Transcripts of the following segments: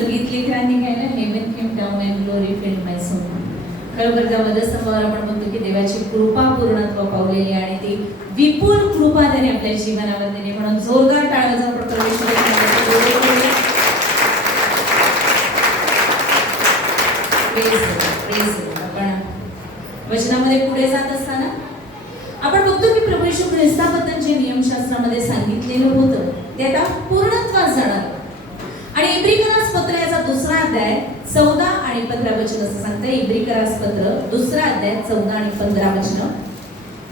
गीतलेखकांनी गायलं heaven came down and glory filled my soul. खरोखर त्या वधस्तंभावर आपण म्हणतो की देवाची कृपा पूर्णत्व पावलेली आणि ती विपुल कृपा त्याने आपल्या जीवनावर दिली. म्हणून जोरदार टाळ्यांचा आपण वचनामध्ये पुढे जात असताना आपण बघतो की प्रभू येशू ख्रिस्ताबद्दल जे नियमशास्त्रामध्ये सांगितलेलं होतं ते आता पूर्णत्वास जाणार. आणि इब्रिकरास पत्र याचा दुसरा अध्याय 14 आणि 15 वचन असं सांगतं. इब्रिकरास पत्र दुसरा अध्याय 14 आणि 15 वचन.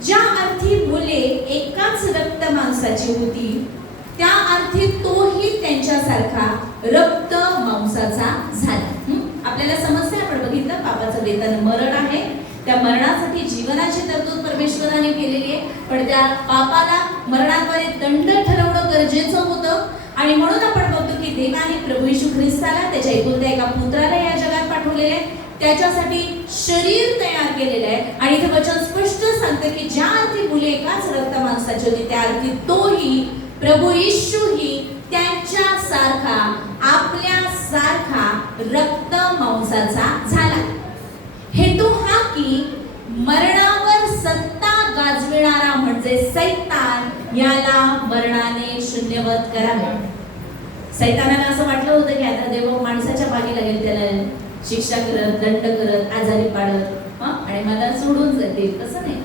ज्या अर्थी मुले एकाच रक्त मांसाची होती त्या अर्थी तोही त्यांच्यासारखा रक्त मांसाचा झाला. आपल्याला समजते, आपण बघितलं पापाचं वेतन मरण आहे. त्या मरणासाठी जीवनाची तरतूद परमेश्वराने केलेली आहे, पण त्या पापाला मरणाद्वारे दंड ठरवणं गरजेचं होतं. आणि म्हणून आपण बघतो की देवाने प्रभू येशू ख्रिस्ताला त्याच्या एकुलत्या एका पुत्राला या जगात पाठवलेले आहे, त्याच्यासाठी शरीर तयार केलेलं आहे. आणि हे वचन स्पष्ट सांगतं की ज्या अर्थी मुले एकाच रक्त मांसाची होती त्या अर्थी तोही प्रभू येशूही त्यांच्यासारखा आपल्यासारखा रक्त मांसाचा झाला. हेतू हा की मरणावर सत्ता गाजविणारा म्हणजे सैतान याला मरणाने शून्यवत करावे. सैतानाला असं वाटलं होतं की आता देव माणसाच्या मागे लागेल, त्याला शिक्षा करत, दंड करत, आजारी पाडत आणि मला सोडून जातील. तसं नाही,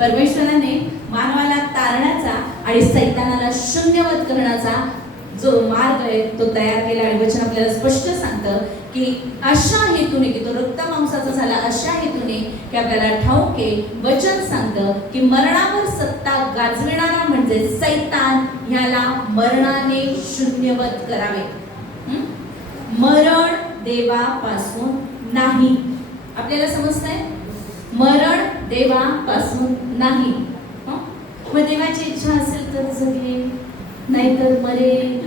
परमेश्वराने मानवाला तारण्याचा आणि सैतानाला शून्यवत करण्याचा जो मार्ग आहे तो तयार केला. आणि वचन आपल्याला स्पष्ट सांगतं की अशा हेतूने की तो रक्त मांसाचा झाला, अशा हेतूने की आपल्याला ठाऊक आहे. वचन सांगतं की मरणावर सत्ता गाजविणारा म्हणजे सैतान ह्याला मरणाने शून्यवत करावे. मरण देवापासून नाही. आपल्याला समजतंय, मरण देवापासून नाही. मग देवाची इच्छा असेल तर जगेल, नाहीतर मरेल.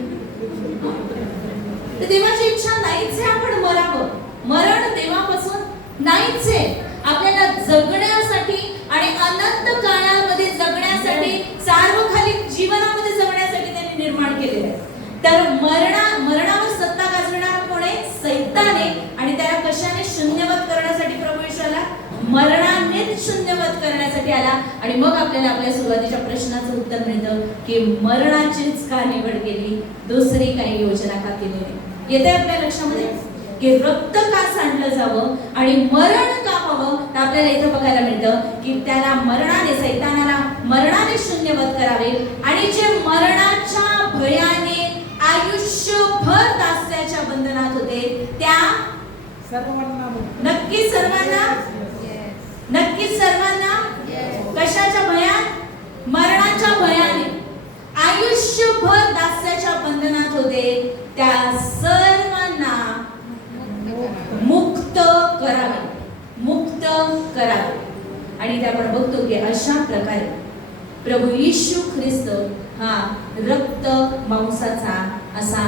देवाची इच्छा नाहीच आहे आपण मरावं. मरण देवापासून नाहीच आहे. आपल्याला जगण्यासाठी आणि अनंत काळामध्ये जगण्यासाठी, सार्वकालिक जीवनामध्ये जगण्यासाठी त्यांनी निर्माण केलेलं आहे. तर मरणावर सत्ता गाजविणारा कोण आहे? सैतान आहे. आणि त्याला कशाने शून्यवत करण्यासाठी प्रभू येशूला मरणानेच शून्यवत करण्यासाठी आला. आणि मग आपल्याला आपल्या सुरुवातीच्या प्रश्नाचं उत्तर मिळतं की मरणाचीच का निवड केली, दुसरी काही योजना का केली नाही. येते आपल्या लक्षामध्ये की रक्त का सांडलं जावं आणि मरण का व्हावं. तर आपल्याला इथं बघायला मिळतं की त्याला मरणाने, सैतानाला मरणाने शून्यवत करावे. आणि जे मरणाच्या भयाने आयुष्यभर दास्याच्या बंधनात होते त्या सर्वांना, नक्की सर्वांना कशाच्या भयात? मरणाच्या भयाने आयुष्यभर दास्याच्या बंधनात होते त्या सर्वांना मुक्त करावे. आणि ते आपण बघतो की अशा प्रकारे प्रभू येशू ख्रिस्त हा रक्त मांसाचा असा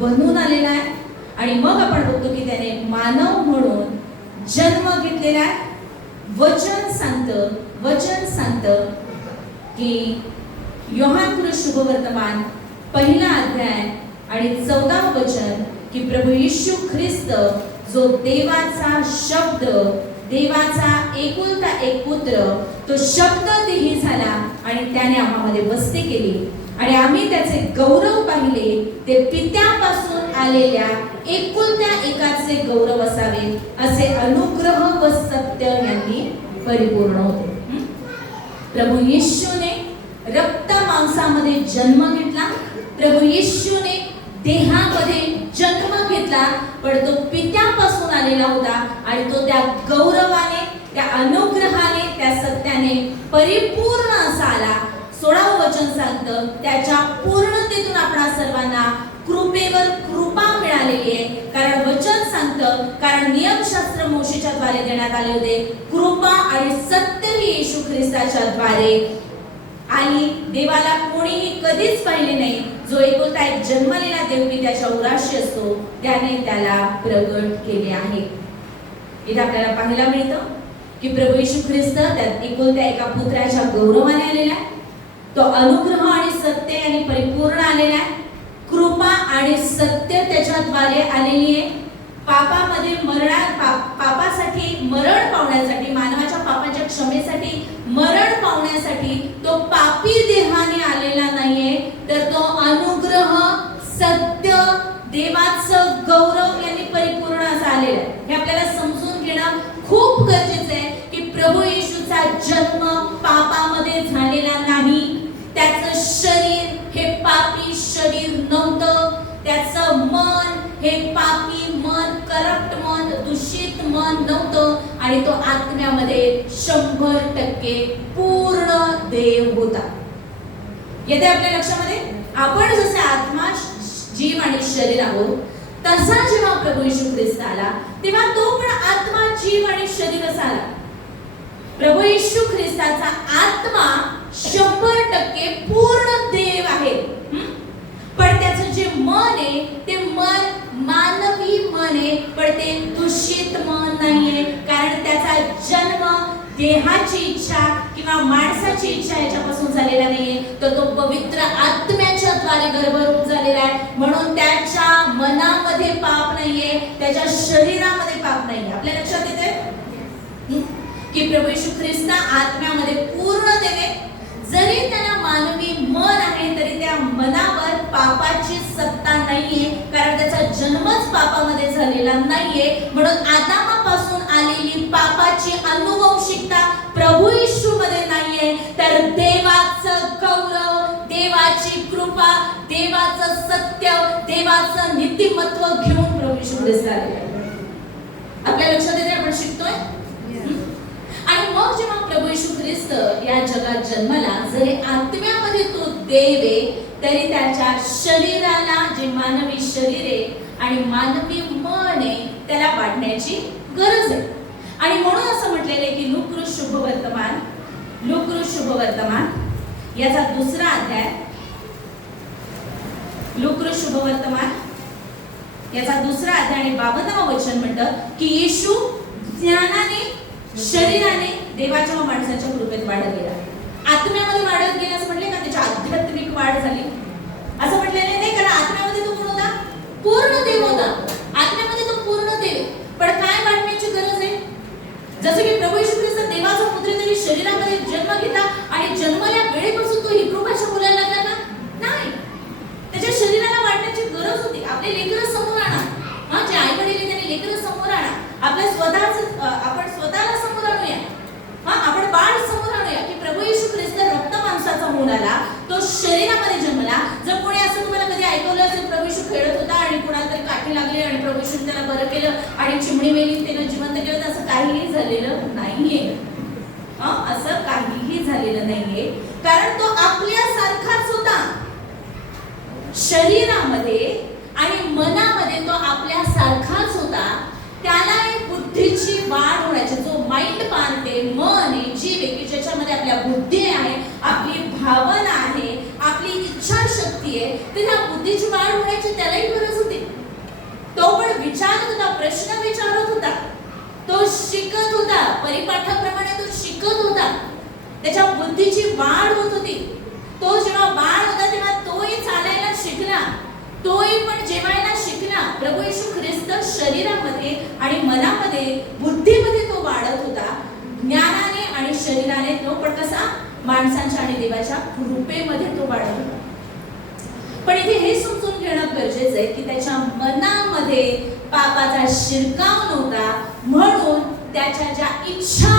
बनून आलेला आहे. आणि मग आपण बघतो की त्याने मानव म्हणून जन्म घेतलेला आहे. वचन सांगतं की योहान शुभवर्तमान 1 अध्याय आणि 14 वचन की प्रभू येशू ख्रिस्त जो देवाचा शब्द, देवाचा एकुलता एक पुत्र, तो शब्द देही झाला आणि त्याने आम्हामध्ये वस्ती केली. आणि आम्ही त्याचे गौरव पाहिले, ते पित्यापासून आलेल्या एकुलत्या एकाचे गौरव असावे, असे अनुग्रह व सत्य यांनी परिपूर्ण होते. प्रभू येशूने रक्त मांसामध्ये जन्म घेतला. प्रभू येशूने देहामध्ये जन्म घेतला, पण तो पित्यापासून आलेला होता. आणि तो त्या गौरवाने, त्या अनुग्रहाने, त्या सत्याने परिपूर्ण असा आला. 16 वचन सांगतं त्याच्या पूर्णतेतून आपणा सर्वांना कृपेवर कृपा मिळालेली आहे. कारण वचन सांगतं, कारण नियमशास्त्र मोशेच्या द्वारे देण्यात आले होते, कृपा आणि सत्य ही येशू ख्रिस्ताच्या द्वारे आली. देवाला कोणीही कधीच पाहिले नाही. जो एकुलता एक जन्मलेला देव की त्याच्या उराशी असतो, त्याने त्याला प्रगट केले आहे. इथे आपल्याला पाहायला मिळतं की प्रभू येशू ख्रिस्त त्या एकुलत्या एका पुत्राच्या गौरवाने आलेला आहे. तो अनुग्रह आणि सत्य आणि परिपूर्ण आलेला आहे. कृपा आणि सत्य त्याच्याद्वारे आलेली आहे. पापासाठी मरण पावण्यासाठी, मानवाच्या पापाच्या क्षमेसाठी मरण पावण्यासाठी तो पापी देहाने आलेला नाहीये, तर तो अनुग्रह, सत्य, देवाचं गौरव यांनी परिपूर्ण असा आलेला आहे. हे आपल्याला समजून घेणं खूप गरजेचं आहे की प्रभू येशूचा जन्म पापामध्ये झालेला नाही. त्याचं शरीर हे पापी शरीर नव्हतं. त्याचं मन हे पापी मन, करप्ट मन, दूषित मन नव्हतं. आणि तो आत्म्यामध्ये 100% पूर्ण देव होता. येते आपल्या लक्षामध्ये? आपण जसे आत्मा, जीव आणि शरीर आहोत, तसा जेव्हा प्रभू येशू ख्रिस्त आला तेव्हा तो पण आत्मा, जीव आणि शरीर असा आला. प्रभू येशू ख्रिस्ताचा आत्मा 100% पूर्ण देव आहे. पण त्याचं जे मन आहे ते मन मानवी मन आहे, पण ते दूषित मन नाहीये. कारण त्याचा जन्म देहाची इच्छा किंवा माणसाची इच्छा याच्यापासून झालेला नाहीये, तर तो पवित्र आत्म्याच्या द्वारे गर्भरूप झालेला आहे. म्हणून त्याच्या मनामध्ये पाप नाहीये, त्याच्या शरीरामध्ये पाप नाहीये. आपल्या लक्षात येते की प्रभू येशू ख्रिस्त आत्म्यामध्ये पूर्ण देव. जरी त्याला मानवी मन आहे तरी त्या मनावर पापाची सत्ता नाहीये, कारण त्याचा जन्मच पापामध्ये झालेला नाहीये. म्हणून आदामापासून आलेली पापाची अनुवंशिकता प्रभू येशू मध्ये नाहीये, तर देवाचं गौरव, देवाची कृपा, देवाचं सत्य, देवाचं नीतिमत्व घेऊन प्रभू येशू ख्रिस्त आलेला आहे. आपल्या लक्षात येते? आपण शिकतोय. आणि मग जेव्हा प्रभू येशू ख्रिस्त या जगात जन्मला, जरी आत्म्यामध्ये तो देव आहे तरी त्याच्या शरीराला, जे मानवी शरीर आहे आणि मानवी मन आहे, त्याला वाढण्याची गरज आहे. आणि म्हणून असं म्हटलेलं आहे की लूका शुभ वर्तमान याचा दुसरा अध्याय, लूका शुभ वर्तमान याचा दुसरा अध्याय आणि 52 वचन म्हणतं की येशू ज्ञानाने, शरीराने देवाच्या व माणसाच्या कृपेत वाढत गेला. आत्म्यामध्ये वाढत गेला असं म्हटले का? त्याची आध्यात्मिक वाढ झाली असं म्हटलेलं नाही, कारण आत्म्यामध्ये तो कोण होता? पूर्ण देव होता. आत्म्यामध्ये तो पूर्ण देव. पण काय वाढण्याची गरज आहे? जसं की प्रभू येशू ख्रिस्त देवाचा पुत्र तरी शरीरामध्ये जन्म घेतला आणि जन्मल्या वेळेपासून तो हिब्रू भाषा बोलायला लागला का? नाही. त्याच्या शरीराला वाढण्याची गरज होती. आपले लेकरं समोर आणा. जे आई वडील त्याने लेकरं समोर आणा. आपल्या आपण स्वतःला समोर आणूया. आपण बाळ समोर आणूया की प्रभू येशू ख्रिस्त रक्त मांसाचा होऊन आला, तो शरीरामध्ये जन्मला. जर कोणी असं तुम्हाला कधी ऐकवलं असेल प्रभू येशू खेळत होता आणि कोणाला तरी काठी लागली आणि प्रभू येशूने त्याला बरं केलं आणि चिमणी मेली, त्याला जिवंत केलं, तर असं काहीही झालेलं नाहीये. असं काहीही झालेलं नाहीये, कारण तो आपल्यासारखाच होता. शरीरामध्ये आणि मनामध्ये तो आपल्यासारखाच होता. त्याला एक बुद्धीची वाढ होण्याची, जो माइंड पार्ट आहे, मन आहे, जीव आहे, की ज्याच्यामध्ये आपल्या बुद्धी आहे, आपली भावना आहे, आपली इच्छाशक्ती आहे, तर त्या बुद्धीची वाढ होण्याची त्यालाही गरज होती. तो पण विचारत होता, प्रश्न विचारत होता, तो शिकत होता, परिपाठाप्रमाणे तो शिकत होता. त्याच्या बुद्धीची वाढ होत होती. तो जेव्हा बाळ होता तेव्हा तोही चालायला शिकला, तोही पण जेवायला शिकला. प्रभू येशू ख्रिस्त शरीरामध्ये आणि मनामध्ये, बुद्धीमध्ये तो वाढत होता. ज्ञानाने आणि शरीराने तो पण कसा? माणसांच्या आणि देवाच्या कृपेमध्ये तो वाढत होता. पण इथे हे समजून घेणं गरजेचं आहे की त्याच्या मनामध्ये पापाचा शिरकाव नव्हता, म्हणून त्याच्या ज्या इच्छा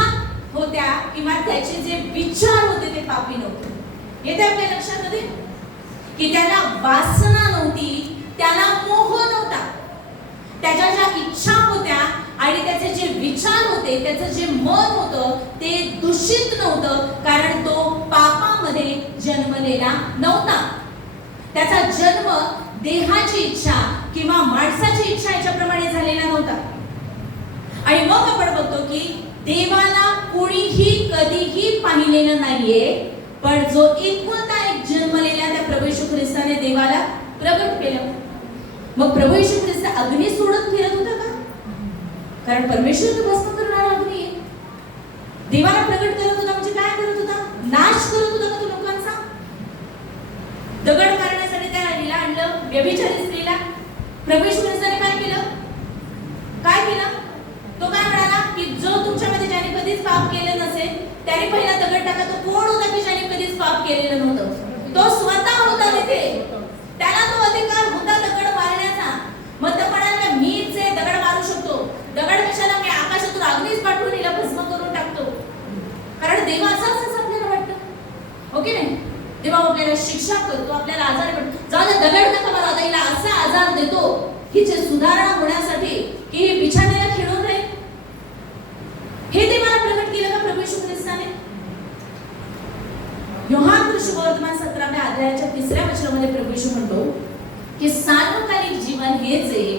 होत्या किंवा त्याचे जे विचार होते ते पापी नव्हते. येते आपल्या लक्षामध्ये की त्याला वासना नव्हती, त्याला मोह नव्हता. त्याच्या ज्या इच्छा होत्या आणि त्याचे जे विचार होते, त्याचं जे मन होतं ते दूषित नव्हतं, कारण तो पापामध्ये जन्मलेला नव्हता. त्याचा जन्म देहाची इच्छा किंवा माणसाची इच्छा याच्याप्रमाणे झालेला नव्हता. आणि मग आपण बघतो की देवाला कोणीही कधीही पाहिलेलं नाहीये, पण जो एकुलता एक जन्मलेला त्या प्रभू येशू ख्रिस्ताने देवाला प्रगट केलं. मग प्रभू येशू ख्रिस्त अग्नी सोडत फिरत होता का? कारण परमेश्वर तो भस्म करणारा अग्नी आहे. देवाला प्रगट करत होता म्हणजे काय करत होता? नाश करत होता का तो लोकांचा? दगड मारण्यासाठी त्या राणीला आणलं, व्यभिचारी स्त्रीला प्रभू येशू ख्रिस्ताने काय केलं? काय केलं? तो काय म्हणाला की जो तुमच्यामध्ये ज्याने कधीच पाप केले नसेल त्याने पहिला दगड टाका. तो कोण होता की ज्याने कधीच पाप केलेलं नव्हतं? तो स्वतः होता तिथे. त्याला तो अधिकार होता दगड मारण्याचा. मग तो म्हणाला मीच आहे दगड मारू शकतो. दगड कशाला? मी आकाशातून अग्नीच पाठवून हिला भस्म करून टाकतो. कारण देवाचं असं आपल्याला वाटतं, ओके नाही? देवा आपल्याला शिक्षा करतो, आपल्याला आजार पडतो. जाऊ दे दगड नका मारू, आता हिला असा आजार देतो हिची सुधारणा होण्यासाठी की ही बिछाण्याला खिळून राहील. हे देवाला प्रकट केलं का प्रभू येशू ख्रिस्ताने? योहान शुभवर्तमान 17व्या अध्यायाच्या 3ऱ्या वचनामध्ये प्रभू येशू म्हणतो की सार्वकालिक जीवन हेच आहे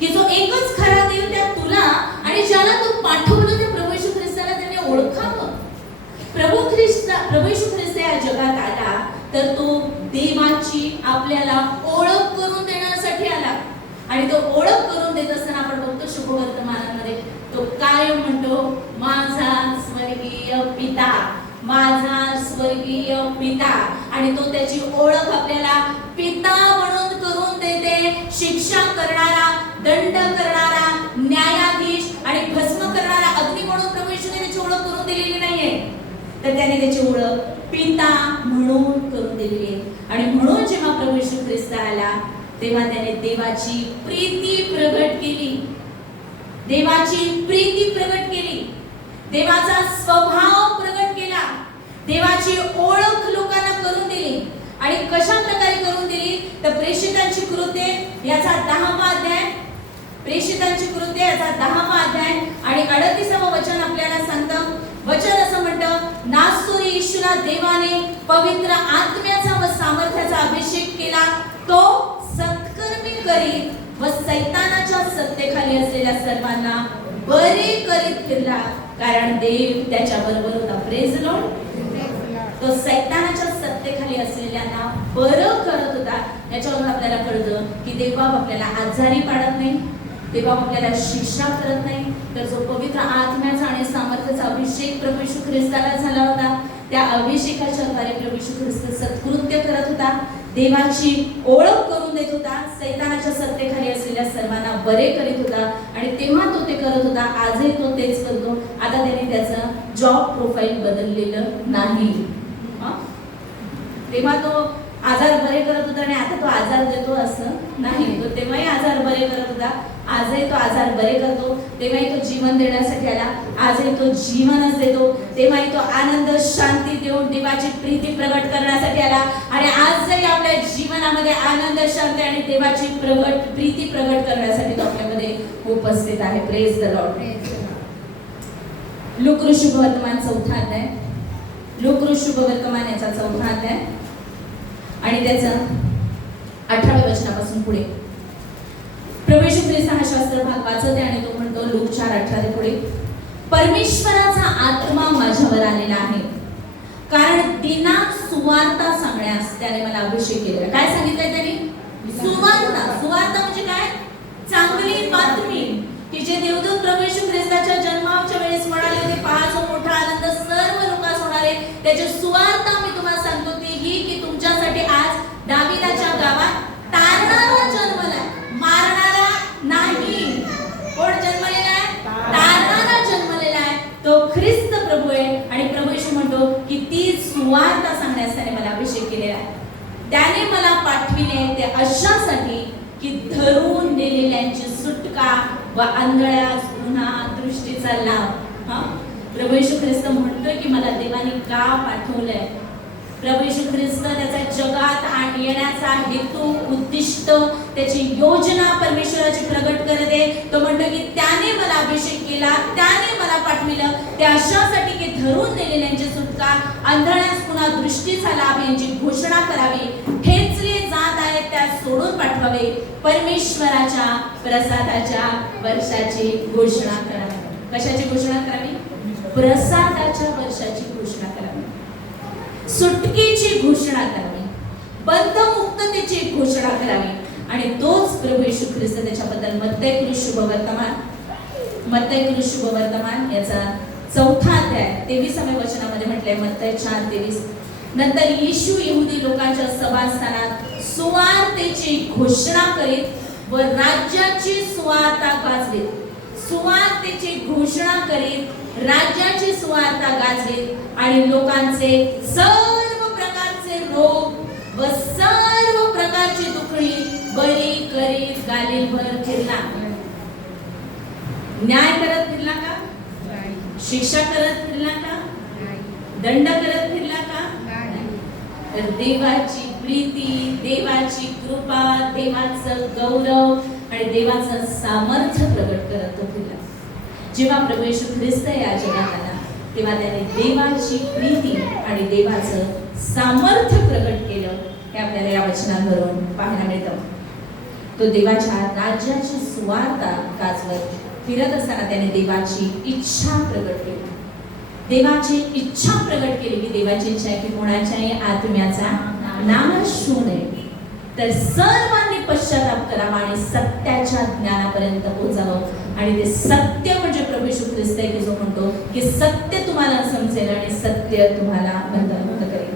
की जो एकच खरा देव त्या तुला आणि ज्याला तू पाठवलं त्या प्रभू येशू ख्रिस्ताला त्याने ओळखावं. प्रभू येशू ख्रिस्त या जगात आला तर तो देवाची आपल्याला ओळख करून देण्यासाठी आला. आणि तो ओळख करून देत असताना आपण बघतो शुभवर्तमानामध्ये तो काय म्हणतो? माझा स्वर्गीय पिता, माझा स्वर्गीय पिता. आणि तो त्याची ओळख आपल्याला पिता म्हणून करून देते. शिक्षा करणारा, दंड करणारा, न्यायाधीश आणि भस्म करणारा अग्नी म्हणून प्रभू येशूने त्याची ओळख करून दिलेली नाहीये, तर त्याने त्याची ओळख पिता म्हणून करून दिली आहे. आणि म्हणून जेव्हा प्रभू येशू ख्रिस्त आला तेव्हा त्याने देवाची प्रीती प्रगट केली. देवाची प्रीती प्रगट केली, देवाचा स्वभाव प्रगट केला, देवाची ओळख लोकांना करून दिली. आणि कशा प्रकारे करून दिली? तर प्रेषितांची कृत्ये याचा 10वा अध्याय, प्रेषितांची कृत्ये याचा 10वा अध्याय आणि 38व वचन आपल्याला सांगतं. वचन असं म्हणतं, नासोरी येशूला देवाने पवित्र आत्म्याचा व सामर्थ्याचा अभिषेक केला. तो सत्कर्मी करीत व सैतानाच्या सत्तेखाली असलेल्या सर्वांना बरे करीत फिरला, कारण देव त्याच्या बरोबर होता. Praise Lord. तो सैतानाच्या सत्तेखाली असलेल्यांना बरं करत होता. याच्यावरून आपल्याला कळतं की देवबाप आपल्याला आजारी पाडत नाही, देवबाप आपल्याला शिक्षा करत नाही, तर जो पवित्र आत्म्याचा आणि सामर्थ्याचा अभिषेक प्रभू येशू ख्रिस्ताला झाला होता त्या अभिषेकाच्या द्वारे प्रभू येशू ख्रिस्त सत्कृत्य करत होता, देवाची ओळख करून देत होता, सैतानाच्या सत्तेखाली असलेल्या सर्वांना बरे करीत होता. आणि तेव्हा तो ते करत होता, आजही तो तेच करतो. आता त्याने त्याचं जॉब प्रोफाईल बदललेलं नाही. तेव्हा तो आजार बरे करत होता आणि आता तो आजार देतो असं नाही. तो तेव्हाही आजार बरे करत होता, आजही तो आजार बरे करतो. तेव्हाही तो जीवन देण्यासाठी आला, आजही तो जीवनच देतो. तेव्हाही तो आनंद शांती देऊन देवाची प्रीती प्रगट करण्यासाठी आला. आणि आजही आपल्या जीवनामध्ये आनंद शांती आणि देवाची प्रीती प्रगट करण्यासाठी तो आपल्यामध्ये उपस्थित आहे. Praise the Lord. लूका शुभवर्तमान 4था अध्याय, लूका शुभवर्तमान याचा 4था अध्याय आणि त्याचं 18व्या वचनापासून पुढे प्रभू येशू ख्रिस्त हा शास्त्र भाग वाचते आणि तो म्हणतो लूक 4:18 पुढे, परमेश्वराचा आत्मा माझ्यावर आलेला आहे, कारण दिना सुवार्ता सांगण्यास त्याने मला अभिषेक केलेला. काय सांगितलंय त्यांनी? सुवार्ता. सुवार्ता म्हणजे काय? चांगली बातमी, की जे देवदूत प्रभू येशू ख्रिस्ताच्या जन्माच्या वेळेस म्हणाले होते, पहा जो मोठा आनंद सर्व लोकांस होणार आहे, त्याची सुवार्ता मी तुम्हाला सांगतो ती ही की तुमच्यासाठी आज दाविदाच्या गावात तारणारा जन्मला, मारणारा नाही. कोण जन्मलेला आहे? तारणारा जन्मलेला आहे. तो ख्रिस्त प्रभू आहे. आणि प्रभू येशू म्हणतो की ती सुवार्ता सांगण्यास त्याने मला अभिषेक केलेला आहे. त्याने मला पाठविले ते अशासाठी की धरून नेलेल्यांची सुटका व आंधळ्यास पुन्हा दृष्टीचा लाभ. प्रभू येशू ख्रिस्त म्हणतोय की मला देवाने का पाठवलंय. प्रभू येशू ख्रिस्त त्याचा जगात येण्याचा हेतू, उद्दिष्ट, त्याची योजना परमेश्वराची प्रगट करते. तो म्हणतो की त्याने मला अभिषेक केला, त्याने मला पाठविलं ते अशासाठी की धरून नेलेल्यांची सुटका, आंधळ्यास पुन्हा दृष्टीचा लाभ यांची घोषणा करावी, ठेचले जात आहेत त्या सोडून पाठवावे, परमेश्वराच्या प्रसादाच्या वर्षाची घोषणा करावी. कशाची घोषणा करावी? प्रसादाच्या वर्षाची घोषणा करावी, सुटकेची घोषणा करावी, बंधमुक्ततेची घोषणा करावी. आणि तोच प्रभू येशू ख्रिस्त त्याच्याबद्दल मत्तई शुभवर्तमान याचा 4था अध्याय 23व्या वचनामध्ये म्हटलंय. मत्तई 4:23, नंतर येशू यहुदी लोकांच्या सभास्थानात सुवार्तेची घोषणा करीत व राज्याची सुवार्ता गाजवीत. सुवार्तेची घोषणा करीत राज्याची सुवार्ता गाजवीत आणि लोकांचे सर्व प्रकारचे रोग व सर्व प्रकारची दुखणी बरी करीत गालीलभर फिरला. न्याय करत फिरला का? शिक्षा करत फिरला का? दंड करत फिरला का? तर देवाची प्रीती, देवाची कृपा, देवाचं गौरव आणि देवाचं सामर्थ्य प्रगट करत तो फिरला. जेव्हा प्रभू येशू ख्रिस्त या जगात आला तेव्हा त्याने देवाची प्रीती आणि देवाचं सामर्थ्य प्रगट केलं. हे आपल्याला या वचनांवरून पाहायला मिळतं. तो देवाच्या राज्याची सुवार्ता गाजवत फिरत असताना त्याने देवाची इच्छा प्रगट केली. देवाची इच्छा प्रगट केली की देवाची इच्छा आहे की कोणाच्याही आत्म्याचा नाश होऊ नये, तर सर्वांनी पश्चाताप करावा आणि सत्याच्या ज्ञानापर्यंत पोहोचावं. आणि ते सत्य म्हणजे प्रभू येशू ख्रिस्त आहे की जो म्हणतो की सत्य तुम्हाला समजेल आणि सत्य तुम्हाला बंधमुक्त करेल.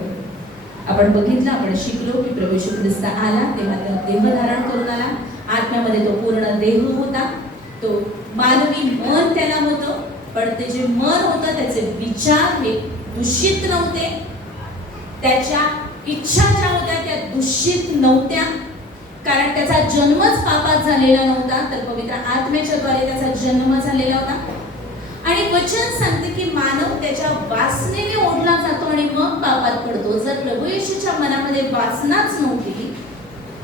आपण बघितलं, आपण शिकलो की प्रभू येशू ख्रिस्त आला तेव्हा तो देह धारण करून आला. आत्म्यामध्ये तो पूर्ण देह होता. तो मानवी मन त्याला होतं, पण ते जे मन होतं त्याचे विचार हे दूषित नव्हते. त्याच्या इच्छा ज्या होत्या त्या दूषित नव्हत्या, कारण त्याचा जन्मच पापात झालेला नव्हता, तर पवित्र आत्म्याच्या द्वारे त्याचा जन्म झालेला होता. आणि वचन सांगते की मानव त्याच्या वासनेने ओढला जातो आणि मग पापात पडतो. जर प्रभू येशूच्या मनामध्ये वासनाच नव्हती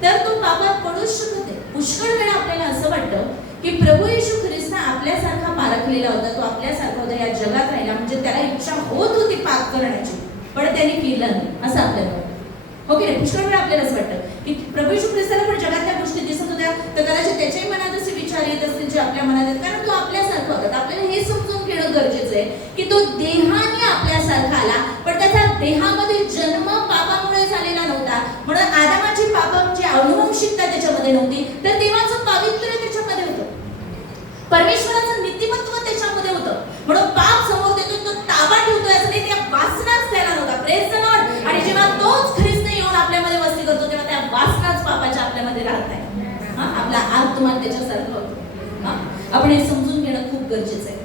तर तो पापात पडूच शकत नाही. पुष्कळ वेळा आपल्याला असं वाटतं की प्रभू येशू ख्रिस्त आपल्यासारखा पारखलेला होता, तो आपल्यासारखा होता, या जगात राहिला म्हणजे त्याला इच्छा होत होती पाप करण्याची, पण त्याने केलं नाही असं आपल्याला वाटतं. हो की नाही? पुष्कळ वेळा आपल्याला असं वाटतं की प्रभू येशू ख्रिस्ताला पण जगातल्या गोष्टी दिसत होत्या, तर कदाचित त्याच्याही मनात असे विचार येत असतील जे आपल्या मनात आहेत, कारण तो आपल्यासारखा होता. आपल्याला हे समजून घेणं गरजेचं आहे की तो देहाने आपल्यासारखा आला, पण त्याचा देहामध्ये जन्म पापामुळे झालेला नव्हता. म्हणून आदामाची पापाची अनुवंशिकता त्याच्यामध्ये नव्हती, तर देवाचं पावित्र्य त्याच्यामध्ये होतं, परमेश्वराचं नीतिमत्व त्याच्यामध्ये होतं. म्हणून पाप समोर देतोय, तो ताबा ठेवतोय असं नाही, त्या वासनाच त्याला नव्हता. Praise the Lord. आणि जेव्हा तोच ख्रिस्त येऊन आपल्यामध्ये वस्ती करतो तेव्हा त्या वासनाच पापाच्या आपल्यामध्ये राहत नाही. आपला आत्मा त्याच्यासारखं होतो. आपण हे समजून घेणं खूप गरजेचं आहे.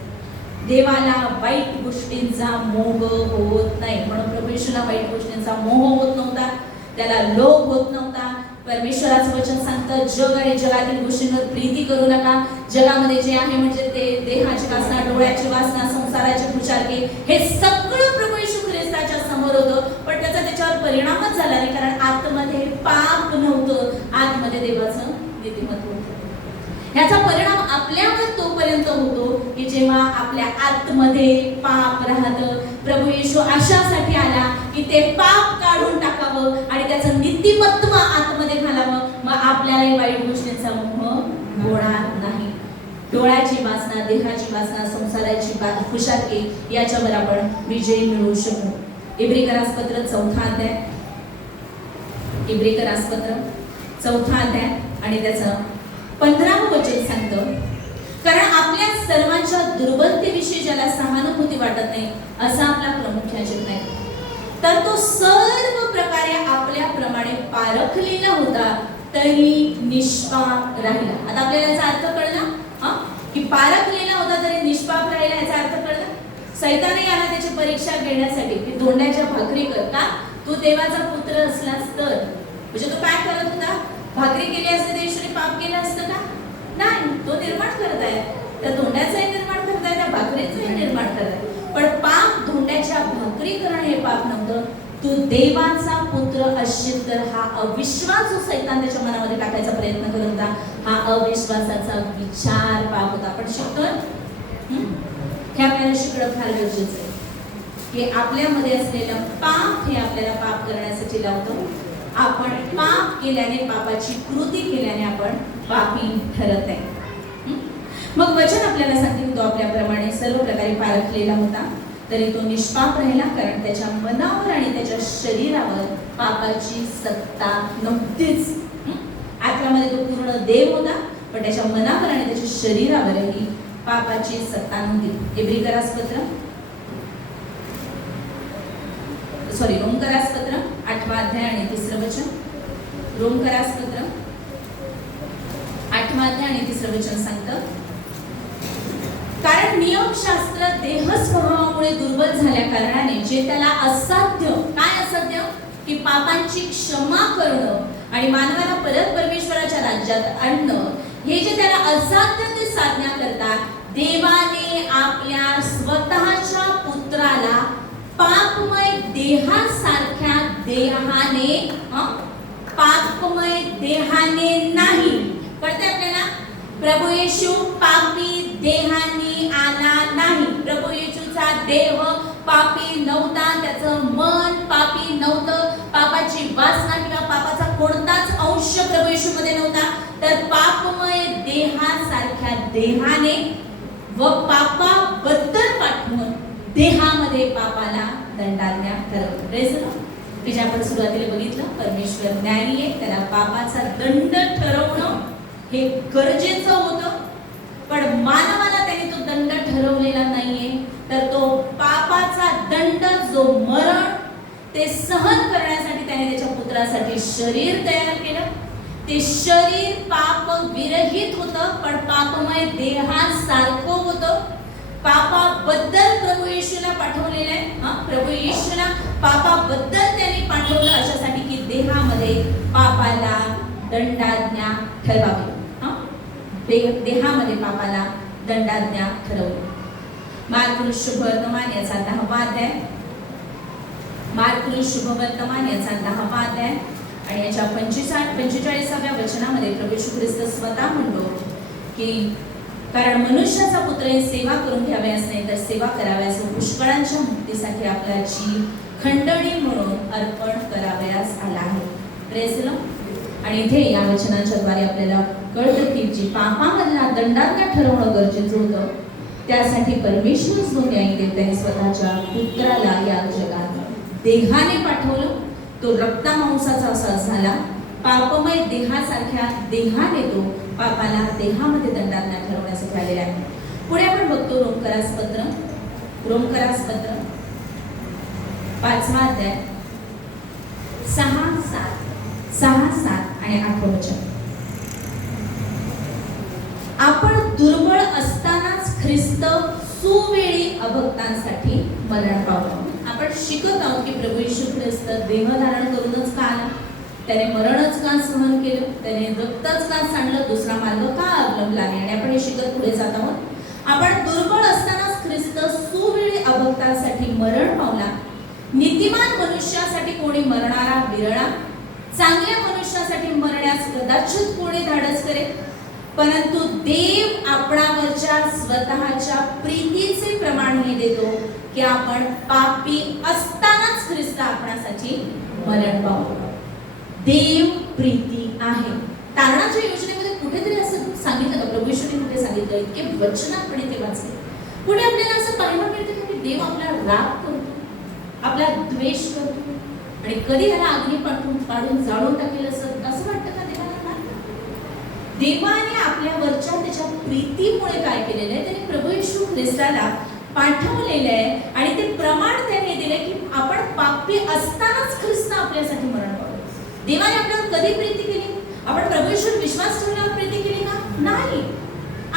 देवाला वाईट गोष्टींचा मोह होत नाही. म्हणून प्रभू येशूला वाईट गोष्टींचा मोह होत नव्हता, त्याला लोभ होत नव्हता. परमेश्वराचं वचन सांगतं जग आणि जगातील गोष्टींवर प्रीती करू नका. जगामध्ये जे आहे म्हणजे ते देहाची वासना, डोळ्याची वासना, संसाराचे पुचारके, हे सगळं प्रभू येशू ख्रिस्ताच्या समोर होतं, पण त्याचा त्याच्यावर परिणामच झाला नाही, कारण आतमध्ये पाप नव्हतं, आतमध्ये देवाचं नीतिमत्व होतं. ह्याचा परिणाम आपल्यावर तोपर्यंत होतो की जेव्हा आपल्या आतमध्ये पाप राहतं. प्रभू येशू अशासाठी आला की ते पाप काढून टाकावं आणि त्याचं नीतिमत्व आतमध्ये घालावं. मग आपल्याला वाईट गोष्टींचा मोह होणार नाही. डोळ्याची वासना, देहाची वासना, संसाराची खुशाकी याच्यावर आपण विजय मिळवू शकू. इब्रिकरासपत्र 4 अध्याय, इब्रिकरासपत्र 4 अध्याय आणि त्याचं 15वं वचन सांगतं, कारण आपल्या सर्वांच्या दुर्बलतेविषयी ज्याला सहानुभूती वाटत नाही असा आपला प्रमुख याजक नाही, तर तो सर्व प्रकारे आपल्याप्रमाणे पारखलेला होता तरी निष्पाप राहिला. आता आपल्याला याचा अर्थ कळला की पारखलेला होता तरी निष्पाप राहिला. याचा अर्थ कळला. सैतानही आला त्याची परीक्षा घेण्यासाठी की दोंड्याच्या भाकरी कर का, तू देवाचा पुत्र असलास तर. म्हणजे तो काय करत होता? भाकरी केली असते तर येशूने पाप केलं असतं का? नाही. तो निर्माण करत आहे, त्या धोंड्याचंही निर्माण करत आहे, त्या भाकरीचंही निर्माण करत आहे. पण पाप धोंड्याच्या भाकरी करणं हे पाप नव्हतं. तू देवाचा पुत्र असशील तर हा अविश्वास जो सैतान त्याच्या मनामध्ये टाकायचा प्रयत्न करत होता, हा अविश्वासाचा विचार पाप होता. आपण शिकतोय हे आपल्याला शिकणं फार गरजेचं आहे की आपल्यामध्ये असलेलं पाप हे आपल्याला पाप करण्यासाठी लावतं. आपण पाप केल्याने, पापाची कृती केल्याने आपण पापी ठरत आहे. मग वचन आपल्याला सांगते की तो आपल्याप्रमाणे सर्व प्रकारे पारखलेला होता तरी तो निष्पाप राहिला, कारण त्याच्या मनावर आणि त्याच्या शरीरावर पापाची सत्ता नव्हतीच. आत्म्यामध्ये तो पूर्ण देव होता, पण त्याच्या मनावर आणि त्याच्या शरीरावरही पापाची सत्ता नव्हती. रोमकरासपत्र 8 अध्याय आणि 3 वचन. रोमकरास पत्र 8 अध्याय आणि 3 वचन सांगतं, कारण नियमशास्त्र देहस्वभावामुळे दुर्बल झाल्या कारणाने जे त्याला असाध्य, काय असाध्य, की पापांची क्षमा करणं आणि मानवाला परत परमेश्वराच्या राज्यात आणणं, हे जे त्याला असाध्य ते साधण्याकरता देवाने आपल्या स्वतःच्या पुत्राला पापमय देहासारख्या देहाने, पापमय देहाने नाही, कळते आपल्याला, प्रभू येशू पापी देहाने आला नाही. प्रभू येशूचा देह पापी नव्हता, त्याचं मन पापी नव्हतं, पापाची वासना किंवा पापाचा कोणताच अंश प्रभू येशूमध्ये नव्हता. तर पापमय देहासारख्या देहाने व पापाबद्दल पाठवून देहामध्ये पापाला दंडाज्ञा ठरवलं. Praise the Lord. जे आपण सुरुवातीला बघितलं, परमेश्वर न्यायी आहे, त्याला पापाचा दंड ठरवणं हे गरजेचं होतं, पण मानवाला त्याने तो दंड ठरवलेला नाहीये. तर तो पापाचा दंड, जो मरण, ते सहन करण्यासाठी त्याने त्याच्या पुत्रासाठी शरीर तयार केलं. ते शरीर पाप विरहित होतं, पण पापमय देहासारखं होतं. पापाबद्दल प्रभू येशूला पाठवलेलं आहे. प्रभू येशूला पापाबद्दल त्याने पाठवलं अशासाठी की देहामध्ये पापाला दंडाज्ञा ठरवावी. देहामध्ये पापाला दंडाज्ञा ठरवली. मार्क शुभ वर्तमान याचा 10वा अध्याय, मार्क शुभ वर्तमान याचा 10वा अध्याय आणि याच्या 45व्या वचनामध्ये प्रभू येशू ख्रिस्त स्वतः म्हणतो की कारण मनुष्याचा पुत्र ही सेवा करून घ्याव्यास नाही तर सेवा कराव्यास व पुष्कळांच्या मुक्तीसाठी आपला जीव खंडणी म्हणून अर्पण करावयास आला आहे. Praise the Lord. आणि इथे या वचनाच्या द्वारे आपल्याला कळतं की जी पापामधला दंडाज्ञा ठरवणं गरजेचं होतं, त्यासाठी परमेश्वर जो न्यायी देव त्याने स्वतःच्या पुत्राला या जगात देहाने पाठवलं. तो रक्तामांसाचा असा झाला, पापमय देहासारख्या देहाने तो पापाला देहामध्ये दंडाज्ञा ठरवण्यासाठी आलेला आहे. पुढे आपण बघतो रोमकरास पत्र 5वा अध्याय 6, 7 आणि 8 वचन. आपण दुर्बळ असतानाच ख्रिस्त सुवेळी अभक्तांसाठी मरण पावला. आपण शिकत आहोत की प्रभू येशू ख्रिस्त देह धारण करूनच का आला, त्याने मरणच का सहन केलं, त्याने रक्तच का सांडलं, दुसरा मार्ग का अवलंबला नाही. आणि आपण हे शिकत पुढे जात आहोत. आपण दुर्बळ असतानाच ख्रिस्त सुवेळी अभक्तांसाठी मरण पावला. नीतिमान मनुष्यासाठी कोणी मरणारा विरळा, चांगल्या मनुष्यासाठी मरण्यास कदाचित कोणी धाडस करेल. परंतु देव आपणावरच्या स्वतःच्या प्रीतीचे प्रमाण हे देतो की आपण पापी असतानाच ख्रिस्त आपणासाठी मरण पावला. देव प्रीती आहे. तारणाच्या योजनेमध्ये कुठेतरी असं सांगितलं का, प्रभू येशूने कुठे सांगितलं, इतके वचनापणे ते वाचले. पुढे आपल्याला असं पाहायला मिळतं की देव आपला राग करतो, आपला द्वेष करतो आणि कधी ह्याला अग्नी पाडून जाळून टाकेल असं वाटतं का देवाला? देवाने आपल्यावरच्या त्याच्या प्रीतीमुळे काय केलेलं आहे, त्याने प्रभू येशू ख्रिस्ताला पाठवलेलं आहे आणि ते प्रमाण त्याने दिले की आपण पापी असतानाच ख्रिस्त आपल्यासाठी मरण पावला. देवाने आपल्यावर कधी प्रीती केली? आपण प्रभू येशूवर विश्वास ठेवल्यावर प्रीती केली का? नाही.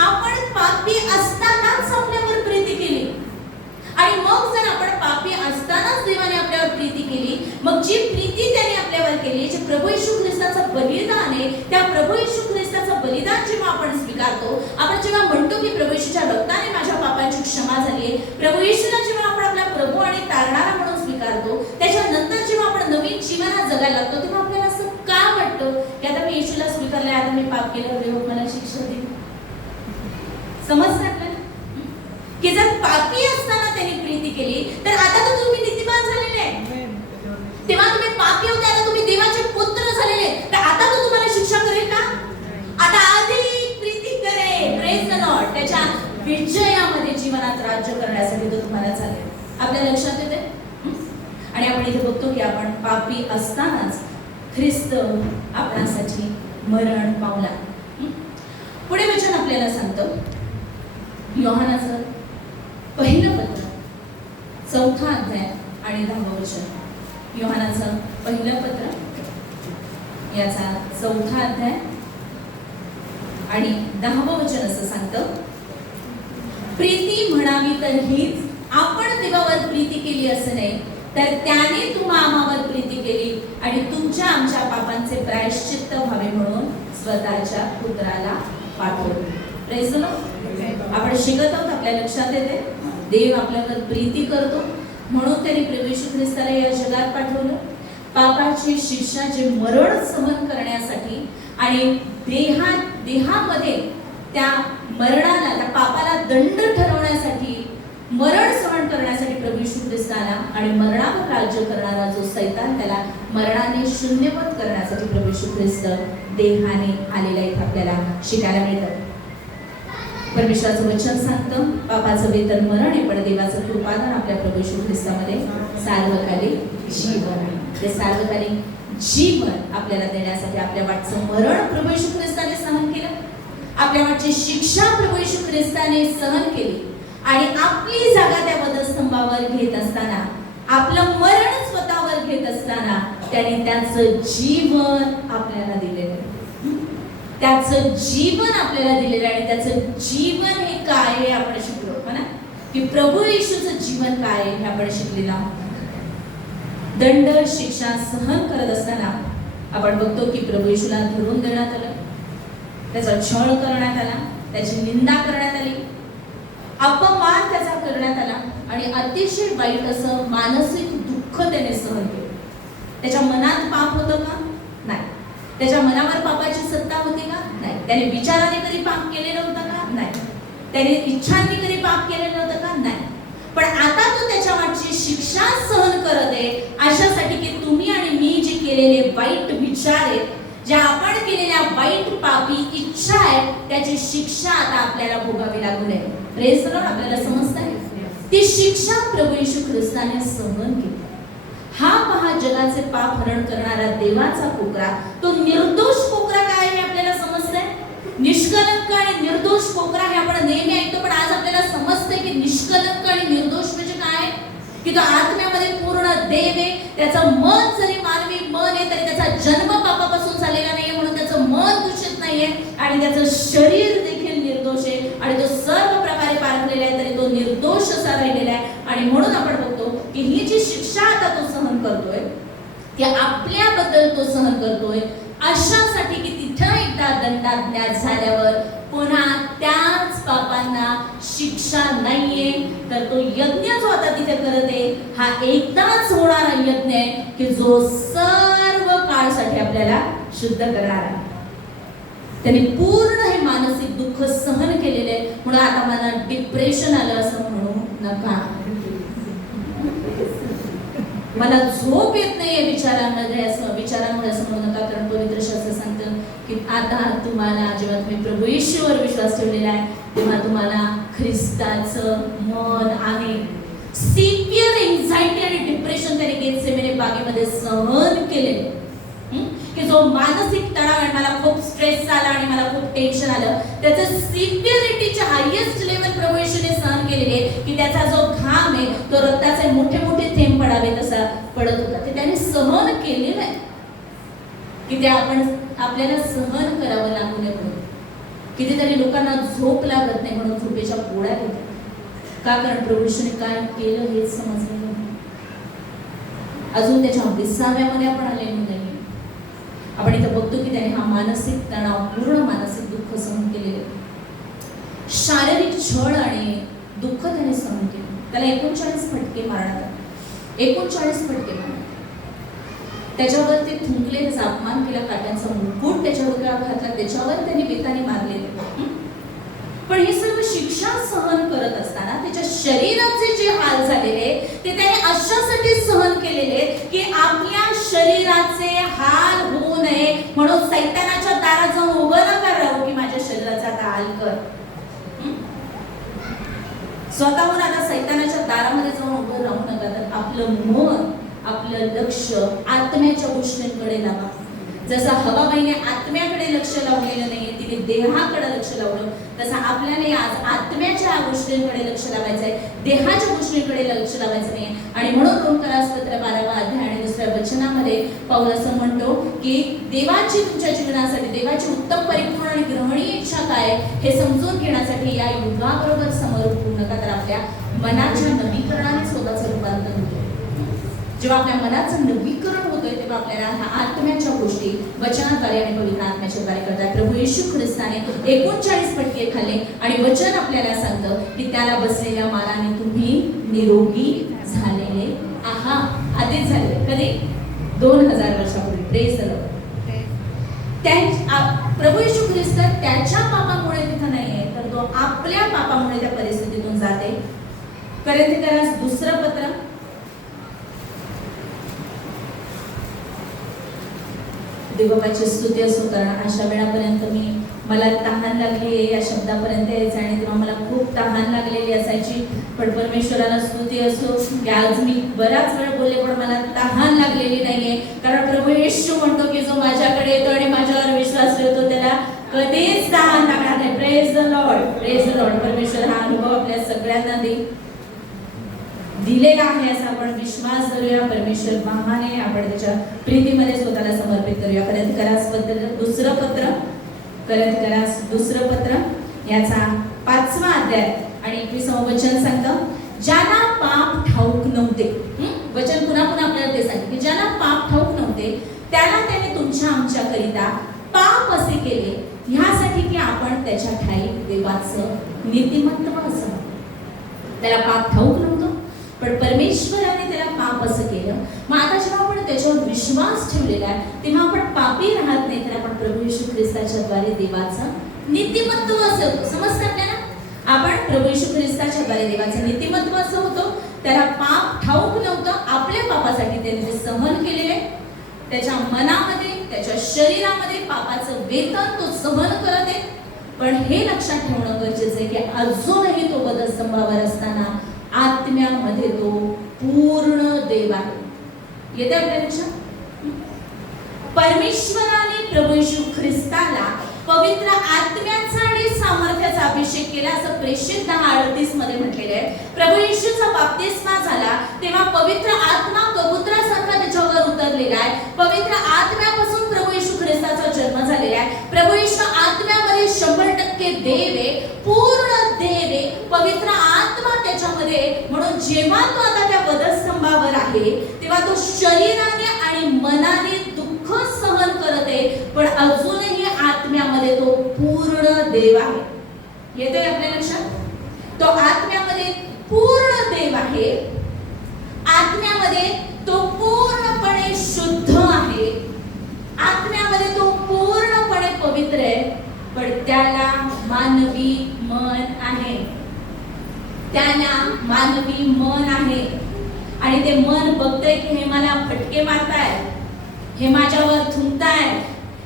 आपण पापी असतानाच आपल्यावर प्रीती केली. आणि मग जर आपण पापी असतानाच देवाने आपल्यावर प्रीती केली, मग जी प्रीती त्याने आपल्यावर केली, जे प्रभू येशू ख्रिस्ताचं बलिदान आहे, त्या प्रभू येशू ख्रिस्ताचं बलिदान जेव्हा आपण स्वीकारतो, आपण जेव्हा म्हणतो की प्रभू येशूच्या रक्ताने माझ्या पापांची क्षमा झाली आहे, प्रभू येशूला जेव्हा आपण आपला प्रभू आणि तारणारा म्हणून स्वीकारतो, त्याच्यानंतर जेव्हा आपण नवीन जीवनात जगायला लागतो, तेव्हा आपल्याला असं का वाटतं की आता मी येशूला स्वीकारलंय, आता मी पाप केलं, देव मला शिक्षा देईल? समजतं आपल्याला की जर पापी असताना त्यांनी प्रीती केली, तर आता तर तुम्ही नीतिमान झालेले आहे. तेव्हा तुम्ही पापी होते, आता तुम्ही देवाचे पुत्र झालेले, तर आता तो तुम्हाला शिक्षा करेल का? आता अधिक प्रीती करेल. Praise the Lord. त्याच्या विजयामध्ये जीवनात राज्य करण्यासाठी तो तुम्हाला चालेल. आपल्या लक्षात येते? आणि आपण इथे बघतो की आपण पापी असतानाच ख्रिस्त आपणासाठी मरण पावला. पुढे वचन आपल्याला सांगतो योहानाचं पहिलं पत्र 4 अध्याय आणि 10 वचन. योहानाचं पहिलं पत्र याचा 4था अध्याय आणि 10वं वचन असं सांगतं, प्रीती म्हणावी तर हीच, आपण देवावर प्रीती केली असं नाही, तर त्याने तुम्हा आम्हावर प्रीती केली आणि तुमच्या आमच्या पापांचे प्रायश्चित्त व्हावे म्हणून स्वतःच्या पुत्राला पाठवले. Praise the Lord. आपण शिकत आहोत, आपल्या लक्षात येते देव आपल्यावर प्रीती करतो म्हणून त्यांनी प्रभू येशू ख्रिस्ताला या जगात पाठवलं, पापाची शिक्षा जे मरण सहन करण्यासाठी आणि देहामध्ये त्या मरणाला, त्या पापाला दंड ठरवण्यासाठी, मरण सहन करण्यासाठी प्रभू येशू ख्रिस्ताला आणि मरणावर राज्य करणारा जो सैतान त्याला मरणाने शून्यवत करण्यासाठी प्रभू येशू ख्रिस्त देहाने आलेला इथे आपल्याला शिकायला मिळतं. परमेश्वराचं वचन सांगतं, पापाचं वेतन मरण आहे, पण देवाचं कृपादान आपल्या प्रभू येशू ख्रिस्तामध्ये सार्वकालिक जीवन आहे. ते सार्वकालिक जीवन आपल्याला देण्यासाठी आपल्या वाटचं मरण प्रभू येशू ख्रिस्ताने सहन केलं, आपल्या वाटची शिक्षा प्रभू येशू ख्रिस्ताने सहन केली आणि आपली जागा त्या वधस्तंभावर घेत असताना, आपलं मरण स्वतःवर घेत असताना त्याने त्याचं जीवन आपल्याला दिलेलं, त्याचं जीवन आपल्याला दिलेलं आणि त्याचं जीवन हे काय हे आपण शिकलो म्हणा, की प्रभू येशूचं जीवन काय हे आपण शिकलेलं आहोत. दंड शिक्षा सहन करत असताना आपण बघतो की प्रभू येशूला धरून देण्यात आलं, त्याचा छळ करण्यात आला, त्याची निंदा करण्यात आली, अपमान त्याचा करण्यात आला आणि अतिशय वाईट असं मानसिक दुःख त्याने सहन केलं. त्याच्या मनात पाप होतं का? नाही. त्याच्या मनावर पापाची सत्ता होती का? नाही. त्याने विचाराने कधी पाप केले नव्हतं का? नाही. त्याने इच्छांनी कधी पाप केले नव्हतं का? नाही. पण आता तो त्याच्या वाटची शिक्षा सहन करत आहे, अशासाठी की तुम्ही आणि मी जे केलेले वाईट विचार आहेत, ज्या आपण केलेल्या वाईट पापी इच्छा आहेत, त्याची शिक्षा आता आपल्याला भोगावी लागू नये. Praise the Lord. आपल्याला समजतंय ती शिक्षा प्रभू येशू ख्रिस्ताने सहन केली. हा पहा जगाचे पाप हरण करणारा देवाचा कोकरा, तो निर्दोष कोकरा काय हे आपल्याला समजतंय. निष्कलंक आणि निर्दोष कोकरा हे आपण नेहमी ऐकतो, पण आज आपल्याला समजतंय की निष्कलंक आणि निर्दोष म्हणजे काय, की तो आत्म्यामध्ये पूर्ण देव आहे. त्याचं मन जरी मानवी मन आहे तरी त्याचा जन्म पापापासून झालेला नाहीये, म्हणून त्याचं मन दूषित नाहीये आणि त्याचं शरीर देखील निर्दोष आहे आणि तो सर्व प्रकारे पारखलेला आहे, तरी तो निर्दोष असा राहिलेला आहे. आणि म्हणून आपण बघतो की ही जी शिक्षा आता तो सहन करतोय ती आपल्याबद्दल तो सहन करतोय, अशासाठी की तिथं एकदा दंडाज्ञा झाल्यावर पुन्हा त्याच पापांना शिक्षा नाहीये, तर तो यज्ञ जो आता तिथे करत आहे हा एकदाच होणारा यज्ञ आहे की जो सर्व काळसाठी आपल्याला शुद्ध करणार आहे. त्याने पूर्ण हे मानसिक दुःख सहन केलेले आहे, म्हणून आता मला डिप्रेशन आलं असं म्हणू नका, मला झोप येत नाहीये विचारांमुळे असं म्हणू नका. कारण पवित्र शास्त्र सांगतं की आता तुम्हाला, जेव्हा तुम्ही प्रभू येशूवर विश्वास ठेवलेला आहे, तेव्हा तुम्हाला ख्रिस्ताचं मन आहे. सिव्हिअर एन्झायटी आणि डिप्रेशन त्याने गेतसेमने बागेमध्ये सहन केले, की जो मानसिक तणाव आहे, मला खूप स्ट्रेस आला आणि मला खूप टेन्शन आलं, त्याचं सिव्हिअरिटीच्या हायेस्ट लेवल प्रभू येशूने सहन केलेले, की त्याचा जो घाम आहे तो रक्ताचे मोठे मोठे थेंब पडावे तसा पडत होता. ते त्याने सहन केलेलं आहे की ते आपल्याला सहन करावं लागू नये म्हणून. कितीतरी लोकांना झोप लागत नाही म्हणून झोपेच्या गोळ्या घेतात का? कारण प्रभू येशूने काय केलं हेच समजलं नाही. अजून त्याच्या 20व्यामध्ये आपण आले नाही. आपण इथं बघतो की त्याने हा मानसिक तणाव, पूर्ण मानसिक दुःख सहन केलेले, शारीरिक छळ आणि दुःख त्याने सहन केले. त्याला 39 फटके मारण्यात आले, 39 फटके मारण्यात. त्याच्यावर ते थुंकले, त्याचा अपमान केला, काट्यांचा मुकुट त्याच्या डोक्यावर घातला, त्याच्यावर त्यांनी बेताने मारले. पण हे सर्व शिक्षा सहन करत असताना त्याच्या शरीराचे जे हाल झालेले ते त्याने अशासाठी सहन केलेले की आपल्या शरीराचे हाल होऊ नये म्हणून सैतानाच्या दारात जाऊन उभं नका राहू की माझ्या शरीराचा आता हाल कर. स्वतःहून आता सैतानाच्या दारामध्ये जाऊन उभं राहू नका, तर आपलं मन, आपलं लक्ष आत्म्याच्या गोष्टींकडे लावा. जसं हवाबाईने आत्म्याकडे लक्ष लावलेलं नाहीये, तिने देहाकडे लक्ष लावलं, तसं आपल्याला आज आत्म्याच्या गोष्टींकडे लक्ष लावायचं आहे, देहाच्या गोष्टींकडे लक्ष लावायचं नाही. आणि म्हणून रोमकरासपत्र 12वा अध्याय आणि 2ऱ्या वचनामध्ये पाऊल असं म्हणतो की देवाची तुमच्या जीवनासाठी देवाची उत्तम, परिपूर्ण आणि ग्रहणीय इच्छा काय हे समजून घेण्यासाठी या युगाबरोबर समोर पूर्ण का तर आपल्या मनाच्या नवीकरणाने स्वतःचं रूपांतर होतं. जेव्हा आपल्या मनाचं नवीकरण होतंय तेव्हा आपल्याला ह्या आत्म्याच्या गोष्टी वचनाद्वारे आणि पवित्र आत्म्याच्या द्वारे करतात. प्रभू येशू ख्रिस्ताने 39 फटके खाल्ले आणि वचन आपल्याला सांगतं की त्याला बसलेल्या माराने तुम्ही निरोगी झालेले आहात. आधीच झाले कधी 2000 वर्षापूर्वी. Praise the Lord. प्रभू येशू ख्रिस्त त्याच्या पापामुळे तिथं नाहीये, तर तो आपल्या पापामुळे त्या परिस्थितीतून जाते. कोरिन्थीकरास 2रं पत्र 2 स्तुती असो, कारण अशा वेळापर्यंत मला तहान लागली या शब्दापर्यंत यायचं आणि तेव्हा मला खूप तहान लागलेली असायची. पण परमेश्वराला स्तुती असो की आज मी बराच वेळ बोलले पण मला तहान लागलेली नाहीये, कारण प्रभू येशू म्हणतो की जो माझ्याकडे येतो आणि माझ्यावर विश्वास ठेवतो त्याला कधीच तहान लागणार नाही. Praise the Lord. Praise the Lord. परमेश्वर हा अनुभव आपल्या सगळ्यांना दिलेला आहे असा आपण विश्वास धरूया. परमेश्वर महान आहे. आपण त्याच्या प्रीतीमध्ये स्वतःला समर्पित करूया. कोरिन्थीकरास 2रं पत्र याचा 5वा अध्याय आणि 21वं वचन सांगतं, ज्यांना पाप ठाऊक नव्हते. वचन पुन्हा पुन्हा आपल्याला ते सांगते की ज्यांना पाप ठाऊक नव्हते त्याला त्याने तुमच्या आमच्या करिता पाप असे केले, ह्यासाठी की आपण त्याच्या ठाई देवाचं नीतिमत्व असावं. त्याला पाप ठाऊक नव्हतं पण परमेश्वराने त्याला पाप असं केलं. मग आता जेव्हा आपण त्याच्यावर विश्वास ठेवलेला आहे तेव्हा आपण पापी राहत नाही, तर आपण प्रभू येशू ख्रिस्ताच्या द्वारे देवाचं नीतिमत्व असं समजतं आपल्याला. आपण प्रभू येशू ख्रिस्ताच्या द्वारे देवाचं नीतिमत्व असं होतं. त्याला पाप ठाऊक नव्हतं, आपल्या पापासाठी त्याने ते सहन केलेले. त्याच्या मनामध्ये त्याच्या शरीरामध्ये पापाचं वेतन तो सहन करत आहे. पण हे लक्षात ठेवणं गरजेचं आहे की अजूनही तो वधस्तंभावर असताना आत्म्यामध्ये तो पूर्ण देव आहे. येते आपल्या लक्षात? परमेश्वराने प्रभू येशू ख्रिस्ताला पवित्र आत्म्याचा आणि सामर्थ्याचा अभिषेक केला असं प्रेषित 10:38 मध्ये म्हटलेलं आहे. प्रभू येशूचा बाप्तिस्मा झाला तेव्हा पवित्र आत्मा कबुतरासारखा त्याच्यावर उतरलेला आहे. पवित्र आत्म्यापासून प्रभू येशू ख्रिस्ताचा जन्म झालेला आहे. प्रभू येशू आत्म्यामध्ये 100% देव आहे, पूर्ण देव आहे, पवित्र आत्मा त्याच्यामध्ये. म्हणून जेव्हा तो आता त्या वधस्तंभावर आहे तेव्हा तो शरीराने आणि मनाने दुःख सहन करत आहे, पण अजूनही आत्म्यामध्ये तो पूर्ण देव आहे. येतोय आपल्या लक्षात? तो आत्म्यामध्ये पूर्ण देव आहे. आत्म्यामध्ये तो पूर्णपणे शुद्ध आहे. आत्म्यामध्ये तो पूर्णपणे पवित्र आहे. पण त्याला मानवी मन आहे. त्याला मानवी मन आहे आणि ते मन बघतंय की हे मला फटके मारताय, हे माझ्यावर थुंकताय,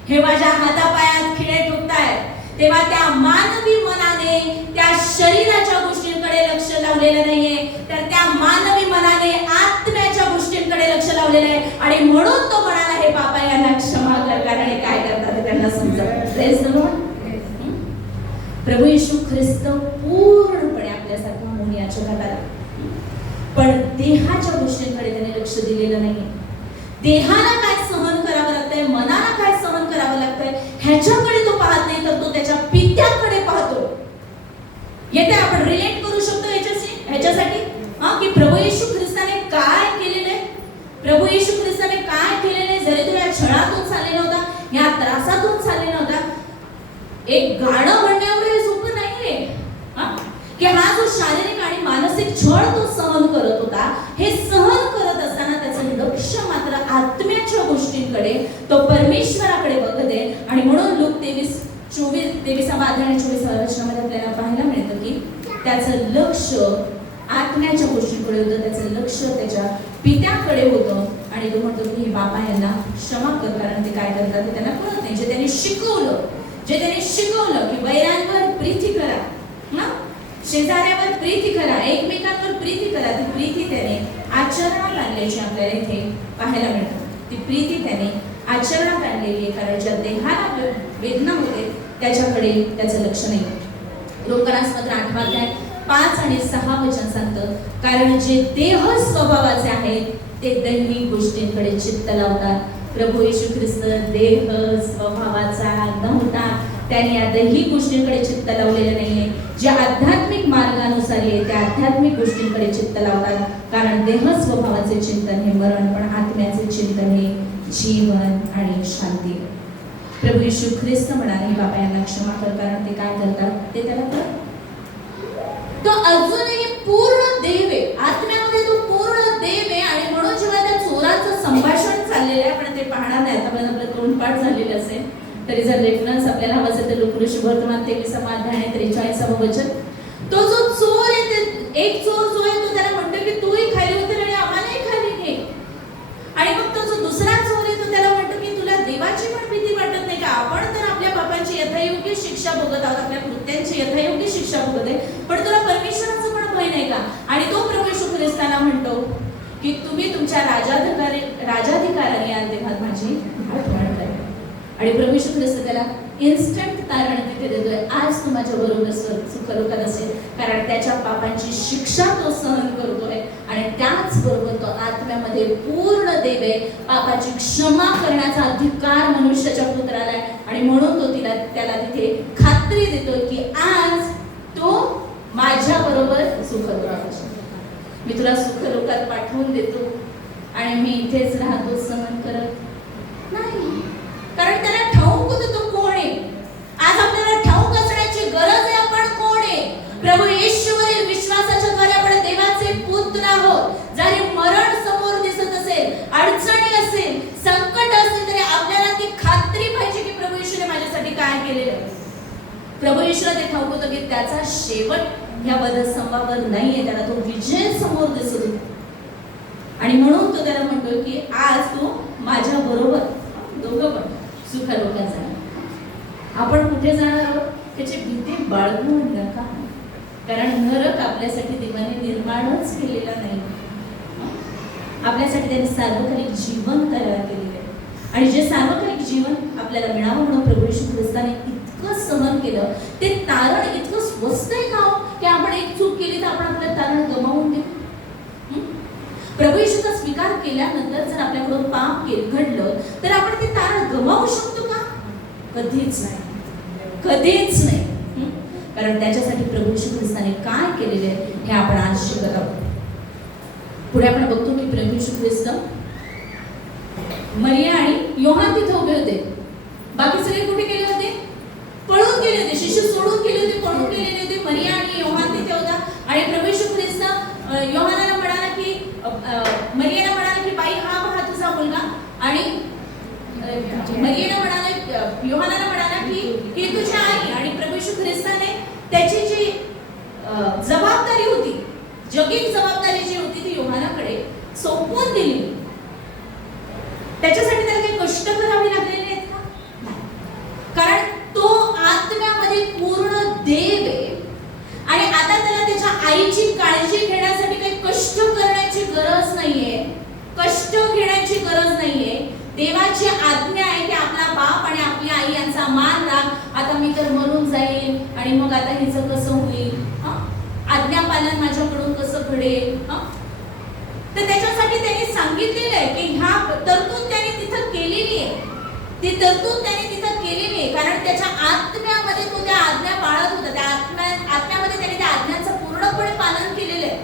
हे माझ्या हातापायात खिळे ठोकताय. तेव्हा त्या मानवी मनाने त्या शरीराच्या गोष्टींकडे लक्ष लावलेलं नाहीये, तर त्या मानवी मनाने आत्म्याच्या गोष्टींकडे लक्ष लावलेलं आहे. आणि म्हणून तो म्हणाला हे बाबा यांना क्षमा कर, कारण हे काय करतात ते त्यांना समजत. Praise the Lord. प्रभू येशू ख्रिस्त पूर्णपणे आपल्यासारखा होऊन या जगात आला, पण देहाच्या गोष्टींकडे त्याने लक्ष दिलेलं नाहीये. देहाला काय सहन करावं लागतंय, मनाला काय सहन करावं लागतंय ह्याच्याकडे तो पाहत नाही, तर तो त्याच्या पित्याकडे पाहतो. येथे आपण रिलेट करू शकतो ह्याच्यासाठी की प्रभू येशू ख्रिस्ताने काय केलेलं आहे. प्रभू येशू ख्रिस्ताने काय केलेलं आहे. जरी तुला छळातून चाललेला होता, या त्रासातून चाललेला होता, एक गाणं म्हणण्यावर सोपं नाहीये की हा जो शारीरिक आणि मानसिक छळ तो सहन करत होता, हे सहन करत असताना त्याचं लक्ष मात्र आत्म्याच्या गोष्टींकडे, तो परमेश्वराकडे बघते. आणि म्हणून लूक 23:24 अध्याय 24 वचनामध्ये आपल्याला पाहायला मिळतं की त्याचं लक्ष आत्म्याच्या गोष्टींकडे होतं, त्याचं लक्ष त्याच्या पित्याकडे होतं. आणि तो म्हणतो की हे बाबा यांना क्षमा कर, कारण ते काय करतात ते त्यांना कळत नाही. जे त्यांनी शिकवलं की वैरांवर प्रीती करा, शेजाऱ्यावर प्रीती करा, एकमेकांवर प्रीती करा, ती प्रीती त्याने आचरणात आणल्याची आपल्याला इथे पाहायला मिळतं. ती प्रीती त्याने आचरणात आणलेली आहे, कारण ज्या देहाला वेदना होते त्याच्याकडे त्याचं लक्ष नाही. लोकांमध्ये 8 अध्याय 5 आणि 6 वचन सांगतं, कारण जे देह स्वभावाचे आहेत ते दैहिक गोष्टींकडे चित्त लावतात. प्रभू येशू ख्रिस्त देह स्वभावाचा नव्हता, त्याने या दैहिक गोष्टींकडे चित्त लावलेलं नाहीये. जे आध्यात्मिक मार्गानुसार आहे त्या आध्यात्मिक गोष्टींकडे चित्त लावतात, कारण देह स्वभावाचे चिंतन हे मरण, पण आत्म्याचे चिंतन हे जीवन आणि शांती. प्रभू येशू ख्रिस्त म्हणाले, बाबा यांना क्षमा कर, कारण ते काय करतात ते त्याला कळत. तो अजूनही पूर्ण देव आहे, आत्म्यामध्ये तो पूर्ण देव आहे. आणि म्हणून जेव्हा त्या चोराचं संभाषण चाललेलं आहे, आपण ते पाहणार नाही, आतापर्यंत आपलं तोंडपाठ झालेलं असेल तरी जर रेफरन्स आपल्याला हवं असेल तर लुकास वर्तमान 23 अध्याय 43 वचन. तो जो चोर आहे, ते एक चोर जो आहे तो त्याला म्हणतो की तूही खाली उतर आणि आम्हालाही खाली घे. आणि मग तो जो दुसरा चोर आहे तो त्याला म्हणतो की तुला देवाची पण भीती वाटत नाही का? आपण तर आपल्या पापांची यथायोग्य शिक्षा भोगत आहोत, आपल्या कृत्यांची यथायोग्य शिक्षा भोगत आहे, पण तुला परमेश्वराचं पण भय नाही का? आणि तो प्रभू येशू ख्रिस्ताला म्हणतो की तुम्ही तुमच्या राजाधिकाराने या देवात माझी आठवण करा. आणि प्रभू येशू ख्रिस्त त्याला इन्स्टंट तारण तिथे देतोय, आज तू माझ्या बरोबर सुखरूपात असेल, कारण त्याच्या पापांची शिक्षा तो सहन करतोय. आणि त्याच बरोबर तो आत्म्यामध्ये पूर्ण देव आहे, पापाची क्षमा करण्याचा अधिकार मनुष्याच्या पुत्राला आहे. आणि म्हणून तो त्याला तिथे खात्री देतोय की आज तो माझ्या बरोबर सुखरूपात असेल. मी तुला सुखरूपात पाठवून देतो आणि मी इथेच राहतो सहन करत नाही, कारण त्याला ठाऊक होतं तो कोण आहे. आज आपल्याला ठाऊक असण्याची गरज आहे, आपण कोण आहे. प्रभू येशूवरील विश्वासाच्या द्वारे आपण देवाचे पुत्र आहोत. जरी मरण समोर दिसत असेल, अडचणी असेल, संकट असेल, तरी आपल्याला ती खात्री पाहिजे की प्रभू येशूने माझ्यासाठी काय केलेलं आहे. प्रभू येशूला ते ठाऊक होतं की त्याचा शेवट या वधस्तंभावर नाहीये, त्याला तो विजय समोर दिसत होता. आणि म्हणून तो त्याला म्हणतो की आज तू माझ्या बरोबर, दोघं पण सुखरूपात जाणार. आपण कुठे जाणार आहोत त्याची भीती बाळगू नका, कारण नरक आपल्यासाठी देवाने निर्माणच केलेला नाही. आपल्यासाठी त्यांनी सार्वकालिक जीवन तयार केलेलं आहे. आणि जे सार्वकालिक जीवन आपल्याला मिळावं म्हणून प्रभू येशू ख्रिस्ताने इतकं सहन केलं. ते तारण इतकं स्वस्त आहे का की आपण एक चूक केली तर आपण आपलं तारण गमावून देऊ. प्रभू येशूचा स्वीकार केल्यानंतर जर आपल्याकडून पाप घडलं तर आपण ते तारण गमावू शकतो का? कधीच नाही, कधीच नाही. कारण त्याच्यासाठी प्रभू येशू ख्रिस्ताने काय केलेले हे आपण आज शिकत आहोत. पुढे आपण बघतो की प्रभू येशू ख्रिस्त, मरिया आणि योहान तिथे उभे होते. बाकी सगळे कुठे गेले होते? पळून गेले होते. शिष्य सोडून गेले होते, पळून गेलेले होते. मरिया आणि योहान तिथे होता. आणि प्रभू येशू ख्रिस्त योहानाला म्हणाला की मरियाला म्हणाला की बाई हा पहा तुझा मुलगा. आणि मरियाला म्हणाला, योहानाला म्हणाला की ही तुझी आई. आणि प्रभू येशू ख्रिस्ताने त्याची जी जबाबदारी होती, जगिक जबाबदारी जी होती ती योहानाकडे सोपवून दिली. त्याच्यासाठी त्याला काही कष्ट करावे लागलेले आहेत का? नाही, कारण तो आत्म्यामध्ये पूर्ण देव आहे. आणि आता त्याला त्याच्या आईची काळजी घेण्यासाठी काही कष्ट करण्याची गरज नाहीये, कष्ट घेण्याची गरज नाहीये. देवाची आज्ञा आहे की आपला बाप आणि आपली आई यांचा मान राख. आता मी तर मरून जाईल आणि मग आता हिचं कसं होईल, आज्ञापालन माझ्याकडून कसं घडेल. तर त्याच्यासाठी त्यांनी सांगितलेलं आहे की ह्या तरतूद त्याने तिथं केलेली आहे. ती तरतूद त्याने तिथं केलेली आहे कारण त्याच्या आत्म्यामध्ये तो त्या आज्ञा पाळत होता. त्या आत्म्यामध्ये त्याने त्या आज्ञांचं पूर्णपणे पालन केलेलं आहे.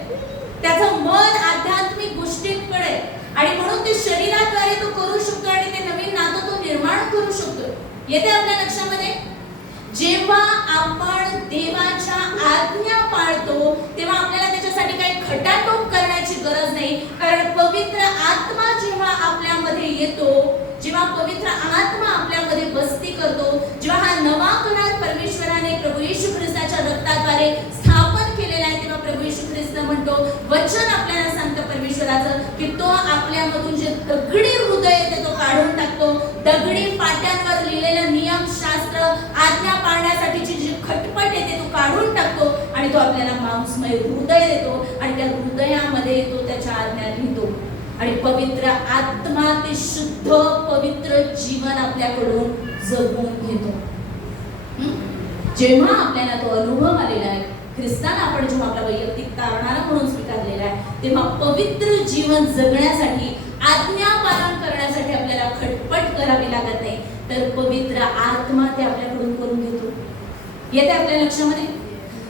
त्याचं मन आध्यात्मिक गोष्टींकडे, आणि म्हणून ते शरीराद्वारे तो करू शकतो आणि ते नवीन नातं तो निर्माण करू शकतो. येते आपल्या लक्षामध्ये, जेव्हा आपण देवाच्या आज्ञा पाळतो तेव्हा आपल्याला त्याच्यासाठी काही खटाटोप करण्याची गरज नाही. कारण पवित्र आत्मा जेव्हा आपल्यामध्ये येतो, जेव्हा पवित्र आत्मा आपल्यामध्ये बस्ती करतो, जेव्हा हा नवा करार परमेश्वराने प्रभू येशू ख्रिस्ताच्या रक्ताद्वारे स्थापन केलेला आहे, तेव्हा प्रभू येशू ख्रिस्त म्हणतो, वचन आपल्याला सांगतं परमेश्वराचं की तो आपल्यामधून जे दगडी हृदय आहे तो काढून टाकतो. दगडी पाट्यांवर लिहिलेलं नियमशास्त्र, आज्ञा पाळण्यासाठीची जी खटपट येते तो काढून टाकतो आणि तो आपल्याला मांसमय हृदय देतो. आणि त्या हृदयामध्ये तो त्याच्या आज्ञा लिहितो. आणि पवित्र आत्मा ते शुद्ध पवित्र जीवन आपल्याकडून जगवून घेतो. जेव्हा आपल्याला तो अनुभव आलेला आहे, ख्रिस्ताला आपण जेव्हा आपला वैयक्तिक तारणारा म्हणून स्वीकारलेला आहे, तेव्हा पवित्र जीवन जगण्यासाठी, आज्ञा पालन करण्यासाठी आपल्याला खटपट करावी लागत नाही, तर पवित्र आत्मा ते आपल्याकडून करून घेतो. येते आपल्या लक्षामध्ये?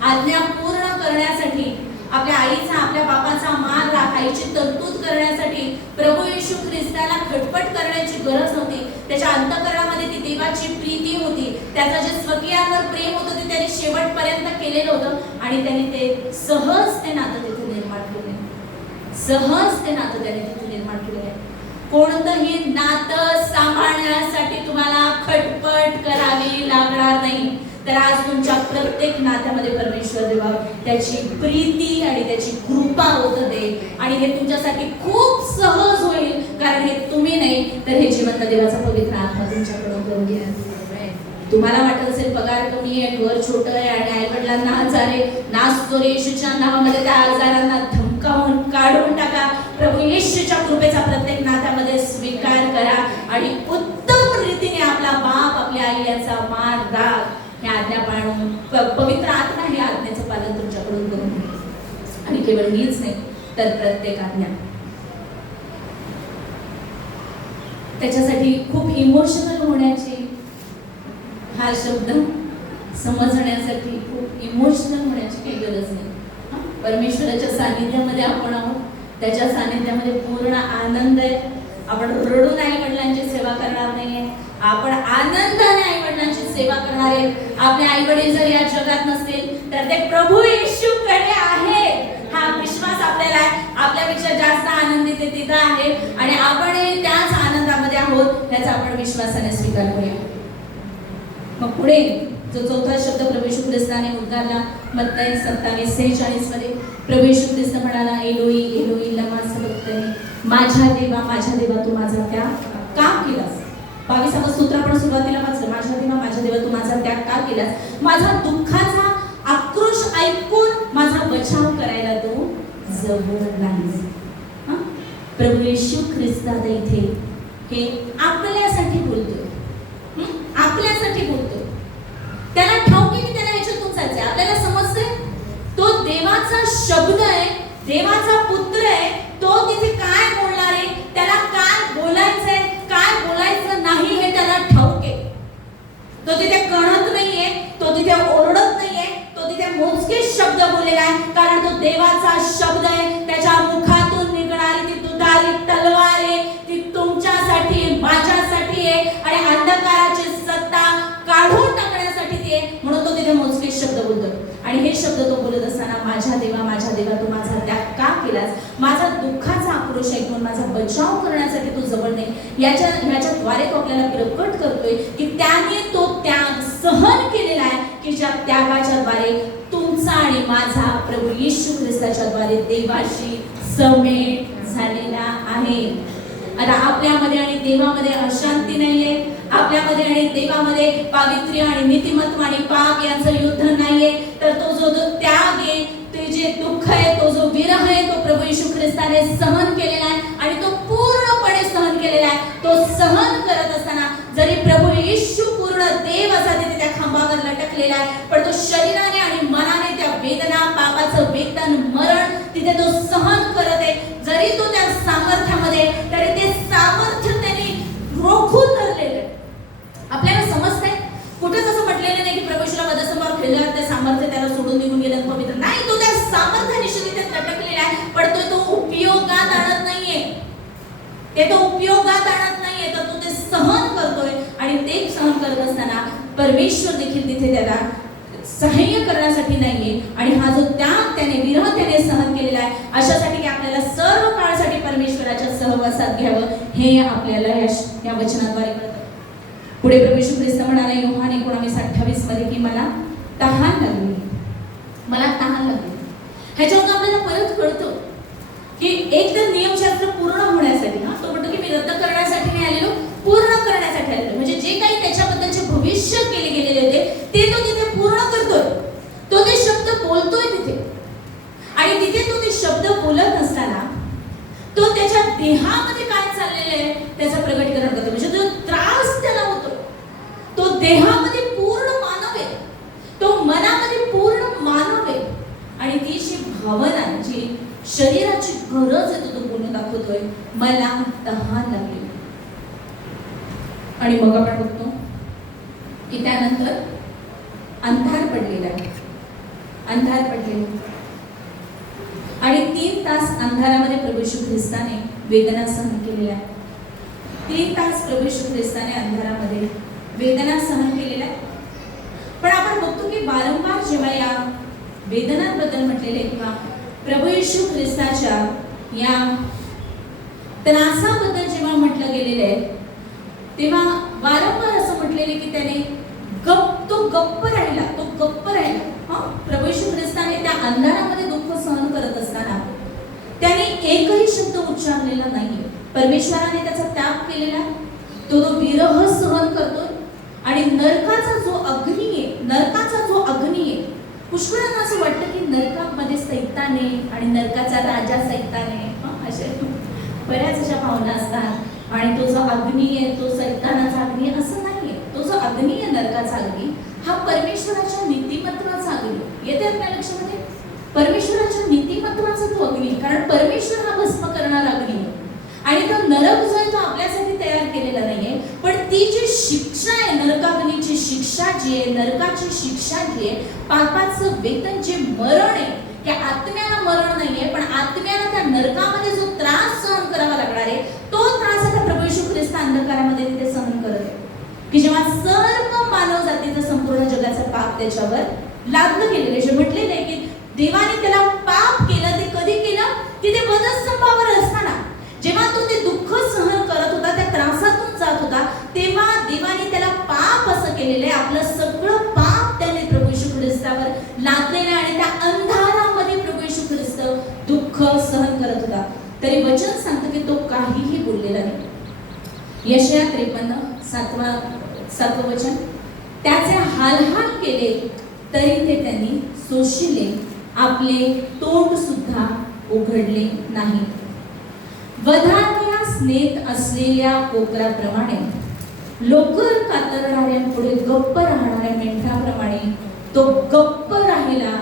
आज्ञा पूर्ण करण्यासाठी, आपल्या आईचा आपल्या बापाचा मान राखायची तरतूद करण्यासाठी प्रभू येशू ख्रिस्ताला खटपट करण्याची गरज नव्हती. त्याच्या अंतःकरणामध्ये ती देवाची प्रीती होती, त्याचं जे स्वकीयांवर प्रेम होतं ते त्याने शेवटपर्यंत केलेलं होतं आणि त्याने ते सहज ते नातं तिथे निर्माण केले. सहज ते नातं त्याने तिथे निर्माण केले. कोणतंही नातं सांभाळण्यासाठी तुम्हाला खटपट करावी लागणार नाही. तर आज तुमच्या प्रत्येक नात्यामध्ये परमेश्वर देवा त्याची प्रीती आणि त्याची कृपा होत दे आणि हे तुमच्यासाठी खूप सहज होईल, कारण हे तुम्ही नाही तर हे जिवंत देवाचा पवित्र आत्मा तुमच्याकडून करून घ्या. तुम्हाला वाटत असेल पगार कमी आहे, घर छोटं आहे आणि आईवडिलांना आजार आहे, नाचतो येशूच्या नावामध्ये त्या आजारांना धमकावून काढून टाका. प्रभू येशूच्या कृपेचा प्रत्येक नात्यामध्ये स्वीकार करा आणि उत्तम रीतीने आपला बाप आपली आई यांचा मान राख हे आज्ञा पाळून पवित्र आत्मा हे आज्ञेचं पालन तुमच्याकडून करून घ्या. आणि केवळ हीच नाही तर प्रत्येक आज्ञा त्याच्यासाठी खूप इमोशनल होण्याची, हा शब्द समजण्यासाठी खूप इमोशनल होण्याची काही गरज नाही. परमेश्वराच्या सानिध्यामध्ये आपण आहोत, त्याच्या सानिध्यामध्ये पूर्ण आनंद आहे. आपण रडून आई वडिलांची सेवा करणार नाहीये, आपण आनंदाने आई वडिलांची सेवा करणार आहे. आपले आई वडील जर या जगात नसतील तर ते प्रभू येशूकडे आहेत हा विश्वास आपल्याला आहे. आपल्यापेक्षा जास्त आनंदी ते तिथं आहे आणि आपण त्याच आनंदामध्ये आहोत याचा आपण विश्वासाने स्वीकार करूया. मग पुढे जो चौथा शब्द प्रभू येशू ख्रिस्ताने उद्गारला मत्ती 27:46 मध्ये प्रभू येशू ख्रिस्त म्हणाला, एलोई एलोई लमा सबक्तनी, माझ्या देवा तू माझा त्याग का केलास. 22 स्तोत्र आपण सुरुवातीला वाचलं, माझ्या देवा तू माझा त्याग का केलास. माझा दुःखाचा आक्रोश ऐकून माझा बचाव करायला तू जवळ नाहीस. प्रभू येशू ख्रिस्त आता इथे हे आपल्यासाठी बोलतोय, आपल्यासाठी बोलतोय. त्याला ठाऊक आहे की त्याला ह्याच्यातून जायचंय. आपल्याला समजतंय तो देवाचा शब्द आहे, देवाचा पुत्र आहे. तो तिथे काय बोलणार आहे, त्याला काय बोलायचंय, काय बोलायचं नाही हे त्याला ठाऊक आहे. तो तिथे कणत नाहीये, तो तिथे ओरडत नाहीये, तो तिथे मोजके शब्द बोललेला आहे, कारण तो देवाचा शब्द आहे. त्याच्या मुखातून निघणारी ती दुधारी तलवार आहे, ती तुमच्यासाठी माझ्यासाठी आहे आणि अंधकाराची सत्ता काढून टाकण्यासाठी ती आहे. म्हणून तो तिथे मोजके शब्द बोलतो आणि हे शब्द तो बोलत असताना माझ्या देवा तू माझा त्याग का केलास. माझा दुःखाचा आक्रोश ऐकून माझा बचाव करण्यासाठी तू जवळ नाही. याच्याद्वारे तो आपल्याला प्रकट करतोय की त्याने तो त्याग सहन केलेला आहे, की ज्या त्यागाच्या द्वारे तुमचा आणि माझा प्रभू येशू ख्रिस्ताच्या द्वारे देवाशी समेट झालेला आहे. आता आपल्यामध्ये आणि देवामध्ये अशांती नाहीये, आपल्यामध्ये आणि देवामध्ये पावित्र्य आणि नीतिमत्व आणि पाप यांचं युद्ध नाहीये. तर तो जो त्याग आहे, ते जे दुःख आहे, तो जो विरह आहे, तो प्रभू येशू ख्रिस्ताने सहन केलेला आहे आणि तो पूर्णपणे सहन केलेला आहे. तो सहन करत असताना जरी प्रभू येशू पूर्ण देव असा तिथे त्या खांबावर लटकलेला आहे, पण तो शरीराने आणि मनाने त्या वेदना, पापाचं वेतन, मरण तिथे तो सहन करत आहे. जरी तो त्या सामर्थ्यामध्ये, तरी ते सामर्थ्य त्यांनी रोखून धरलेलं आहे. आपल्याला समजतंय कुठेच असं म्हटलेलं नाही की प्रभूला वधस्तंभावर खेळल्यावर ते सामर्थ्य त्याला सोडून निघून गेलं पवित्र नाही. तो त्या सामर्थ्यानिशी तिथे लटकलेला आहे, पण तो उपयोगात आणत नाहीये. तो उपयोगात आणत नाहीये, तर तो ते सहन करतोय आणि ते सहन करत असताना परमेश्वर देखील तिथे त्याला सहाय्य करण्यासाठी नाहीये. आणि हा जो त्याग त्याने विरह त्याने सहन केलेला आहे अशासाठी की आपल्याला सर्व काळासाठी परमेश्वराच्या सहवासात घ्यावं हे आपल्याला या वचनाद्वारे कळतं. पुढे प्रभू येशू ख्रिस्त म्हणाला योहान 19:28 मध्ये की मला तहान लागली. ह्याच्यावर आपल्याला परत कळतं की एक तर नियमशास्त्र पूर्ण होण्यासाठी, तो म्हणतो की मी रद्द करण्यासाठी नाही आलेलो, पूर्ण करण्यासाठी आलेलो. म्हणजे जे काही त्याच्याबद्दलचे भविष्य केले गेलेले होते ते तो तिथे पूर्ण करतोय. तो ते शब्द बोलतोय तिथे आणि तिथे तो ते शब्द बोलत असताना तो त्याच्या देहामध्ये काय चाललेलं आहे त्याचा प्रगटीकरण करतो. म्हणजे जो त्रास त्याला होतो तो देहामध्ये पूर्ण मानव आहे, तो भावना, जी शरीराची गरज आहे तो बोलून दाखवतोय, मला तहान लागली. आणि मग आपण बघतो की त्यानंतर अंधार पडलेला आहे, अंधार पडलेला आणि 3 तास अंधारामध्ये प्रभू येशू ख्रिस्ताने वेदना सहन केलेल्या. 3 तास प्रभू येशू ख्रिस्ताने अंधारामध्ये वेदना सहन केलेल्या. पण आपण बघतो की वारंवार जेव्हा या वेदनांबद्दल म्हटलेले किंवा प्रभू येशू ख्रिस्ताच्या या त्रासाबद्दल जेव्हा म्हटलं गेलेलं आहे, तेव्हा वारंवार असं म्हटलेले की त्याने तो गप्प राहिला. प्रभू येशू ख्रिस्ताने त्या अंधारामध्ये दुःख सहन करत असताना त्याने एकही शब्द उच्चारलेला नाही. परमेश्वराने त्याचा त्याग केलेला, तो विरह सहन करतोय. आणि नरकाचा जो अग्नी आहे, पुष्कळांना असं वाटतं की नरकामध्ये सैतान आहे आणि नरकाचा राजा सैतान आहे, अशा बऱ्याच अशा भावना असतात. आणि तो जो अग्नी आहे तो सैतानाचा अग्नी असं नाहीये. तो जो अग्नी आहे, नरकाचा अग्नी, हा परमेश्वराच्या नीतिमत्वाचा अग्नी. येते आपल्या लक्षामध्ये? परमेश्वराच्या नीतिमत्वाचा तो अग्नी, कारण परमेश्वर हा भस्म करणारा अग्नी आहे. आणि तो नरक जो आहे तो आपल्यासाठी तयार केलेला नाहीये, पण ती जी शिक्षा आहे, नरकाग्नीची शिक्षा जी आहे, नरकाची शिक्षा जी आहे, पापाचं वेतन जे मरण आहे, त्या आत्म्याला मरण नाहीये, पण आत्म्याला त्या नरकामध्ये जो त्रास सहन करावा लागणार आहे, तो त्रास आता प्रभू येशू ख्रिस्त अंधकारामध्ये तिथे सहन करत आहे. की जेव्हा सर्व मानव जातीचं संपूर्ण जगाचं पाप त्याच्यावर लादलं गेलेलं, जे म्हटलेलं आहे की देवाने त्याला पाप केलं. ते कधी केलं? की ते वधस्तंभावर असताना जेव्हा तो ते दुःख सहन करत होता, त्या त्रासातून जात होता, तेव्हा देवाने त्याला पाप असं केलेलं आहे. आपलं सगळं पाप त्याने प्रभू येशू ख्रिस्तावर लादलेलं आहे आणि त्या अंधारामध्ये प्रभू येशू ख्रिस्त दुःख सहन करत होता. तरी वचन सांगतं की तो काहीही बोललेला नाही. यशाया 53 7वं वचन, त्याचे हालहाल केले तरी ते त्यांनी सोशिले, आपले तोंड सुद्धा उघडले नाही. वधार्यास नेत असलेल्या कोकराप्रमाणे, लोकर कातरणाऱ्यांपुढे गप्प राहणाऱ्या मेंढराप्रमाणे तो गप्प राहिला,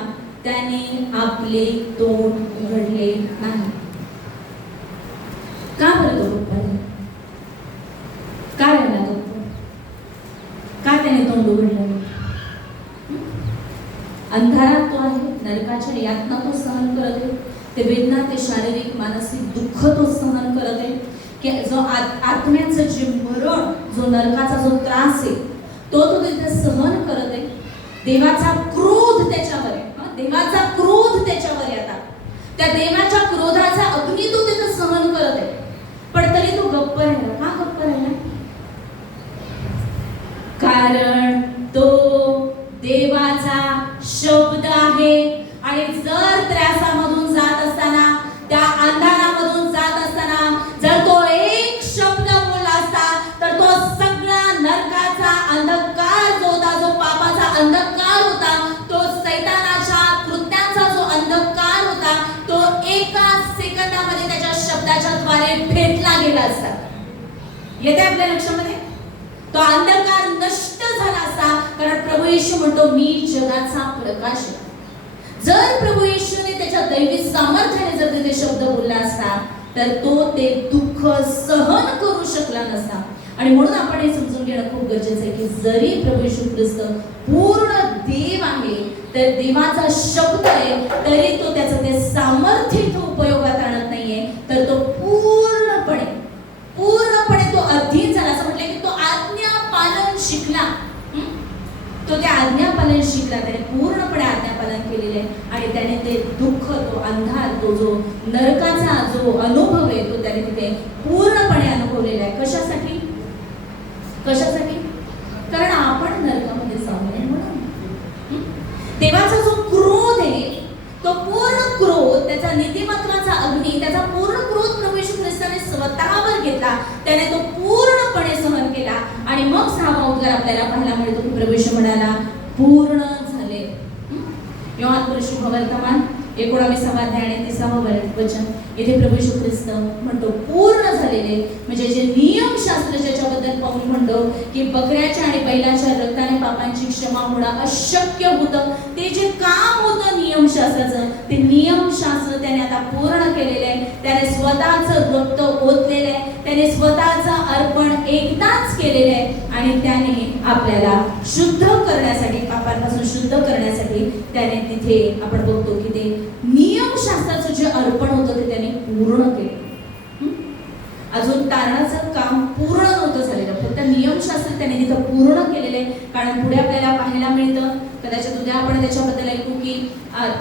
त्याने आपले तोंड उघडले नाही. का बरं तो गप्प राहिला? का राहिला गप्प? का त्याने तोंड उघडलं? अंधारात तो आहे, नरकाच्या यातना तो सहन करत आहे, ते वेदना, ते शारीरिक मानसिक दुःख तो सहन करत आहे. की जो आत्म्याचं जे मरण, जो नरकाचा जो त्रास आहे, तो तिथे सहन करत आहे. देवाचा क्रोध त्याच्यावर आहे, देवाचा क्रोध त्याच्यावर आहे. आता त्या देवाच्या क्रोधाचा अग्नी तो तिथे सहन करत आहे, पण तरी तो गप्प राहिला. का गप्प राहिला? कारण तो देवाचा शब्द आहे. आणि जर त्रासामधून जात असताना, त्या अंधारामधून जात असताना, जर तो एक शब्द बोलला असता, तर तो सगळा नरकाचा अंधकार जो होता, जो पापाचा अंधकार होता, तो सैतानाच्या कृत्यांचा जो अंधकार होता, तो एका सेकंदामध्ये त्याच्या शब्दाच्या द्वारे भेटला गेला असता. येते आपल्या लक्षामध्ये? तो अंधकार नष्ट झाला असता, कारण प्रभू येशू म्हणतो, मी जगाचा प्रकाश आहे. जर प्रभू येशूने त्याच्या दैवी सामर्थ्याने जर ते शब्द बोलला असता, तर तो ते दुःख सहन करू शकला नसता. आणि म्हणून आपण हे समजून घेणं खूप गरजेचं आहे की जरी प्रभू येशू ख्रिस्त पूर्ण देव आहे, तर देवाचा शब्द आहे, तरी तो त्याचं ते सामर्थ्य तो उपयोगात आणत नाहीये, तर तो पूर्णपणे तो अधीन झाला. असं म्हटलं की तो आज्ञापालन शिकला. तो त्या आज्ञापालन शिकला, त्याने पूर्णपणे आज्ञापालन केलेले आहे. आणि त्याने ते दुःख, तो अंधार, तो जो नरकाचा जो अनुभव आहे, तो त्याने तिथे पूर्णपणे अनुभवलेला आहे. कशासाठी? कारण आपण नरकामध्ये जाऊ नये म्हणून. देवाचा जो क्रोध आहे, तो पूर्ण क्रोध, त्याचा नीतिमत्वाचा अग्नी, त्याचा पूर्ण क्रोध प्रभू येशू ख्रिस्ताने स्वतःवर घेतला. त्याने तो पूर्णपणे सहन केला. आणि मग 6वा उद्गार आपल्याला पाहायला मिळतो की प्रभू येशू म्हणाला, पूर्ण झाले. योहान शुभवर्तमान 19 अध्याय आणि 30 वचन इथे प्रभू येशू ख्रिस्त म्हणतो पूर्ण झालेले, म्हणजे जे नियमशास्त्र ज्याच्याबद्दल पाहून म्हणतो की बकऱ्याच्या आणि बैलाच्या रक्ताने पापांची क्षमा होणं अशक्य होतं, ते जे काम होतं नियमशास्त्राचं, ते नियमशास्त्र त्याने आता पूर्ण केलेलं आहे. त्याने स्वतःचं रक्त ओतलेलं आहे, त्याने स्वतःचं अर्पण एकदाच केलेलं आहे आणि त्याने आपल्याला शुद्ध करण्यासाठी, पापांपासून शुद्ध करण्यासाठी त्याने तिथे आपण बघतो की ते नियमशास्त्राचं जे अर्पण होतं ते त्याने पूर्ण केलं. अजून तारणाचं काम पूर्ण नव्हतं झालेलं, फक्त नियमशास्त्र त्याने तिथं पूर्ण केलेलं आहे. कारण पुढे आपल्याला पाहायला मिळतं, कदाचित उद्या आपण त्याच्याबद्दल ऐकू की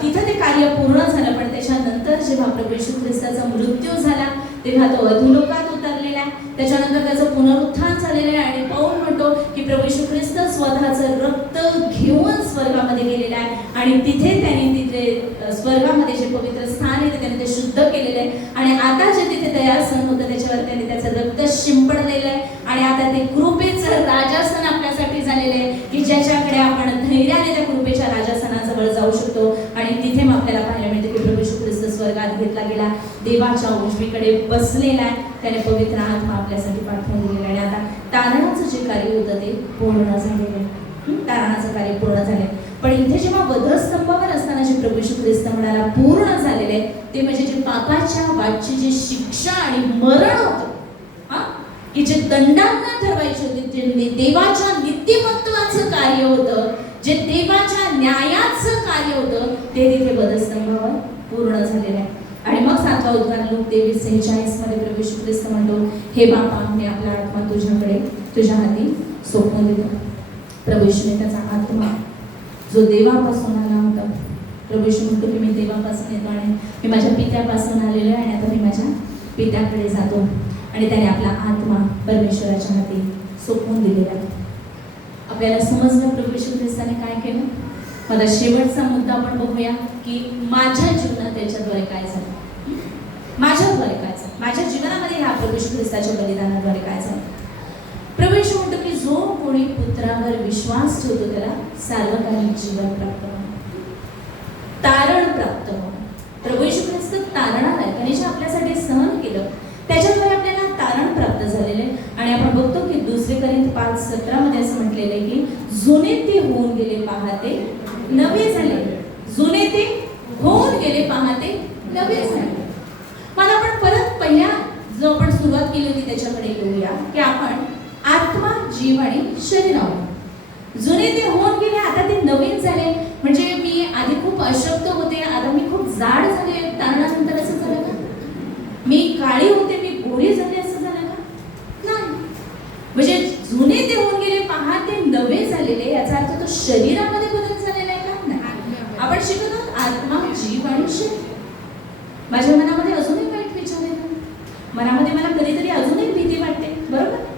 तिथं ते कार्य पूर्ण झालं, पण त्याच्यानंतर जेव्हा प्रभू येशू ख्रिस्ताचा मृत्यू झाला तेव्हा तो अधोलोकात उतरलेला आहे. त्याच्यानंतर त्याचं पुनरुत्थान झालेलं आहे आणि पाऊल म्हणतो की प्रभू येशू ख्रिस्त स्वतःचं रक्त घेऊन स्वर्गामध्ये गेलेला आहे आणि तिथे तिथे स्वर्गामध्ये जे पवित्र स्थान आहे त्याने ते शुद्ध केलेलं आहे आणि आता जे तिथे दयासन होतं त्याच्यावर त्याने त्याचं रक्त शिंपडलेलं आहे आणि आता ते कृपेचं राजासन आपल्यासाठी झालेलं आहे की ज्याच्याकडे आपण धैर्याने त्या कृपेच्या राजासनाजवळ जाऊ शकतो. आणि तिथे मग आपल्याला पाहायला मिळतं की प्रभू येशू ख्रिस्त स्वर्गात घेतला गेला, देवाच्या उजवीकडे बसलेला आहे, त्याने पवित्र आत्मा आपल्यासाठी पाठवून दिलेला आहे. आणि आता तारणाचं जे कार्य होतं ते पूर्ण झालेलं आहे. तारणाचं कार्य पूर्ण झाले. पण इथे जेव्हा वधस्तंभावर असताना जे प्रभू येशू ख्रिस्त म्हणाला पूर्ण झालेले ते म्हणजे जे पापाच्या वाटची जी शिक्षा आणि मरण होतं, की जे दंडांना ठरवायचे होते, जे देवाच्या नीतिमत्वाचं कार्य होतं, जे देवाच्या न्यायाचं कार्य होतं, ते तिथे वधस्तंभावर पूर्ण झालेलं आहे. आणि मग 7वा उद्गार लूक 23:46 मध्ये प्रभू येशू ख्रिस्त म्हणतो, हे बापा, मी आपला आत्मा तुझ्याकडे, तुझ्या हाती सोपवून देतो. प्रभू येशूने त्याचा आत्मा जो देवापासून आला होता, प्रभू येशू म्हणतो की मी देवापासून येतो आणि मी माझ्या पित्यापासून आलेलो आहे आणि आता मी माझ्या पित्याकडे जातो. आणि त्याने आपला आत्मा परमेश्वराच्या हाती सोपवून दिलेला. आपल्याला समजलं प्रभू येशू ख्रिस्ताने काय केलं. माझा शेवटचा मुद्दा आपण बघूया की माझ्या जीवनात त्याच्याद्वारे काय झालं, माझ्याद्वारे काय झालं, माझ्या जीवनामध्ये ह्या प्रभू येशू ख्रिस्ताच्या बलिदानाद्वारे काय झालं. प्रभू येशू म्हणतो की जो कोणी पुत्रावर विश्वास ठेवतो त्याला सार्वकालिक जीवन प्राप्त होणार, तारण प्राप्त होणार. प्रभू येशू ख्रिस्त तारणार आहे, त्याने जे आपल्यासाठी सहन केलं त्याच्याद्वारे आपल्याला तारण प्राप्त झालेले. आणि आपण बघतो की 2 कोरिंथ 5:17 मध्ये असं म्हटलेलं आहे की जुने ते होऊन गेले पाहते नवे झाले, जुने ते होऊन गेले पाहते नवे झाले. मला आपण परत पहिल्या जो आपण सुरुवात केली होती त्याच्याकडे येऊया की आपण आत्मा, जीव आणि शरीर आहोत. जुने ते होऊन गेले, आता ते नवीन झाले. म्हणजे मी आधी खूप अशक्त होते, आता मी खूप जाड झाले, तारणानंतर असं झालं का? मी काळी होते, मी गोरी झाले, असं झालं का? नाही. म्हणजे जुने ते होऊन गेले पहा ते नवे झालेले, याचा अर्थ तो शरीरामध्ये बदल झालेला आहे का? नाही. आपण शिकत आहोत आत्मा, जीव आणि शरीर. माझ्या मनामध्ये अजूनही वाईट विचार येतात, मनामध्ये मला कधीतरी अजूनही भीती वाटते, बरोबर?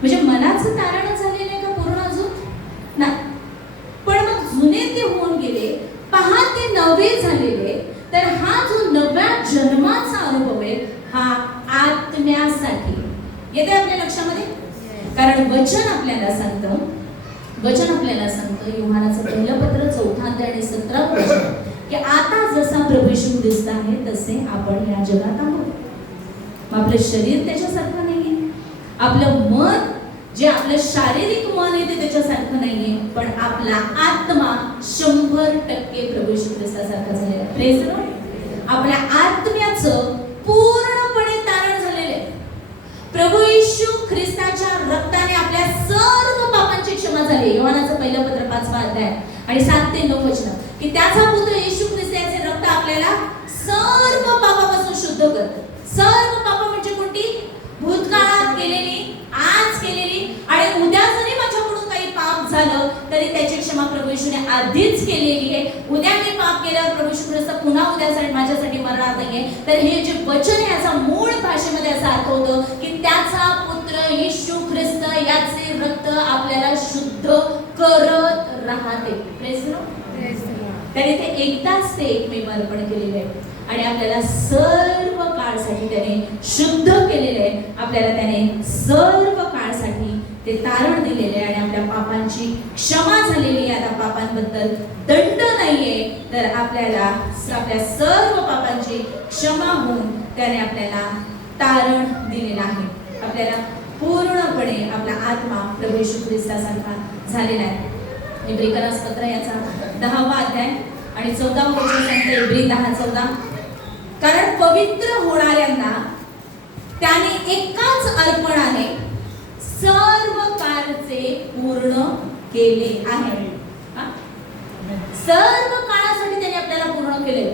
म्हणजे मनाचं तारण झालेलं आहे का पूर्ण अजून? नाही. पण मग जुने ते होऊन गेले पहा ते नवे झालेले, तर हा जो नव्या जन्माचा अनुभव आहे हा आत्म्यासाठी येते आपल्या लक्षामध्ये. कारण वचन आपल्याला सांगतं योहानाचं पहिलं पत्र 4 अध्याय आणि 17 वचन की आता जसा प्रभू येशू ख्रिस्त आहे तसे आपण या जगात आहोत. मग आपलं शरीर त्याच्यासारखं नाहीये, आपलं मन जे आपलं शारीरिक मन आहे ते त्याच्यासारखं नाहीये, पण आपला आत्मा 100% प्रभू येशू ख्रिस्तासारखा झालेला आहे. Praise the Lord. आपल्या आत्म्याचं पूर्णपणे तारण झालेले आहे. प्रभू येशू ख्रिस्ताच्या रक्ताने आपल्या सर्व पापांची क्षमा झाली. योहानाचं पहिलं पत्र 5वा अध्याय आणि 7 ते 9 वचन की त्याचा पुत्र येशू ख्रिस्त याचे रक्त आपल्याला सर्व पापापासून शुद्ध करतं. सर्व पाप म्हणजे कोणती? भूतकाळात केलेली, आज केलेली आणि उद्या जरी माझ्याकडून काही पाप झालं तरी त्याची क्षमा प्रभू येशूने आधीच केलेली आहे. उद्या मी पाप केल्यावर प्रभू येशू ख्रिस्त पुन्हा उद्यासाठी माझ्यासाठी मरणार नाहीये. तर हे जे वचन आहे याचा मूळ भाषेमध्ये असा अर्थ होतो की त्याचा पुत्र येशू ख्रिस्त याचे रक्त आपल्याला शुद्ध करत राहते. Praise the Lord. त्याने ते एकदाच ते एकमेव अर्पण केलेले आहे आणि आपल्याला सर्व काळसाठी त्याने शुद्ध केलेले आहे. आपल्याला त्याने सर्व काळसाठी ते तारण दिलेले आणि आपल्या पापांची क्षमा झालेली आहे. आता पापांबद्दल दंड नाहीये, तर आपल्याला आपल्या सर्व पापांची क्षमा होऊन त्याने आपल्याला तारण दिलेलं आहे. आपल्याला पूर्णपणे आपला आत्मा प्रभू येशू ख्रिस्तासारखा झालेला आहे. इब्रिकरास पत्र याचा 10वा अध्याय आणि 14वा वचन सांगते, इब्री 10:14, कारण पवित्र होणाऱ्यांना त्याने एकाच अर्पणाने सर्व कारचे पूर्ण केले आहे. सर्व काळासाठी त्याने आपल्याला पूर्ण केले.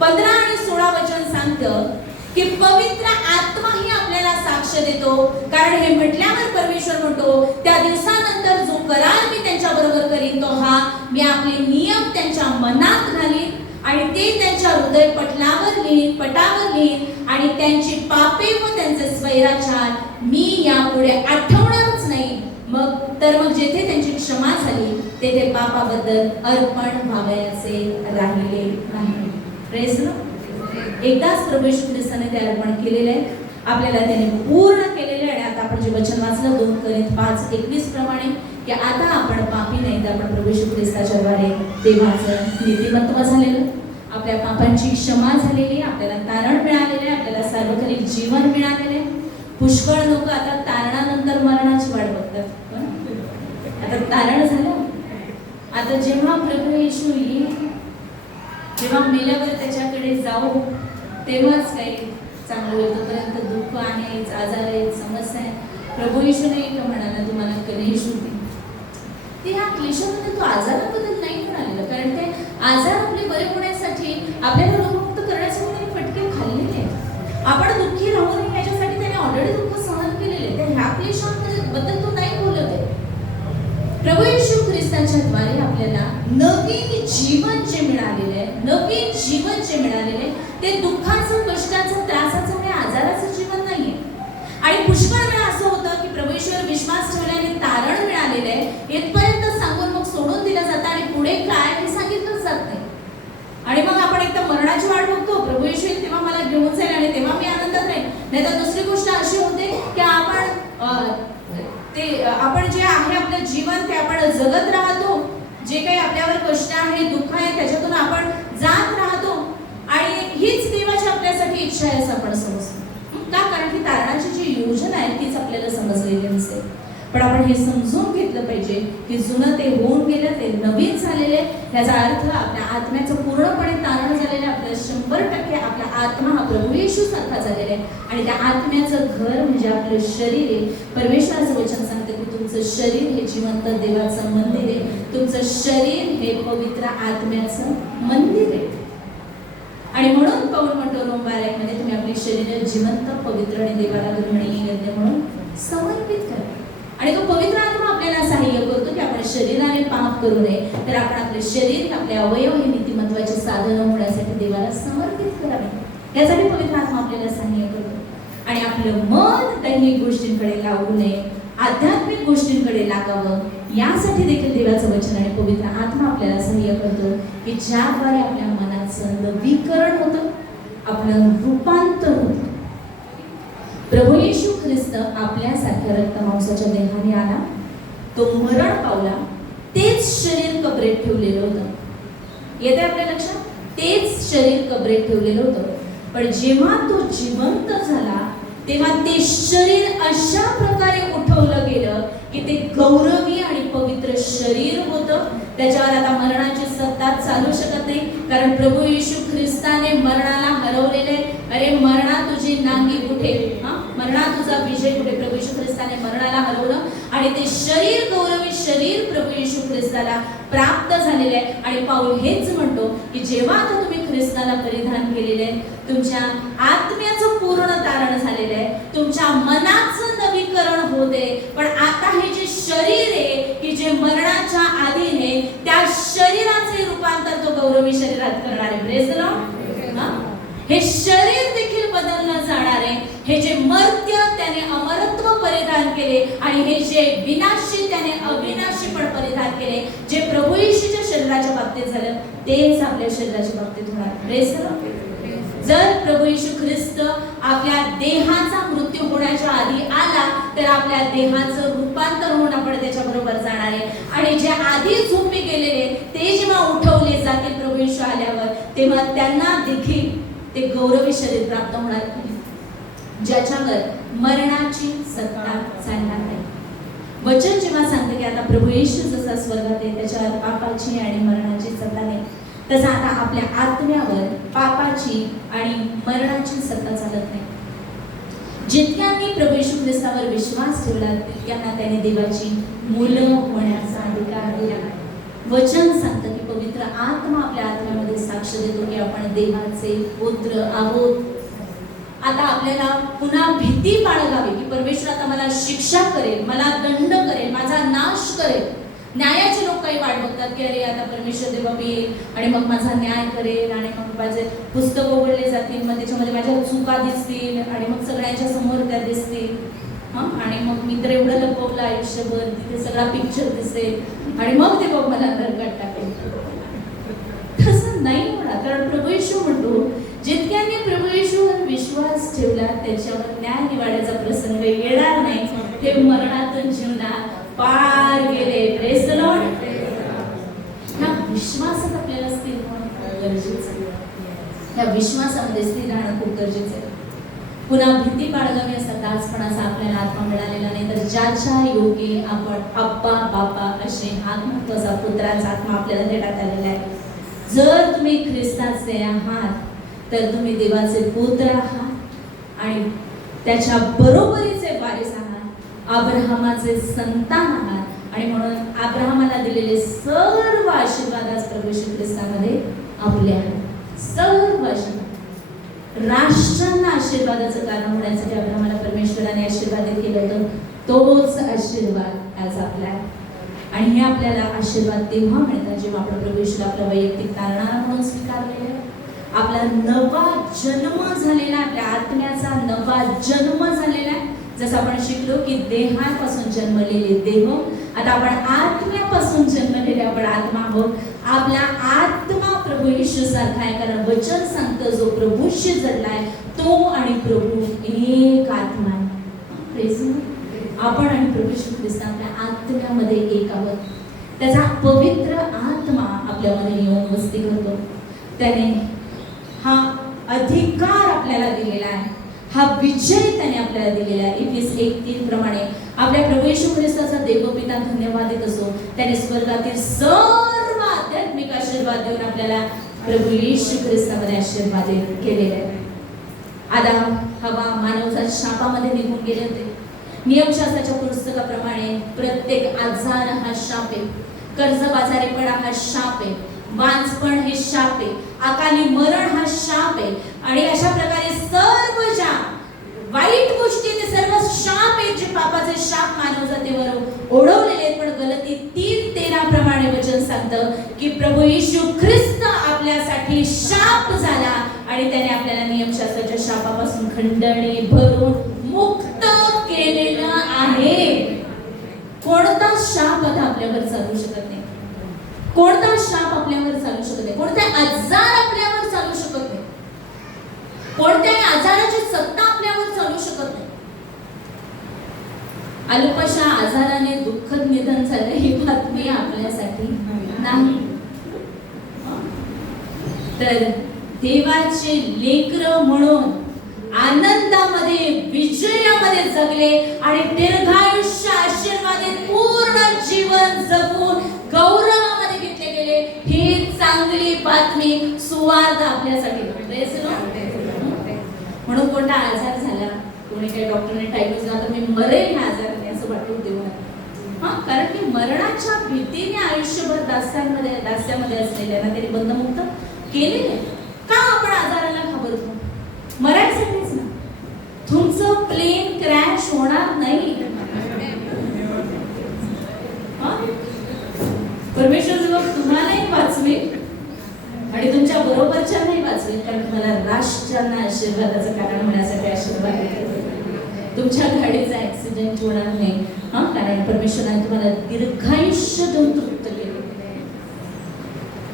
15 आणि 16 वचन सांगतं की पवित्र आत्मा ही आपल्याला साक्ष देतो, कारण हे म्हटल्यावर परमेश्वर म्हणतो, त्या दिवसानंतर जो करार मी त्यांच्या बरोबर करीन तो हा, मी आपले नियम त्यांच्या मनात घालीन आणि ते त्यांच्या हृदय पटलावर लिहीन आणि त्यांची पापे व त्यांचे स्वैराचार मी यापुढे आठवणारच नाही. मग जेथे त्यांची क्षमा झाली तेथे पापाबद्दल अर्पण व्हावयाचे राहिले नाही. Praise Lord. एकदाच प्रभू येशू ख्रिस्ताने ते अर्पण केलेले आहे, आपल्याला त्याने पूर्ण केलेले आहे. आणि आता आपण जे वचन वाचलं 2 कोरिंथ 5:21 प्रमाणे की आता आपण पापी नाही, तर आपण प्रभू येशू ख्रिस्ताच्या द्वारे देवाचं नीतिमत्व झालेलं, आपल्या पापांची क्षमा झालेली, आपल्याला तारण मिळालेले, आपल्याला सार्वत्रिक जीवन मिळालेले. पुष्कळ लोक आता तारणानंतर मरणाची वाट बघतात. आता तारण झालं, आता जेव्हा प्रभू येशू येईल, जेव्हा मेल्यावर त्याच्याकडे जाऊ, तेव्हाच काही चांगलं होईल. तोपर्यंत दुःख आहे, आजार आहे, समस्या आहे. प्रभू येशू नाही का म्हणाला तुम्हाला क्लेश होते, ते ह्या क्लेशामध्ये तो आजाराबद्दल नाही म्हणालेलं, कारण ते आजार आपले बरे होण्यासाठी आपल्याला रोगमुक्त करण्यासाठी फटके खाल्लेले आहेत. आपण दुःखी राहू नये याच्यासाठी त्याने ऑलरेडी दुःख सहन केलेले, तर ह्या क्लेशाबद्दल तो नाही बोलत आहे. प्रभू येशू ख्रिस्ताच्या द्वारे आपल्याला नवीन जीवन जे मिळालेले आहे, नवीन जीवन जे मिळालेले ते दुःखाचं, कष्टाचं, त्रासाचं आणि आजाराचं जीवन नाहीये. आणि पुष्कळ वेळा असं होतं की प्रभू येशूवर विश्वास ठेवल्याने तारण मिळालेलं आहे इथपर्यंत सांगून मग सोडून दिलं जातं आणि पुढे काय हे सांगितलंच जात नाही. आणि मग आपण एकदा मरणाची वाट बघतो, प्रभू येशू येईल तेव्हा मला घेऊन जाईल आणि तेव्हा मी आनंदात राहील. नाही तर दुसरी गोष्ट अशी होते की आपण जे आहे आपलं जीवन ते आपण जगत राहतो, जे काही आपल्यावर कष्ट आहे, दुःख आहे, त्याच्यातून आपण जात राहतो आणि हीच देवाची आपल्यासाठी इच्छा आहे असं आपण समजतो. का? कारण की तारणाची जी योजना आहे तीच आपल्याला समजलेली नसते. पण आपण हे समजून घेतलं पाहिजे की जुनं ते होऊन गेलं, ते नवीन झालेले. याचा अर्थ आपल्या आत्म्याचं पूर्णपणे तारण झालेलं, आपल्या 100% आपला आत्मा हा प्रभू येशू सारखा झालेला आहे. आणि त्या आत्म्याचं घर म्हणजे आपलं शरीर आहे. परमेश्वराचं वचन सांगतं की तुमचं शरीर हे जिवंत देवाचं मंदिर आहे. तुमचं शरीर हे पवित्र आत्म्याचं मंदिर आहे. आणि म्हणून पौल म्हणतो रोम 12:1 तुम्ही आपले शरीर जिवंत, पवित्र आणि देवाला ग्रहणीय म्हणून समर्पित करा. आणि तो पवित्र आत्मा आपल्याला सहाय्य करतो की आपण शरीराने पाप करू नये, तर आपण आपले शरीर, आपले अवयव हे नीतिमत्वाचे साधन होण्यासाठी देवाला समर्पित करावे. यासाठी पवित्र आत्मा आपल्याला सहाय्य करतो. आणि आपलं मन दैनिक गोष्टींकडे लागू नये, आध्यात्मिक गोष्टींकडे लागावं, यासाठी देखील देवाचं वचन आणि पवित्र आत्मा आपल्याला सहाय्य करतो की ज्याद्वारे आपल्या मनाचं नवीकरण होतं, आपलं रूपांतर होतं. प्रभू येशू ख्रिस्त आपल्यासारख्या रक्तमांसाच्या देहाने आला, तो मरण पावला, तेच शरीर कबरेत ठेवलेलं होतं. येते आपल्या लक्षात? तेच शरीर कबरेत ठेवलेलं होतं. पण जेव्हा तो जिवंत झाला तेव्हा ते शरीर अशा प्रकारे उठवलं गेलं की ते गौरवी आणि पवित्र शरीर होतं. त्याच्यावर आता मरणाची सत्ता चालू शकत नाही, कारण प्रभू येशू ख्रिस्ताने मरणाला हरवलेले. अरे मरणा तुझी नांगी कुठे, मरणा तुझा विजय कुठे? प्रभू येशू ख्रिस्ताने मरणाला हरवलं आणि ते शरीर, गौरवी शरीर प्रभू येशू ख्रिस्ताला प्राप्त झालेले आहे. आणि पाऊल हेच म्हणतो की जेव्हा आता तुम्ही ख्रिस्ताला परिधान केलेले आहे, तुमच्या आत्म्याचं पूर्ण तारण झालेलं आहे, तुमच्या मनाचं नवीकरण होते. पण आता हे जे शरीर आहे की जे मरणाच्या अधीन, त्या शरीराचे रूपांतर तो गौरवी शरीरात करणार आहे. Praise the Lord. हे शरीर देखील बदललं जाणार आहे. हे जे मर्त्य त्याने अमरत्व परिधान केले आणि हे जे विनाशी त्याने अविनाशी पण परिधान केले. जे प्रभू येशूच्या शरीराच्या बाबतीत झालं तेच आपल्या शरीराच्या बाबतीत होणार. Praise the Lord. जर प्रभू येशू ख्रिस्त आपल्या देहाचा मृत्यू होण्याच्या आधी आला तर आपल्या देहाचं रूपांतर होऊन आपण त्याच्या बरोबर जाणार आहे. आणि जे आधी झोपी गेलेले ते जेव्हा उठवले जातील प्रभू येशू आल्यावर, तेव्हा त्यांना देखील ते गौरवी शरीर प्राप्त होणार ज्याच्यावर मरणाची सत्ता चालणार नाही. वचन जेव्हा सांगते की आता प्रभू येशू जसा स्वर्गात आहे त्याच्यावर पापाची आणि मरणाची सत्ता नाही, तसं आता आपल्या आत्म्यावर पापाची आणि मरणाची सत्ता चालत नाही. जितक्यांनी प्रभू येशू ख्रिस्तावर विश्वास ठेवला तितक्यांना त्याने देवाची मुलं होण्याचा अधिकार दिला. वचन सांगतं की पवित्र आत्मा आपल्या आत्म्यामध्ये साक्ष देतो की आपण देवाचे पुत्र आहोत. आता आपल्याला पुन्हा भीती बाळगावी की परमेश्वर आता मला शिक्षा करेल, मला दंड करेल, माझा नाश करेल. न्यायाचे लोक काही वाट बघतात की अरे आता परमेश्वर देवा येईल आणि मग माझा न्याय करेल आणि मग माझे पुस्तक उघडले जातील, मग त्याच्यामध्ये माझ्या चुका दिसतील आणि मग सगळ्यांच्या समोर त्या दिसतील. आणि मग मी तर एवढं लपवलं आयुष्यभर, तिथे सगळा पिक्चर दिसेल आणि मग ते बघ मला नरकात टाकेल. तसं नाही होणार, कारण प्रभू येशू म्हणतो जितक्यांनी प्रभू येशूवर विश्वास ठेवला त्याच्यावर न्याय निवाड्याचा प्रसंग येणार नाही, ते मरणातून जीवनात पार गेले. Praise the Lord. ह्या विश्वासात आपल्याला स्थिर होणं गरजेचं आहे. ह्या विश्वासामध्ये स्थिर राहणं खूप गरजेचं आहे. पुन्हा भीती बाळगावी असा दासपणाचा आपल्याला आत्मा मिळालेला नाही, तर ज्याच्या योगे आपण अप्पा बापा असे आत्मत्वाचा पुत्राचा आत्मा आपल्याला देण्यात आलेला आहे. जर तुम्ही ख्रिस्ताचे आहात तर तुम्ही देवाचे पुत्र आहात आणि त्याच्या बरोबरीचे वारीस आहात, अब्राहमाचे संतान आहात आणि म्हणून अब्राहमाला दिलेले सर्व आशीर्वाद आज प्रभू येशू ख्रिस्तामध्ये आपले आहेत. सर्व आशीर्वाद राष्ट्रांना आशीर्वादाचं कारण होण्यासाठी अब्राहमाला परमेश्वराने आशीर्वादित केलं होतं, तोच आशीर्वाद आज आपला आहे. आणि हे आपल्याला आशीर्वाद तेव्हा मिळतात जेव्हा आपण प्रभू येशूला आपला वैयक्तिक तारणारा म्हणून स्वीकारलेला आहे. आपला नवा जन्म झालेला, आपल्या आत्म्याचा नवा जन्म झालेला आहे. जसं आपण शिकलो की देहापासून जन्मलेले देह, आता आपण आत्म्यापासून जन्मलेले आपण आत्मा आहोत. आपला आत्मा प्रभू येशू सारखा आहे, कारण वचन सांगतं जो प्रभूशी जडलाय तो आणि प्रभू एक आत्मा आहे. आपण आणि प्रभू येशू ख्रिस्त आपल्या आत्म्यामध्ये एक आहोत. त्याचा पवित्र आत्मा आपल्यामध्ये येऊन वस्ती करतो. त्याने हा अधिकार आपल्याला दिलेला आहे, हा विजय त्याने आपल्याला दिलेला आहे. इफिस 1:3 प्रमाणे आपल्या प्रभू येशू ख्रिस्ताचा देवपिता धन्यवादित असो, त्याने स्वर्गातील सर्व आध्यात्मिक आशीर्वाद देऊन आपल्याला प्रभू येशू ख्रिस्तामध्ये आशीर्वादित केलेले आहे. आदाम हवा मानवच्या शापामध्ये निघून गेले होते. नियमशास्त्राच्या पुस्तकाप्रमाणे प्रत्येक आजार हा शाप आहे, कर्जबाजारीपणा हा शाप आहे, वांझपण हे शाप आहे, अकाली मरण हा शाप आहे. आणि अशा प्रकारे सर्व ज्या वाईट गोष्टी ते सर्व शाप आहेत, जे पापाचे शाप मानव जातीवर ओढवलेले आहेत. पण गलती 3:13 प्रमाणे वचन सांगतं की प्रभू येशू ख्रिस्त आपल्यासाठी शाप झाला आणि त्याने आपल्याला नियमशास्त्राच्या शापापासून खंडणी भरून मुक्त केलेलं आहे. कोणता शाप आता आपल्यावर चालू शकत नाही, कोणता शाप आपल्यावर चालू शकत नाही, कोणता आजार आपल्यावर चालू शकत नाही, कोणत्याही आजाराची सत्ता आपल्यावर चालू शकत नाही. अल्पशा आजाराने दुःखद निधन झालं ही बातमी आपल्यासाठी नाही. तर देवाचे लेकरं म्हणून आनंदामध्ये विजयामध्ये जगले आणि दीर्घायुष्य आशीर्वादित पूर्ण जीवन जगून गौरवामध्ये घेतले गेले, ही चांगली बातमी सुवार्ता आपल्यासाठी. म्हणून कोणता आजार झाला, कोणी काही डॉक्टरने टाईप दिला तर मी मरेल ह्या आजाराने असं वाटून देऊ नका. कारण की मरणाच्या भीतीने आयुष्यभर दास्यामध्ये असलेल्यांना त्यांनी बंधमुक्त केलेले. का आपण आजाराला घाबरतो? मरायसाठीच ना. तुमचं प्लेन क्रॅश होणार नाही. परमेश्वर जेव्हा तुम्हालाही वाचवेल आणि तुमच्या बरोबरच्या नाही वाचवेल, कारण तुम्हाला राष्ट्रांना आशीर्वादाचं कारण होण्यासाठी आशीर्वाद देतो. तुमच्या गाडीचा ऍक्सिडेंट होणार नाही, कारण परमेश्वराने तुम्हाला दीर्घायुष्य देऊन तृप्त केले.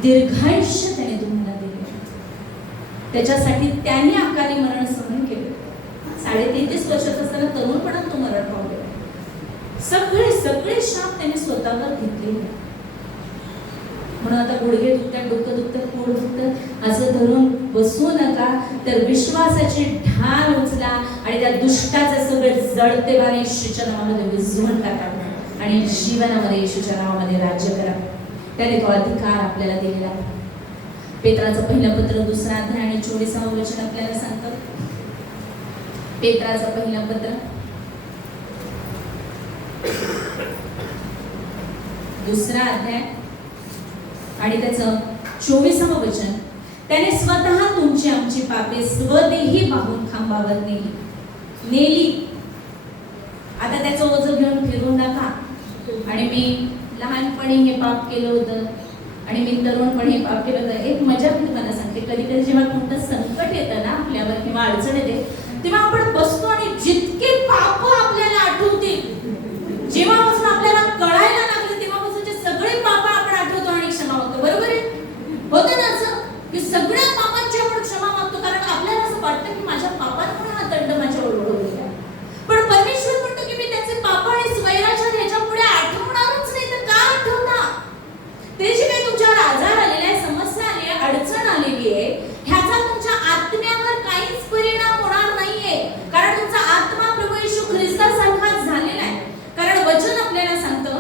दीर्घायुष्य त्याने तुम्हाला दिले. त्याच्यासाठी त्यांनी अकाली मरण सहन केलं. 33.5 वर्षाचा असताना तरुणपणात तो मरण पावले. सगळे सगळे शाप त्यांनी स्वतःवर घेतले. म्हणून आता गुडघे दुखतात, डोकं दुखतं, पोट दुखतं असं धरून बसू नका, तर विश्वासाची ढाल उचला आणि त्या दुष्टाचं सगळं जळते बाण येशूच्या नावामध्ये विझवून टाका आणि जीवनामध्ये येशूच्या नावामध्ये राज्य करा. त्याने तो अधिकार आपल्याला दिलेला. पेत्राचं पहिलं पत्र 2 अध्याय आणि 24 वचन आपल्याला सांगतं. पेत्राचं पहिलं पत्र 2 अध्याय आणि त्याचं 24 वचन. त्याने स्वतः तुमची आमची पापे स्वदेही वाहून खांबावर नेली. आता त्याचं ओझं घेऊन फिरू नका. आणि मी लहानपणी हे पाप केलं होतं आणि मी तरुणपणी हे पाप केलं होतं. एक मजा मी तुम्हाला सांगते. कधी कधी जेव्हा कोणतं संकट येतं ना आपल्यावर किंवा अडचण येते, तेव्हा आपण बसतो आणि जितके पाप आपल्याला आठवतील, जेव्हापासून आपल्याला कळायला लागले तेव्हापासूनचे सगळे पाप आपण आठवतो आणि क्षमा मागतो. बरोबर आहे? होतं ना असं की सगळ्या पापांची आपण क्षमा मागतो, कारण आपल्याला असं वाटतं की माझ्या पापांमुळे हा दंड माझ्यावर ओढवलेला. पण परमेश्वर म्हणतो की मी त्याचे पाप आणि स्वैराचार ह्याच्यापुढे आठवणारच नाही. तर का आठवता? ते जे काही तुमच्यावर आजार आलेला आहे, समस्या आली आहे, अडचण आलेली आहे, ह्याचा तुमच्या आत्म्यावर काहीच परिणाम होणार नाहीये, कारण तुमचा आत्मा प्रभू येशू ख्रिस्तासारखाच झालेला आहे. कारण वचन आपल्याला सांगतं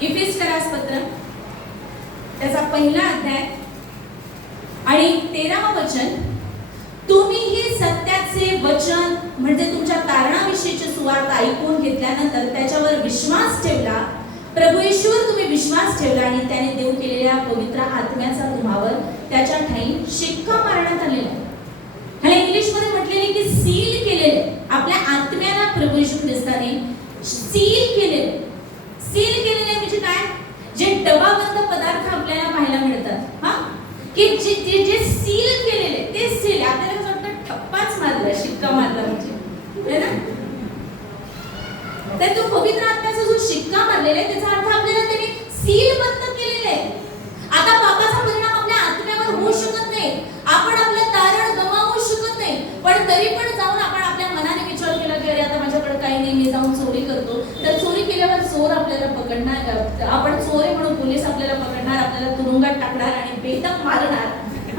इफिसकरास पत्र त्याचा पहिला अध्याय आणि 13 वचन. तुम्हीही सत्याचे वचन म्हणजे तुमच्या तारणाविषयीची सुवार्ता ऐकून घेतल्यानंतर त्याच्यावर विश्वास ठेवला. प्रभू येशूवर तुम्ही विश्वास ठेवला आणि त्याने देव केलेल्या पवित्र आत्म्याचा तुम्हावर त्याच्या ठाई शिक्का मारण्यात आलेला आहे. ह्याला इंग्लिश मध्ये म्हटलेले की सील केलेले. आपल्या आत्म्याला प्रभू येशू ख्रिस्ताने सील केलेले. सील केलेले म्हणजे काय? जे डबाबंद पदार्थ आपल्याला पाहायला मिळतात, हा, की जे सील केलेले ते सील. आपल्याला वाटतं ठप्पाच मारला, शिक्का मारला म्हणजे, है ना? तर तो पवित्र आत्म्याचा जो शिक्का मारलेला आहे त्याचा अर्थ आपल्याला त्याने सील बंद केलेले आहे. आता पापाचा परिणाम आपल्या आत्म्यावर होऊ शकत नाही. आपण आपलं तारण गमावू शकत नाही. पण तरी पण जाऊन आपण आपल्या मनाने विचार केला की अरे आता माझ्याकडे काही नाही, मी जाऊन चोरी करतो. तर चोरी केल्यावर चोर आपल्याला पकडणार, आपण चोर आहे म्हणून पोलीस आपल्याला पकडणार, आपल्याला तुरुंगात टाकणार आणि बेदम मारणार,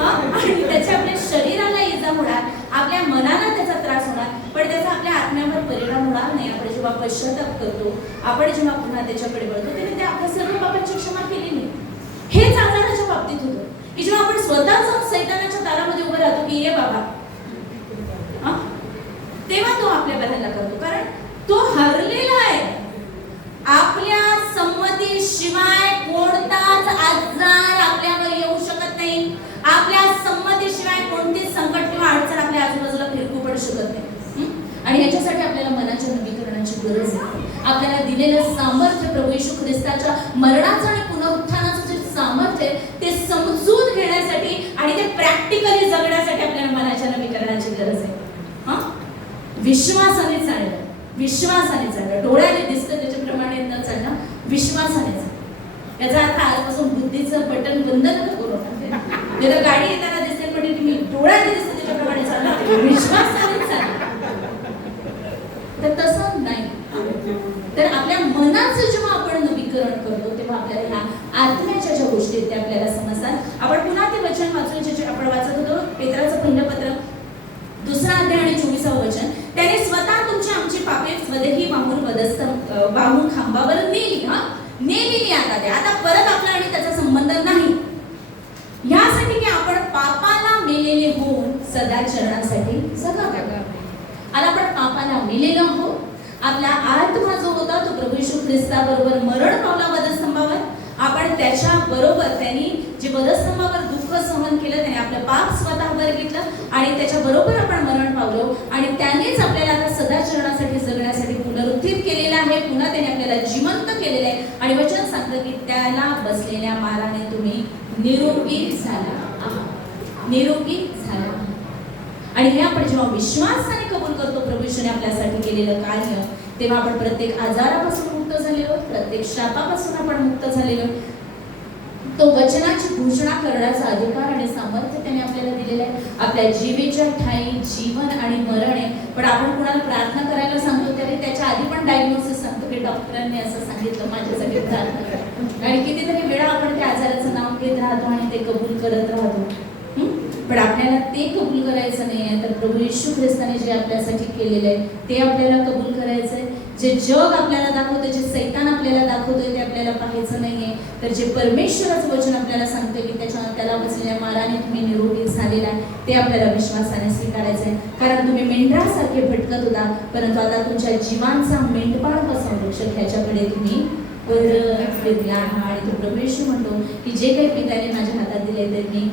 आणि त्याच्या आपल्या शरीराला इजा होणार, आपल्या मनाला त्याचा त्रास होणार, पण त्याचा आपल्या आत्म्यावर परिणाम होणार नाही. आपण जेव्हा पश्चाताप करतो, आपण जेव्हा पुन्हा त्याच्याकडे वळतो, त्याने त्या आपल्या सर्व पापांची क्षमा केली नाही. हेच आजाराच्या बाबतीत होतं की जेव्हा आपण स्वतः जाऊन सैतानाच्या दारामध्ये उभे राहतो की ये बाबा, तेव्हा तो आपल्या बहायला करतो, कारण तो हरलेला आहे. आपल्या संमतीशिवाय कोणताच आजार आपल्यावर येऊ शकत नाही. आपल्या संमतीशिवाय कोणतेच संकट किंवा अडचण आपल्या आजूबाजूला फिरकू पडू शकत नाही. आणि याच्यासाठी आपल्याला मनाच्या नवीकरणाची गरज आहे. आपल्याला दिलेलं सामर्थ्य प्रभू येशू ख्रिस्ताच्या मरणाचं आणि पुनरुत्थानाचं जे सामर्थ्य आहे ते समजून घेण्यासाठी आणि ते प्रॅक्टिकली जगण्यासाठी आपल्याला मनाच्या नवीकरणाची गरज आहे. विश्वासाने चालणं, विश्वासाने चालणं. डोळ्याने दिसतं त्याच्याप्रमाणे न चालणं, विश्वासाने चालणं. याचा अर्थ आजपासून बुद्धीचं बटन बंद नका करू. तर गाडी येताना दिसते म्हणजे तुम्ही डोळ्याने दिसतं त्याच्याप्रमाणे चालणं, विश्वासाने चालणं. तर तसं नाही. तर आपल्या मनाचं जेव्हा आपण नवीकरण करतो तेव्हा आपल्याला ह्या आत्म्याच्या ज्या गोष्टी आहेत त्या आपल्याला समजतात. आपण पुन्हा ते वचन वाचून जे आपण वाचत होतो, पेत्राचं पहिलं पत्र 2 अध्याय आणि 24 वचन. त्याने स्वतः तुमची आमची पापे स्वदेही वाहून खांबावर नेली. नेलेली आता परत आपला आणि त्याचा संबंध नाही. यासाठी की आपण पापाला मेलेले होऊन सदाचरणासाठी जगावे. आता आपण पापाला मेलेलो आहोत. आपला आत्मा जो होता तो प्रभू येशू ख्रिस्ताबरोबर मरण पावला वधस्तंभावर. आपण त्याच्या बरोबर त्यांनी जे वधस्तंभावर दुःख सहन केलं, त्याने आपलं पाप स्वतःवर घेतलं आणि त्याच्या बरोबर आपण मरण पावलो आणि त्यानेच आपल्याला आता सदाचरणासाठी जगण्यासाठी पुनरुत्थित केलेलं आहे. पुन्हा त्याने आपल्याला जिवंत केलेलं आहे आणि वचन सांगतं की त्याला बसलेल्या माराने तुम्ही निरोगी झाला आहात, निरोगी झाला. आणि हे आपण जेव्हा विश्वासाने कबूल करतो प्रभू येशूने आपल्यासाठी केलेलं कार्य, तेव्हा आपण प्रत्येक आजारापासून मुक्त झालेलो, प्रत्येक शापापासून आपण मुक्त झालेलो. तो वचनाची घोषणा करण्याचा अधिकार आणि सामर्थ्य त्याने आपल्याला दिलेलं आहे. आपल्या जीवेच्या ठाई जीवन आणि मरण आहे. पण आपण कुणाला प्रार्थना करायला सांगतो तरी त्याच्या आधी पण डायग्नोसिस सांगतो की डॉक्टरांनी असं सांगितलं माझ्यासाठी प्रार्थना करा. आणि कितीतरी वेळा आपण त्या आजाराचं नाव घेत राहतो आणि ते कबूल करत राहतो. पण आपल्याला ते कबूल करायचं नाही आहे. तर प्रभू येशू ख्रिस्ताने जे आपल्यासाठी केलेलं आहे ते आपल्याला कबूल करायचं आहे. जे जग आपल्याला दाखवतं, जे सैतान आपल्याला दाखवतोय ते आपल्याला पाहायचं नाहीये. तर जे परमेश्वराचं वचन आपल्याला सांगतं की त्याला बसलेल्या माराने तुम्ही निरोगी झालेला आहे, ते आपल्याला विश्वासाने स्वीकारायचं आहे. कारण तुम्ही मेंढरासारखे भटकत होता, परंतु आता तुमच्या जीवांचा मेंढपाळ संरक्षक ह्याच्याकडे तुम्ही फिरला. आणि तो परमेश्वर म्हणतो की जे काही पित्याने माझ्या हातात दिले ते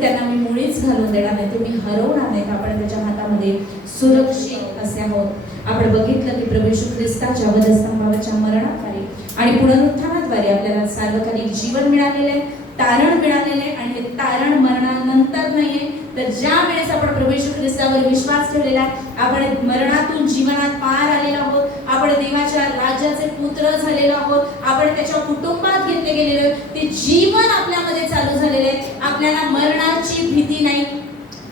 त्यांना मी मुळीच घालून देणार नाही, तुम्ही हरवणार नाहीत. आपण त्याच्या हातामध्ये सुरक्षित असे आहोत. आपण बघितलं की प्रभू येशू ख्रिस्ताच्या वधस्तंभावरच्या मरणाद्वारे आणि पुनरुत्थानाद्वारे आपल्याला सार्वकालिक जीवन मिळालेलं आहे, तारण मिळालेलं आहे. आणि हे तारण मरणानंतर नाहीये, तर ज्या वेळेस आपण प्रभू येशू ख्रिस्तावर विश्वास ठेवलेला आहे, आपण मरणातून जीवनात पार आलेलो आहोत, आपण देवाच्या राज्याचे पुत्र झालेलो आहोत, आपण त्याच्या कुटुंबात घेतले गेलेलो, ते जीवन आपल्यामध्ये चालू झालेले आहे. आपल्याला मरणाची भीती नाही.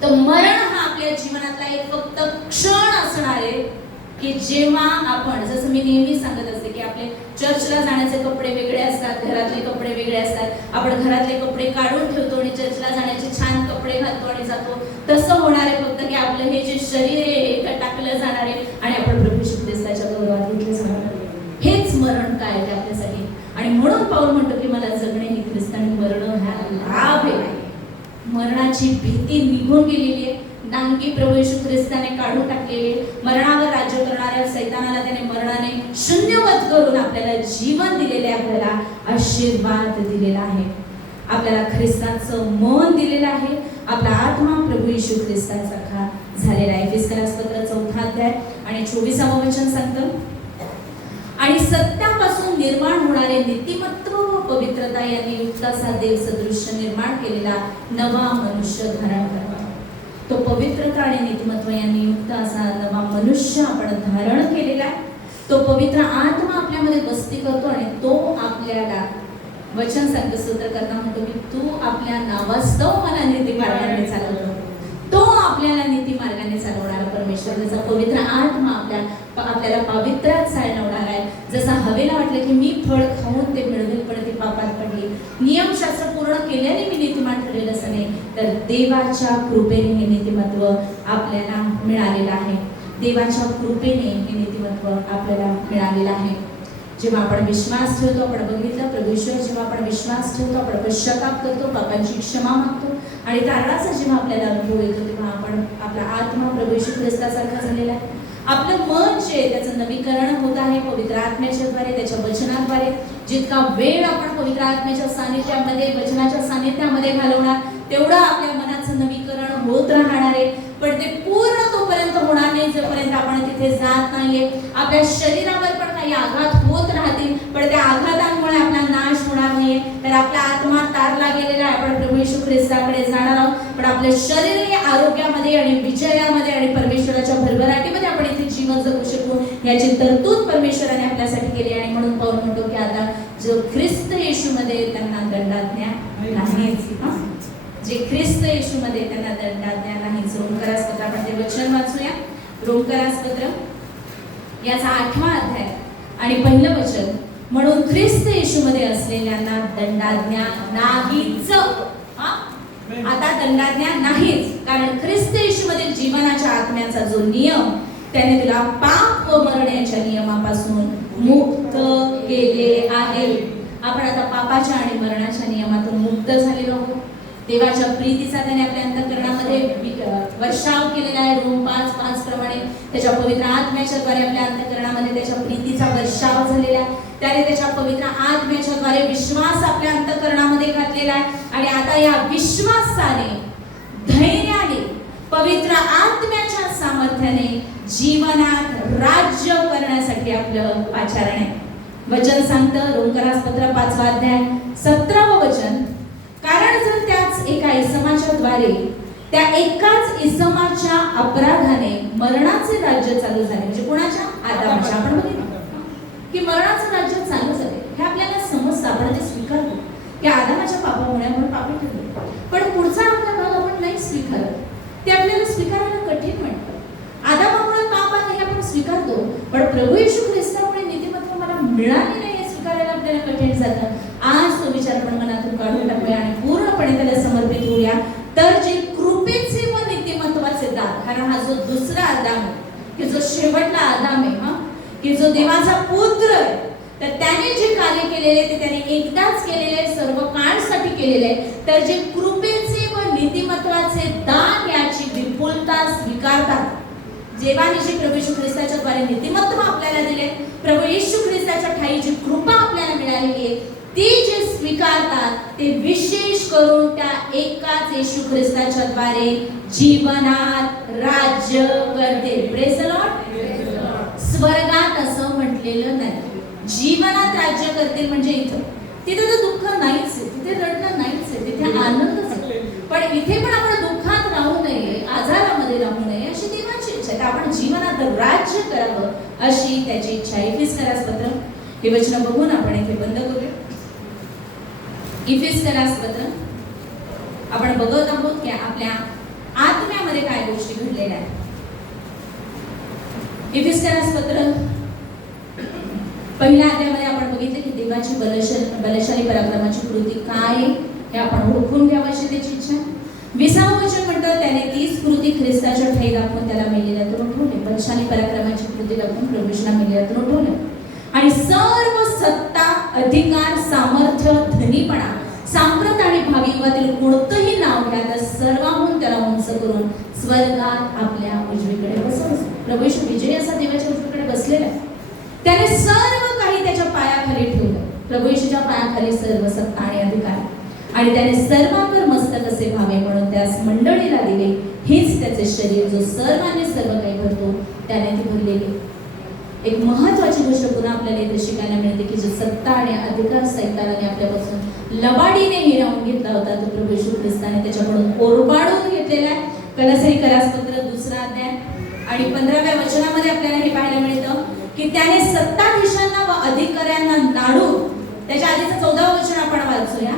तर मरण हा आपल्या जीवनातला एक फक्त क्षण असणार आहे की जेव्हा आपण, जसं मी नेहमी सांगत असते की आपले चर्चला जाण्याचे कपडे वेगळे असतात, घरातले कपडे वेगळे असतात. आपण घरातले कपडे काढून ठेवतो आणि चर्चला जाण्याचे छान कपडे घालतो आणि जातो. तसं होणार आहे फक्त की आपलं हे जे शरीर आहे हे टाकलं जाणार आहे आणि आपण प्रभू येशू ख्रिस्ताच्या गौरवात घेतले जाणार आहे. हेच मरण काय आहे आपल्यासाठी. आणि म्हणून पाऊल म्हणतो की मला जगणे हे ख्रिस्त आणि मरण हा लाभ आहे. मरणाची भीती निघून गेलेली आहे. नांगी प्रभू येशू ख्रिस्ताने काढून टाकलेले. मरणावर राज्य करणाऱ्या सैतानाला त्याने मरणाने शून्यवत करून आपल्याला जीवन दिलेले, आपल्याला आशीर्वाद दिलेला आहे, आपल्याला ख्रिस्ताचं मन दिलेलं आहे, आपला आत्मा प्रभू येशू ख्रिस्तासारखा झालेला आहे. एफेसकरास पत्र 4 अध्याय आणि 24 वचन सांगतं, आणि सत्यापासून निर्माण होणारे नीतिमत्व व पवित्रता यांनी युक्त असा देव सदृश्य निर्माण केलेला नवा मनुष्य धारण करा. तो पवित्रता आणि नीतिमत्व यांनी युक्त असा नवा मनुष्य आपण धारण केलेला आहे. तो पवित्र आत्मा आपल्यामध्ये वस्ती करतो आणि तो आपल्याला वचन सांगतो, स्तोत्रकर्ता म्हणतो की तू आपल्या नावास्तव मला नीती मार्गाने चालवतो. तो आपल्याला नीती मार्गाने चालवणारा परमेश्वर, त्याचा पवित्र आत्मा आपल्याला पवित्रात चालवणार आहे. जसं हवेला वाटलं की मी फळ खाऊन ते मिळवेल पण ती पापात पडली, नियमशास्त्र पूर्ण केल्याने मी नीतिमान ठरलेलं असं नाही, तर देवाच्या कृपेने हे नीतिमत्व आपल्याला मिळालेलं आहे. देवाच्या कृपेने हे नीतिमत्व आपल्याला मिळालेलं आहे. जेव्हा आपण विश्वास ठेवतो, आपण बघितलं प्रभूश्वर, जेव्हा आपण विश्वास ठेवतो, आपण पश्चाताप करतो, पापांची क्षमा मागतो आणि तारणाचा जेव्हा आपल्याला अनुभव येतो, तेव्हा आपण आपला आत्मा प्रभू येशू ख्रिस्तासारखा झालेला आहे. आपलं मन जे त्याचं नवीकरण होत आहे पवित्र आत्म्याच्या द्वारे, त्याच्या वचनाद्वारे. जितका वेळ आपण पवित्र आत्म्याच्या सानिध्यामध्ये, वचनाच्या सानिध्यामध्ये घालवणार, तेवढं आपल्या मनाचं नवीकरण होत राहणार आहे. पण ते पूर्ण तोपर्यंत होणार नाही जोपर्यंत आपण तिथे जात नाहीये. आपल्या शरीरावर पण काही आघात होत राहतील, पण त्या आघातांमुळे आपला नाश होणार नाहीये. तर आपला आत्मा तारला गेलेला आहे, आपण प्रभू येशू ख्रिस्ताकडे जाणार आहोत. पण आपलं शरीर हे आरोग्यामध्ये आणि विजयामध्ये आणि परमेश्वराच्या भरभराटीमध्ये आपण इथे जीवन जगू शकू, याची तरतूद परमेश्वराने आपल्यासाठी केली. आणि म्हणून पाऊल म्हणतो की आता जो ख्रिस्त येशूमध्ये त्यांना दंडाज्ञा नाहीच, जे ख्रिस्त येशूमध्ये त्यांना दंडाज्ञा नाहीच. रोमकरास पत्र आपण ते वचन वाचूया. रोमकरास पत्र याचा 8वा अध्याय आणि 1 वचन, म्हणून ख्रिस्त येशूमध्ये असलेल्यांना दंडाज्ञा नाहीच. आता दंडाज्ञा नाहीच, कारण ख्रिस्त येशूमधील जीवनाच्या आत्म्याचा जो नियम त्याने तुला पाप व मरण्याच्या नियमापासून मुक्त केले आहे. आपण आता पापाच्या आणि मरणाच्या नियमातून मुक्त झालेलो आहोत. देवाच्या प्रीतीचा त्याने आपल्या अंतःकरणामध्ये वर्षाव केलेला आहे. रोम 5:5 प्रमाणे त्याच्या पवित्र आत्म्याच्या द्वारे आपल्या अंतःकरणामध्ये त्याच्या प्रीतीचा वर्षाव झालेला आहे. त्याने त्याच्या पवित्र आत्म्याच्या द्वारे विश्वास आपल्या अंतःकरणामध्ये घातलेला आहे. आणि आता या विश्वासाने, धैर्याने, पवित्र आत्म्याच्या सामर्थ्याने जीवनात राज्य करण्यासाठी आपलं आचरण आहे. वचन सांगतं रोमकरास पत्र 5वा अध्याय 17व वचन, कारण जर त्याच एका इसमाच्या द्वारे त्या एकाच इसमाच्या अपराधाने मरणाचे राज्य चालू झाले, म्हणजे कोणाच्या? आदामाच्या. आपण बघितलं की मरणाचं राज्य चालू झाले, हे आपल्याला समजतं, आपण ते स्वीकारतो की आदामाच्या पापामुळे आपण पापी ठरलो. पण पुढचा आपला भाग आपण नाही स्वीकारत. ते आपल्याला स्वीकारायला कठीण वाटतं. आदामामुळे पाप आहे हे आपण स्वीकारतो, पण प्रभू येशू ख्रिस्तामुळे नीतिमत्व मला मिळाली नाही हे स्वीकारायला आपल्याला कठीण जातं. आज तो विचार आपण मनातून काढून टाकूया आणि पूर्णपणे त्याला समर्पित होऊया. तर जे कृपेचे व नीतिमत्वाचे दार, कारण हा जो दुसरा आदाम आहे, की जो शेवटला आदाम आहे, की जो देवाचा पुत्र आहे, तर त्याने जे कार्य केलेले ते त्याने एकदाच केलेले, सर्व काळसाठी केलेले. तर जे कृपेचे व नीतिमत्वाचे दान याची विपुलता स्वीकारतात, जेव्हा जी प्रभू येशू ख्रिस्ताच्या द्वारे नीतिमत्व आपल्याला दिले, प्रभू येशू ख्रिस्ताच्या ठायी जी कृपा आपल्याला मिळालेली आहे, ती जे स्वीकारतात ते विशेष करून त्या एकाच येशू ख्रिस्ताच्या द्वारे जीवनात राज्य करते. Praise the Lord. स्वर्गात असं म्हटलेलं नाही, जीवनात राज्य करते म्हणजे इथं. तिथे तर दुःख नाहीच आहे, तिथे रडणं नाहीच आहे, तिथे आनंदच आहे. पण इथे पण आपण दुःखात राहू नये, आजारामध्ये राहू नये अशी देवाची इच्छा आहे. आपण जीवनात राज्य करावं अशी त्याची इच्छा आहे. इफिस्करास पत्र हे वचन बघून आपण इथे बंद करूया. इफिस्करास पत्र आपण बघत आहोत की आपल्या आत्म्यामध्ये काय गोष्टी घडलेल्या आहेत. इफिस्करास पत्र पहिल्या अध्यायामध्ये आपण बघितले की देवाची बलशाली पराक्रमाची कृती काय हे आपण ओळखून घ्यावं अशी त्याची इच्छा. 20 वचन म्हणतं त्याने तीच कृती ख्रिस्ताच्या ठायी दाखवून त्याला मेलेल्यातून उठवले. बलशाली पराक्रमाची कृती दाखवून प्रभूला मेलेल्यातून उठवले आणि सर्व सत्ता, अधिकार, सामर्थ्य, धनीपणा, सांप्रत आणि भावी युगातील कोणतंही नाव घ्या तर सर्वाहून त्याला उंच करून स्वर्गात आपल्या उजवीकडे बसवलं. प्रभू येशू विजयी असा देवाच्या उजवीकडे बसलेला आहे. त्याने सर्व काही त्याच्या पायाखाली ठेवलं. प्रभू येशूच्या पायाखाली सर्व सत्ता आणि अधिकार, आणि त्याने सर्वांवर मस्तक असे व्हावे म्हणून त्यास मंडळीला दिले. हेच त्याचे शरीर जो सर्वांनी सर्व काही भरतो त्याने ती भरलेली. एक महत्वाची गोष्ट पुन्हा आपल्याला इथे शिकायला मिळते की जो सत्ता आणि अधिकार सैतानाने आपल्यापासून लबाडीने हिरावून घेतला होता तो प्रभू येशू ख्रिस्ताने त्याच्याकडून ओरबाडून घेतलेला आहे. कलसरीकरास पत्र 2 अध्याय आणि 15व्या वचनामध्ये आपल्याला हे पाहायला मिळतं की त्याने सत्ताधीशांना व अधिकाऱ्यांना नाडून, त्याच्या आधीचं 14वं वचन आपण वाचूया.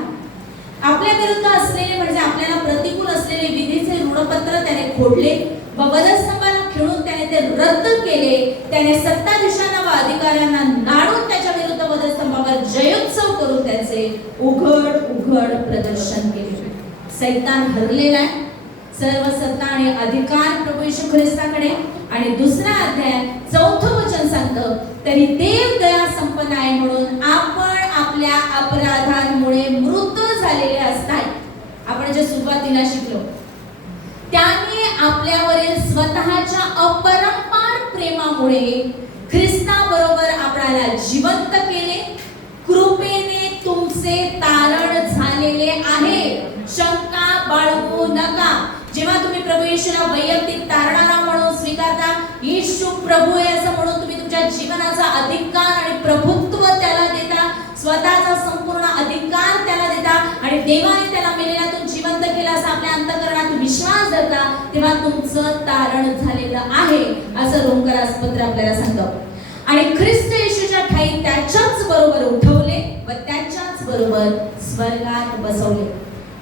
आपल्या विरुद्ध असलेले म्हणजे आपल्याला प्रतिकूल असलेले विधीचे ऋणपत्र त्याने खोडले व वधस्तंभाला खिळून त्याने ते रद्द केले. त्याने सत्ताधीशांना व अधिकाऱ्यांना नाडून त्याच्या विरुद्ध वधस्तंभावर जयोत्सव करून त्याचे उघड उघड प्रदर्शन केले. सैतान हरलेला आहे. सर्व सत्ता आणि अधिकार प्रभू येशू ख्रिस्ताकडे. आणि 2 अध्याय 4थं वचन सांगतं तरी देव दया संपन्न आहे म्हणून आपण आपल्या अपराधांमुळे मृत झालेले असताय. आपण जे सुरुवातीला शिकलो त्याने आपल्यावरील स्वतःच्या अपरंपार प्रेमामुळे ख्रिस्ताबरोबर आपल्याला जिवंत केले. कृपेने तुमचे तारण झालेले आहे. शंका बाळगू नका. जेव्हा तुम्ही प्रभू येशूला वैयक्तिक तारणारा म्हणून स्वीकारता, येशू प्रभू आहे असं म्हणून तुम्ही तुमच्या जीवनाचा अधिकार आणि प्रभुत्व त्याला देता, स्वतःचा संपूर्ण अधिकार त्याला देता आणि देवाने त्याला मेलेल्यातून जिवंत केला असा आपल्या अंतःकरणात विश्वास धरता, तेव्हा तुमचं तारण झालेलं आहे असं रोमकरास पत्र आपल्याला सांगतं. आणि ख्रिस्त येशूच्या ठायी त्याच्याच बरोबर उठवले व त्याच्याच बरोबर स्वर्गात बसवले.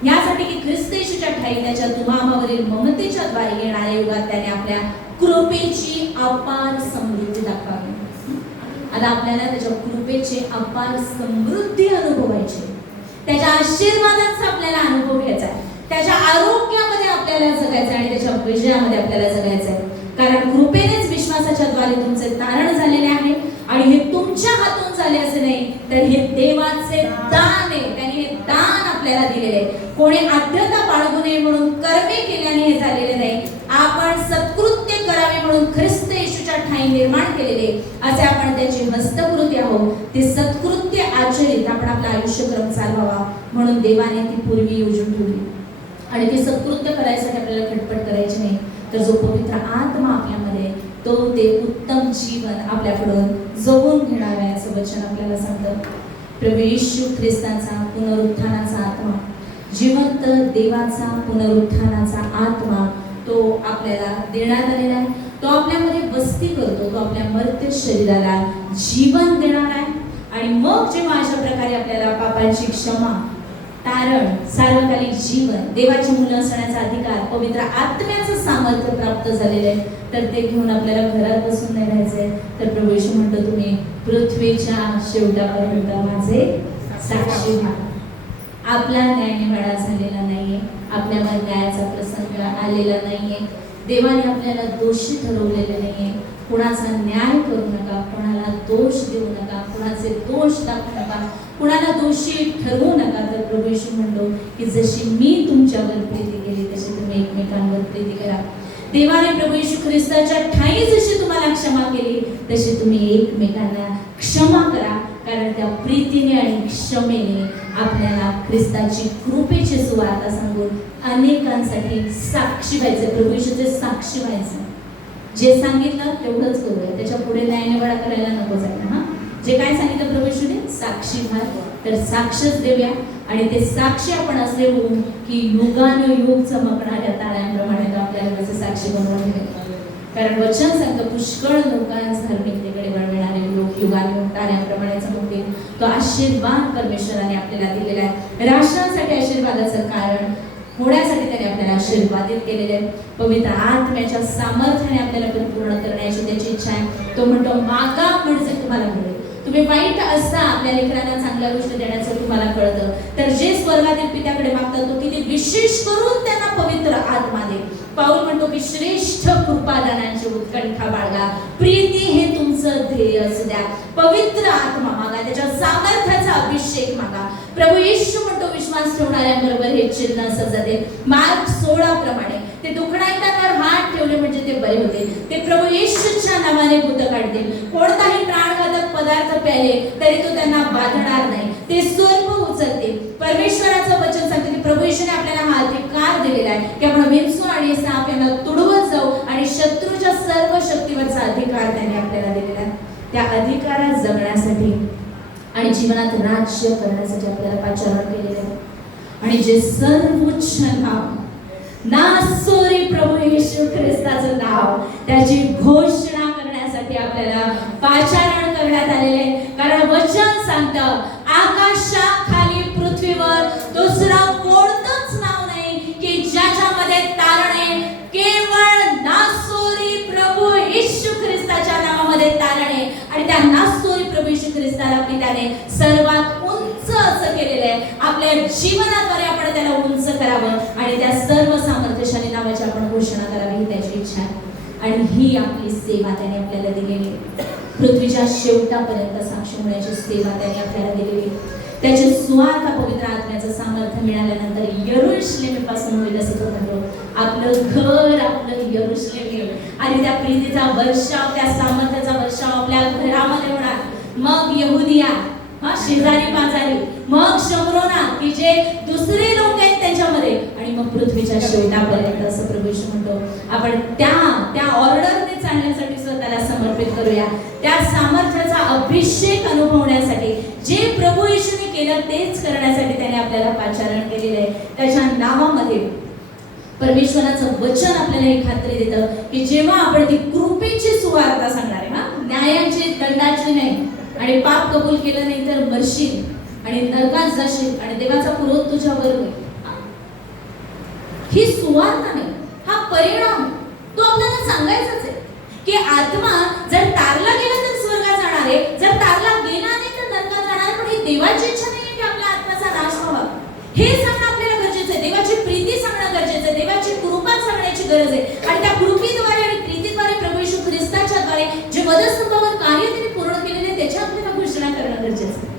यासाठी की ख्रिस्त येशूच्या ठायी त्याच्या तुम्हावरील ममतेच्या द्वारे येणाऱ्या युगात त्याने आपल्या कृपेची अपार समृद्धी दाखवावी. आता आपल्याला त्याच्या कृपेची अपार समृद्धी अनुभवायची, त्याच्या आशीर्वादांचा आपल्याला अनुभव घ्यायचा आहे, त्याच्या आरोग्यामध्ये आपल्याला जगायचं आणि त्याच्या विजयामध्ये आपल्याला जगायचं आहे. कारण कृपेनेच विश्वासाच्या द्वारे तुमचे तारण झालेले आहे आणि हे तुमच्या हातून झाले असे नाही तर हे देवाचे दान आहे. त्याने हे दान आपल्याला दिलेले आहे. कोणी आद्रता बाळगू नये म्हणून कर्मे केल्याने हे झालेले नाही. आपण सत्कृत्य करावे म्हणून ख्रिस्त येशूच्या ठायी निर्माण केलेले असे आपण त्याची हस्तकृती आहोत. ते सत्कृत्य आचरित आपण आपला आयुष्यक्रम चालवावा म्हणून देवाने ती पूर्वी योजून ठेवली. आणि ते सत्कृत्य करायसाठी आपल्याला खटपट करायची नाही, तर जो पवित्र आत्मा आपल्यामध्ये तो ते उत्तम जीवन आपल्याकडून जगून घेणार आहे असं वचन आपल्याला सांगतं. प्रभू येशू ख्रिस्ताचा पुनरुत्थानाचा आत्मा, जिवंत देवाचा पुनरुत्थानाचा आत्मा तो आपल्याला देण्यात आलेला आहे. तो आपल्यामध्ये वस्ती करतो. तो आपल्या मर्त्य शरीराला जीवन देणार आहे. आणि मग जेव्हा अशा प्रकारे आपल्याला पापांची क्षमा, तारण, सार्वकालिक जीवन, देवाची मुलं असण्याचा अधिकार, पवित्र आत्म्याचं सामर्थ्य प्राप्त झालेलं आहे, तर ते घेऊन आपल्याला घरात बसून नाही राहायचंय. तर प्रभू येशू म्हणतो तुम्ही पृथ्वीच्या शेवटापर्यंत माझे साक्षी व्हा. आपला न्याय निवाडा झालेला नाहीये, आपल्यावर न्यायाचा प्रसंग आलेला नाहीये, देवाने आपल्याला दोषी ठरवलेले नाहीये. कुणाचा न्याय करू नका, कुणाला दोष देऊ नका, कुणाचे दोष दाखवू नका, कुणाला दोषी ठरवू नका. तर प्रभू येशू म्हणतो की जशी मी तुमच्यावर प्रीती केली तशी तुम्ही एकमेकांवर प्रीती करा. देवाने प्रभू येशू ख्रिस्ताच्या ठाई जशी तुम्हाला क्षमा केली तशी तुम्ही एकमेकांना क्षमा करा. कारण त्या प्रीतीने आणि क्षमेने आपल्याला ख्रिस्ताची कृपेची सुवार्ता सांगून अनेकांसाठी साक्षी व्हायचं. प्रभू येशूचे साक्षी व्हायचं. जे सांगितलं तेवढंच करूया, त्याच्या पुढे न्यायनिवाडा करायला नको जायला. जे काय सांगितलं प्रभू येशूने साक्षी व्हा, तर साक्षच देऊया. आणि ते साक्षी आपण असे होऊ की युगानुयुग चमकणाऱ्या ताऱ्यांप्रमाणे तो आपल्याला त्याचे साक्षी बनवून ठेवेल. कारण वचन सांगतं पुष्कळ लोकांस धार्मिकतेकडे वळविणारे लोक युगानुयुग ताऱ्यांप्रमाणे चमकतील. तो आशीर्वाद परमेश्वराने आपल्याला दिलेला आहे. राष्ट्रांसाठी आशीर्वादाचं कारण होण्यासाठी त्याने आपल्याला आशीर्वादित केलेले आहे. पवित्र आत्म्याच्या सामर्थ्याने आपल्याला परिपूर्ण करण्याची त्याची इच्छा आहे. तो म्हणतो मागा म्हणजे तुम्हाला मिळेल. तुम्ही वाईट असता आपल्या लेकरांना चांगल्या गोष्टी देण्याचं तुम्हाला कळतं, तर जे स्वर्गातील पित्याकडे मागतात तो किती विशेष करून त्यांना पवित्र आत्मा दे. पाऊल म्हणतो की श्रेष्ठ कृपादानांची उत्कंठा बाळगा, प्रीती हे तुमचं ध्येय असू द्या. पवित्र आत्मा मागा, त्याच्या सामर्थ्याचा अभिषेक मागा. प्रभू येशू म्हणतो विश्वास ठेवणाऱ्यांबरोबर हे चिन्ह सजते. मार्क 16 प्रमाणे ते दुखणाऱ्यांवर हात ठेवले म्हणजे ते बरे होते. ते प्रभू येशूच्या नावाने भूत काढतील. कोणताही प्राणघातक पदार्थ प्याले तरी तो त्यांना बाधणार नाही. ते सर्प उचलतील. परमेश्वराचं वचन सांगते की प्रभू येशूने आपल्याला हा अधिकार दिलेला आहे की आपण विंचू आणि साप यांना तुडवत जाऊ आणि शत्रूच्या सर्व शक्तीवरचा अधिकार त्याने आपल्याला दिलेला आहे. त्या अधिकारात जगण्यासाठी आणि जीवनात राज्य करण्यासाठी आपल्याला पाचारण केलेले आहे. आणि जे सर्वोच्च नाव नासोरी प्रभू येशू ख्रिस्ताचं नाव, त्याची घोषणा करण्यासाठी आपल्याला पाचारण करण्यात आलेले आहे. कारण वचन सांगतं आकाशाखाली पृथ्वीवर दुसरं कोणतंच नाव नाही की ज्याच्यामध्ये तारण आहे. केवळ नासोरी प्रभू येशू ख्रिस्ताच्या नावामध्ये तारण आहे. आणि त्या नासोरी प्रभू येशू ख्रिस्ताला पित्याने सर्वात उंच असं केलेलं आहे. आपल्या जीवनाद्वारे आपण त्याला उंच करावं आणि त्या सर्व सामर्थ्यशाली नावाची आपण घोषणा करावी ही त्याची इच्छा आहे. आणि ही आपली सेवा त्याने आपल्याला दिलेली आहे. पृथ्वीच्या शेवटापर्यंत साक्षी होण्याची सेवा त्याने आपल्याला दिलेली. त्याचे सुवार्थ पवित्र आत्म्याचं सामर्थ्य मिळाल्यानंतर यरूशलेमपासून होईल असं तो म्हणतो. आपलं घर आपलं यरूशलेम आणि त्या प्रीतीचा वर्षाव, त्या सामर्थ्याचा वर्षाव आपल्या घरामध्ये होणार. मग यहुदिया, शेजारी पाजारी, मग शमरोना की जे दुसरे लोक आहेत त्यांच्यामध्ये, आणि मग पृथ्वीच्या शेवटापर्यंत असं प्रभू येशू म्हणतो. आपण त्या ऑर्डरने चालण्यासाठी स्वतःला समर्पित करूया. त्या सामर्थ्याचा अभिषेक अनुभवण्यासाठी जे प्रभू येशूने केलं तेच करण्यासाठी त्याने आपल्याला पाचारण केलेलं आहे. त्याच्या नावामध्ये परमेश्वराचं वचन आपल्याला ही खात्री देतं की जेव्हा आपण ती कृपेची सुवार्ता सांगणार आहे, न्यायाची दंडाची नाही, आणि पाप कबूल केलं नाही तर मरशील आणि नरकात जाशील आणि देवाचा क्रोध तुझ्यावर होईल, ही सुवार्ता नाही, हा परिणाम तो आपल्याला सांगायचाच आहे की आत्मा जर तारला गेला तर स्वर्गात जाणार आहे, जर तारला गेला नाही तर नरकात जाणार आहे. पण ही देवाची इच्छा नाही की आपल्या आत्म्याचा नाश व्हावा. हे सांगणं आपल्याला गरजेचं आहे. देवाची प्रीती सांगणं गरजेचं आहे. देवाची कृपा सांगण्याची गरज आहे. आणि त्या कृपेद्वारे आणि प्रीतीद्वारे प्रभू येशू ख्रिस्ताच्या द्वारे जे वधस्तंभावर कार्य त्यांनी पूर्ण केलेले त्याची आपल्याला घोषणा करणं गरजेचं आहे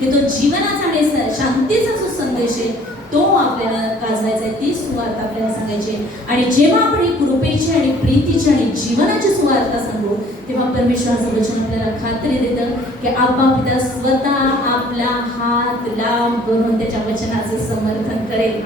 की तो जीवनाचा आणि शांतीचा जो संदेश आहे तो आपल्याला गाजवायचा आहे. ती सुवार्ता आपल्याला सांगायची. आणि जेव्हा आपण ही कृपेची आणि प्रीतीची आणि जीवनाची सुवार्ता सांगू तेव्हा परमेश्वराचं वचन आपल्याला खात्री देतं की आबा पिता स्वतः आपला हात लांब करून त्याच्या वचनाचं समर्थन करेल.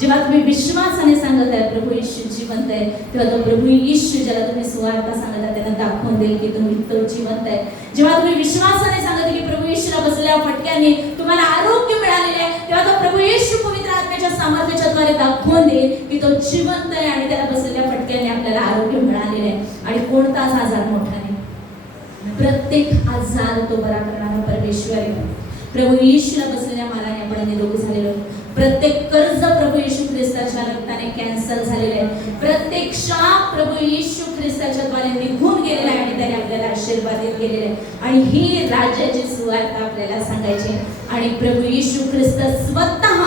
जेव्हा तुम्ही विश्वासाने सांगत आहे प्रभू येशू जिवंत आहे, तेव्हा तो प्रभू येशू ज्याला तुम्ही सुवार्ता सांगत आहे त्यांना दाखवून देईल की तुम्ही तो जिवंत आहे. जेव्हा तुम्ही विश्वासाने सांगत की प्रभू येशूला बसलेल्या फटक्याने तुम्हाला आरोग्य मिळालेले आहे, तेव्हा तो प्रभू येशू पवित्र आत्म्याच्या सामर्थ्याच्या द्वारे दाखवून देईल की तो जिवंत आहे आणि त्याला बसलेल्या फटक्याने आपल्याला आरोग्य मिळालेले आहे. आणि कोणताच आजार मोठा नाही, प्रत्येक आजार तो बरा करणारा परमेश्वर आहे. प्रभू येशूला बसलेल्या माराने आपण निरोगी झालेलो. प्रत्येक कर्ज प्रभू येशू ख्रिस्ताच्या रक्ताने कॅन्सल झालेले आहे. प्रत्येक शाप प्रभू येशू ख्रिस्ताच्या द्वारे निघून गेलेला आहे आणि त्याने आपल्याला आशीर्वादित केलेले आहे. आणि ही राज्याची सुवार्ता आपल्याला सांगायची. आणि प्रभू येशू ख्रिस्त स्वतः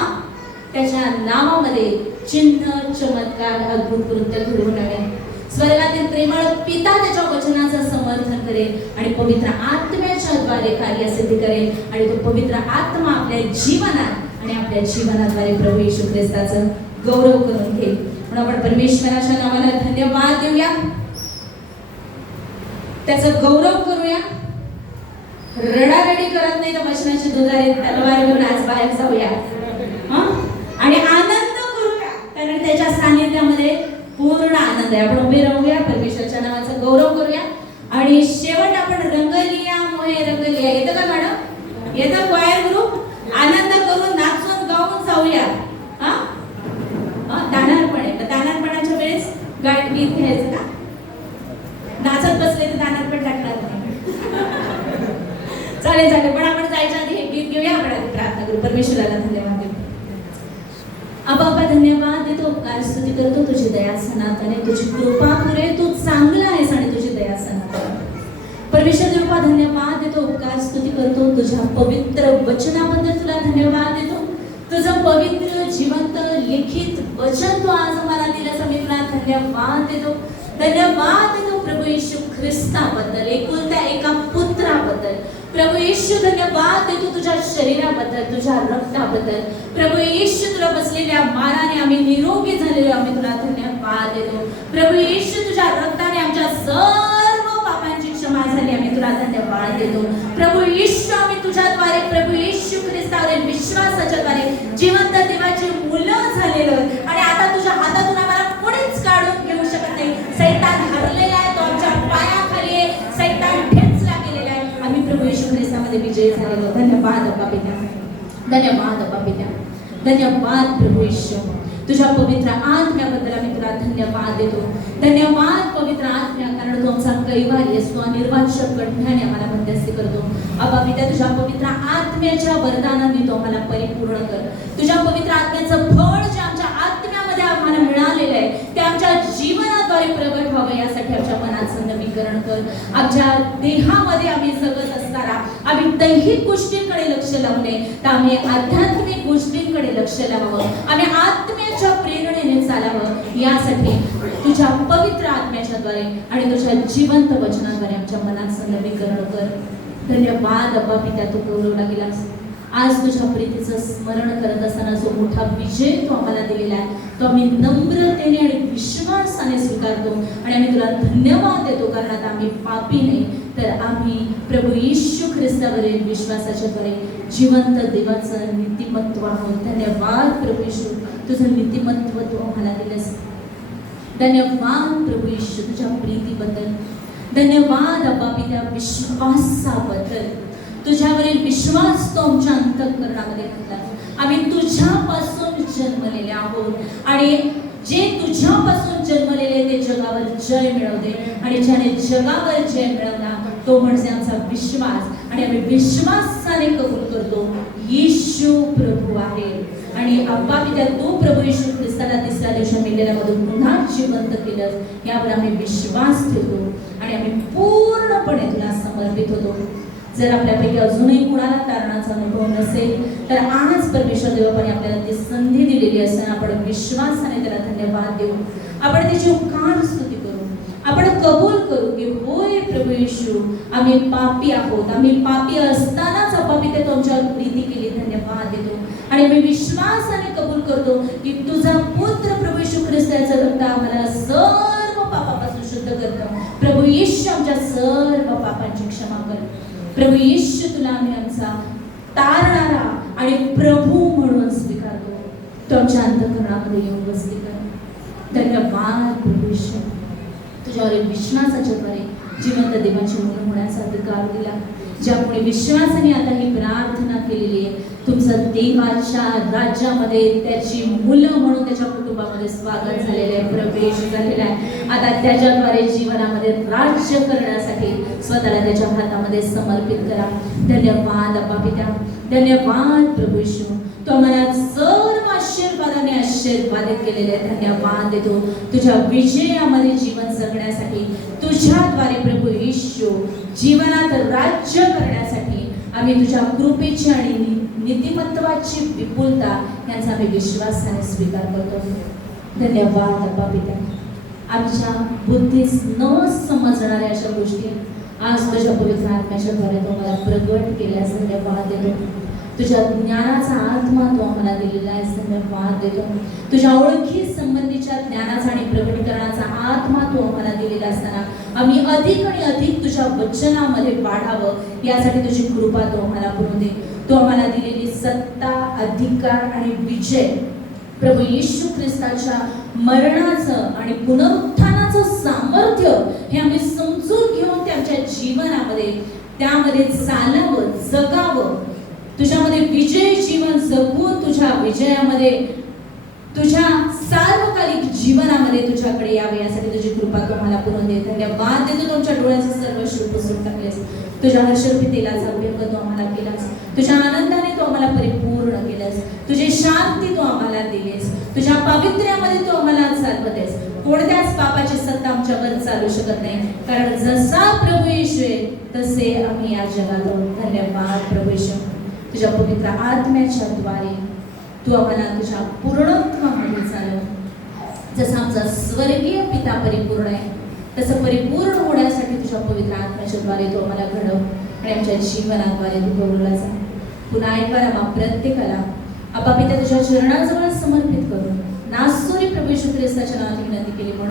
त्याच्या नावामध्ये चिन्ह, चमत्कार, अद्भुत कृत्य घडवून आणेल. स्वर्गातील प्रेमळ पिता त्याच्या वचनाचं समर्थन करेल आणि पवित्र आत्म्याच्या द्वारे कार्य सिद्ध करेल. आणि तो पवित्र आत्मा आपल्या जीवनात आणि आपल्या जीवनाद्वारे प्रभू येशू ख्रिस्ताचं गौरव करून घेईल. म्हणून आपण परमेश्वराच्या नावाला धन्यवाद देऊया, त्याचं गौरव करूया. रडारडी करत नाही तर वचनाची दुधारी तलवार घेऊन आज बाहेर जाऊया आणि आनंद करूया, कारण त्याच्या सानिध्यामध्ये पूर्ण आनंद आहे. आपण उभे राहूया, परमेश्वराच्या नावाचा गौरव करूया. आणि शेवट आपण रंगलिया मोहे रंगलिया, येतं का मॅडम? येतं क्वायर ग्रुप? आनंद करून नाचून गाऊन जाऊया. दानार्पण आहे, तर दानार्पणाच्या वेळेस गीत घ्यायचं का? नाचत बसले तर दानार्पण टाकणार नाही. चालेल चालेल, पण आपण जायच्या आधी हे गीत घेऊया. आपण आधी प्रार्थना करू. परमेश्वराला धन्यवाद देऊ. बाबा धन्यवाद देतो, उपकार स्तुती करतो. तुझी दया सनातन आहे, तुझी कृपा पुरे, तू चांगला आहेस आणि तुझी दया सनातन. परमेश्वर देवा धन्यवाद देतो, उपकार स्तुती करतो. तुझ्या पवित्र वचनाबद्दल तुला धन्यवाद देतो. तुझं पवित्र जिवंत लिखित वचन तू आज मला दिलंस, आम्ही तुला धन्यवाद देतो. धन्यवाद देतो प्रभू येशू ख्रिस्ताबद्दल, एकुलत्या एका पुत्राबद्दल. प्रभू येशू धन्यवाद देतो तुझ्या शरीराबद्दल, तुझ्या रक्ताबद्दल. प्रभू येशू तुला बसलेल्या माराने आम्ही निरोगी झालेलो, आम्ही तुला धन्यवाद देतो. प्रभू येशू तुझ्या रक्ताने आमच्या सर्व पापांची क्षमा झाली, आम्ही तुला धन्यवाद देतो. प्रभू येशू आम्ही तुझ्याद्वारे प्रभू येशू ख्रिस्तावरील विश्वासाच्या द्वारे जिवंत देवाची मुलं झालेलो आणि आता तुझ्या हातातून आम्हाला कोणीच काढून घेऊ शकत नाही. सैतान हरलेला आहे, तो आमच्या पायाखाली आहे. सैतान ठेचला गेलेला आहे, आम्ही प्रभू येशू ख्रिस्तामध्ये विजयी झालेलो. धन्यवाद अप्पा पिता, धन्यवाद अप्पा पिता, धन्यवाद प्रभू येशू. तुझ्या पवित्र आत्म्याबद्दल आम्ही तुला धन्यवाद देतो. धन्यवाद पवित्र आत्म्या, कारण तो आमचा कैवारी असतो, निर्वाचक कठ्याने आम्हाला मध्यस्थी करतो. अप्पा पिता, तुझ्या पवित्र आत्म्याच्या वरदानाने तो आम्हाला परिपूर्ण कर. तुझ्या पवित्र आत्म्याचं फळ जे आमच्या आत्म्यामध्ये आम्हाला मिळालेलं आहे ते आमच्या जीवनाद्वारे प्रगट व्हावं, यासाठी आमच्या मनाचं नवीकरण कर. आमच्या देहामध्ये आम्ही जगत असताना आम्ही दैहिक गोष्टींकडे लक्ष लावू नये, तर आम्ही आध्यात्मिक गोष्टींकडे लक्ष लावावं. आम्ही आत्म्याच्या प्रेरणेने चालावं, यासाठी तुझ्या पवित्र आत्म्याच्या द्वारे आणि तुझ्या जिवंत वचनाद्वारे आमच्या मनाचं नवीकरण कर. धन्यवाद अप्पा पिता, तू गौरवला गेलास. आज तुझ्या प्रीतीचं स्मरण करत असताना जो मोठा विजय तू आम्हाला दिलेला आहे, तो आम्ही नम्रतेने आणि विश्वासाने स्वीकारतो आणि आम्ही तुला धन्यवाद देतो. कारण आता आम्ही पापी नाही, तर आम्ही प्रभू येशू ख्रिस्तावरील विश्वासाच्या द्वारे जिवंत देवाचं नीतिमत्व आहोत. धन्यवाद प्रभू येशू, तुझं नीतिमत्व तू आम्हाला दिलंस. धन्यवाद प्रभू येशू तुझ्या प्रीतीबद्दल. धन्यवाद अप्पा पिता विश्वासाबद्दल. तुझ्यावरील विश्वास तो आमच्या अंतःकरणामध्ये घातला. आम्ही तुझ्यापासून जन्मलेले आहोत आणि जे तुझ्यापासून जन्मलेले ते जगावर जय मिळवते आणि ज्याने जगावर जय मिळवला तो म्हणजे आमचा विश्वास आणि आम्ही विश्वासाने कबूल करतो येशू प्रभू आहे. आणि अप्पा पिता, तू प्रभू येशू ख्रिस्ताला तिसऱ्या दिवशी मेलेल्यामधून पुन्हा जिवंत केलं, यावर आम्ही विश्वास ठेवतो आणि आम्ही पूर्णपणे तुला समर्पित होतो. जर आपल्यापैकी अजूनही कुणाला तारणाचा अनुभव नसेल तर आज परमेश्वर देवाने आपल्याला ती संधी दिलेली असताना आपण विश्वासाने त्याला धन्यवाद देऊ. आपण त्याची उपकार स्तुती करू, आपण कबूल करू की होय प्रभू येशू, आम्ही पापी आहोत. आम्ही पापी असतानाच अप्पा पिता तुमच्यावर प्रीती केली, धन्यवाद देतो. आणि मी विश्वासाने कबूल करतो की तुझा पुत्र प्रभू येशू ख्रिस्ताचं रक्त आम्हाला सर्व पापापासून शुद्ध करतो. प्रभू येशू आमच्या सर्व पापांची क्षमा कर. प्रभू येशू तुला आम्ही आमचा तारणारा आणि प्रभू म्हणून स्वीकारतो. तो आमच्या अंतःकरणामध्ये येऊन वसती कर. धन्यवाद प्रभू येशू, तुझ्यावरील विश्वासाच्या द्वारे जिवंत देवाची मुलं होण्याचा अधिकार दिला. ज्यामुळे विश्वासाने आता ही प्रार्थना केलेली आहे, तुमचं देवाच्या राज्यामध्ये त्याची मुलं म्हणून त्याच्या कुटुंबामध्ये स्वागत झालेले आहे, प्रवेश झालेला आहे. आता त्याच्याद्वारे जीवनामध्ये राज्य करण्यासाठी स्वतःला त्याच्या हातामध्ये समर्पित करा. धन्यवाद अप्पा पिता, धन्यवाद प्रभू येशू, तो आम्हाला सर्व आशीर्वादित केलेले आहे. धन्यवाद देतो तुझ्या विजयामध्ये जीवन जगण्यासाठी, तुझ्याद्वारे प्रभू येशू जीवनात राज्य करण्यासाठी आम्ही तुझ्या कृपेची आणि नीतिमत्वाची विपुलता यांचा आम्ही विश्वासाने स्वीकार करतो. धन्यवाद अप्पा पिता. आमच्या बुद्धीस न समजणाऱ्या अशा गोष्टी आज तुझ्या पवित्र आत्म्याच्या द्वारे तो मला प्रगट केल्यास धन्यवाद देतो. तुझ्या ज्ञानाचा आत्मा तो आम्हाला दिलेला आहे, धन्यवाद देतो. तुझ्या ओळखी संबंधीच्या ज्ञानाचा आणि प्रगटीकरणाचा आत्मा तो आम्हाला दिलेला असताना आम्ही अधिक आणि अधिक तुझ्या वचनामध्ये वाढावं यासाठी तुझी कृपा तो आम्हाला करून दे. तो आम्हाला दिलेली सत्ता, अधिकार आणि विजय प्रभू येशू ख्रिस्ताच्या मरणाचं आणि पुनरुत्थानाचं सामर्थ्य हे आम्ही समजून घेऊन त्यांच्या जीवनामध्ये त्यामध्ये चालावं, जगावं, तुझ्यामध्ये विजय जीवन जगून तुझ्या विजयामध्ये तुझ्या सार्वकालिक जीवनामध्ये तुझ्याकडे यावे यासाठी तुझी कृपा तुम्हाला पुरून दे. धन्यवाद देतो तुमच्या डोळ्याचे सर्व शुभ सुख टाकलेस. तुझ्या हर्षरूपी तेलाचा उपयोग तो आम्हाला केलास. तुझ्या आनंदाने तो आम्हाला परिपूर्ण केलास. तुझी शांती तो आम्हाला दिलीस. तुझ्या पावित्र्यामध्ये तो आम्हाला चालवतेस. कोणत्याच पापाची सत्ता आमच्यावर चालू शकत नाही, कारण जसा प्रभू येशू आहे तसे आम्ही या जगात आहोत. धन्यवाद प्रभू येशू. तुझ्या पवित्र आत्म्याच्या द्वारे तू आम्हाला तुझ्या पूर्णत्वामध्ये चालव. जसा आमचा स्वर्गीय पिता परिपूर्ण आहे तसं परिपूर्ण होण्यासाठी तुझ्या पवित्र आत्म्याच्या द्वारे तू आम्हाला घडव आणि आमच्या जीवनाद्वारे तू गौरवला जा. पुन्हा एकवार आम्हा प्रत्येकाला आप्पा पिता तुझ्या चरणाजवळ समर्पित करून नासोरी प्रभू येशू ख्रिस्ताच्या नावाने विनंती केली म्हणून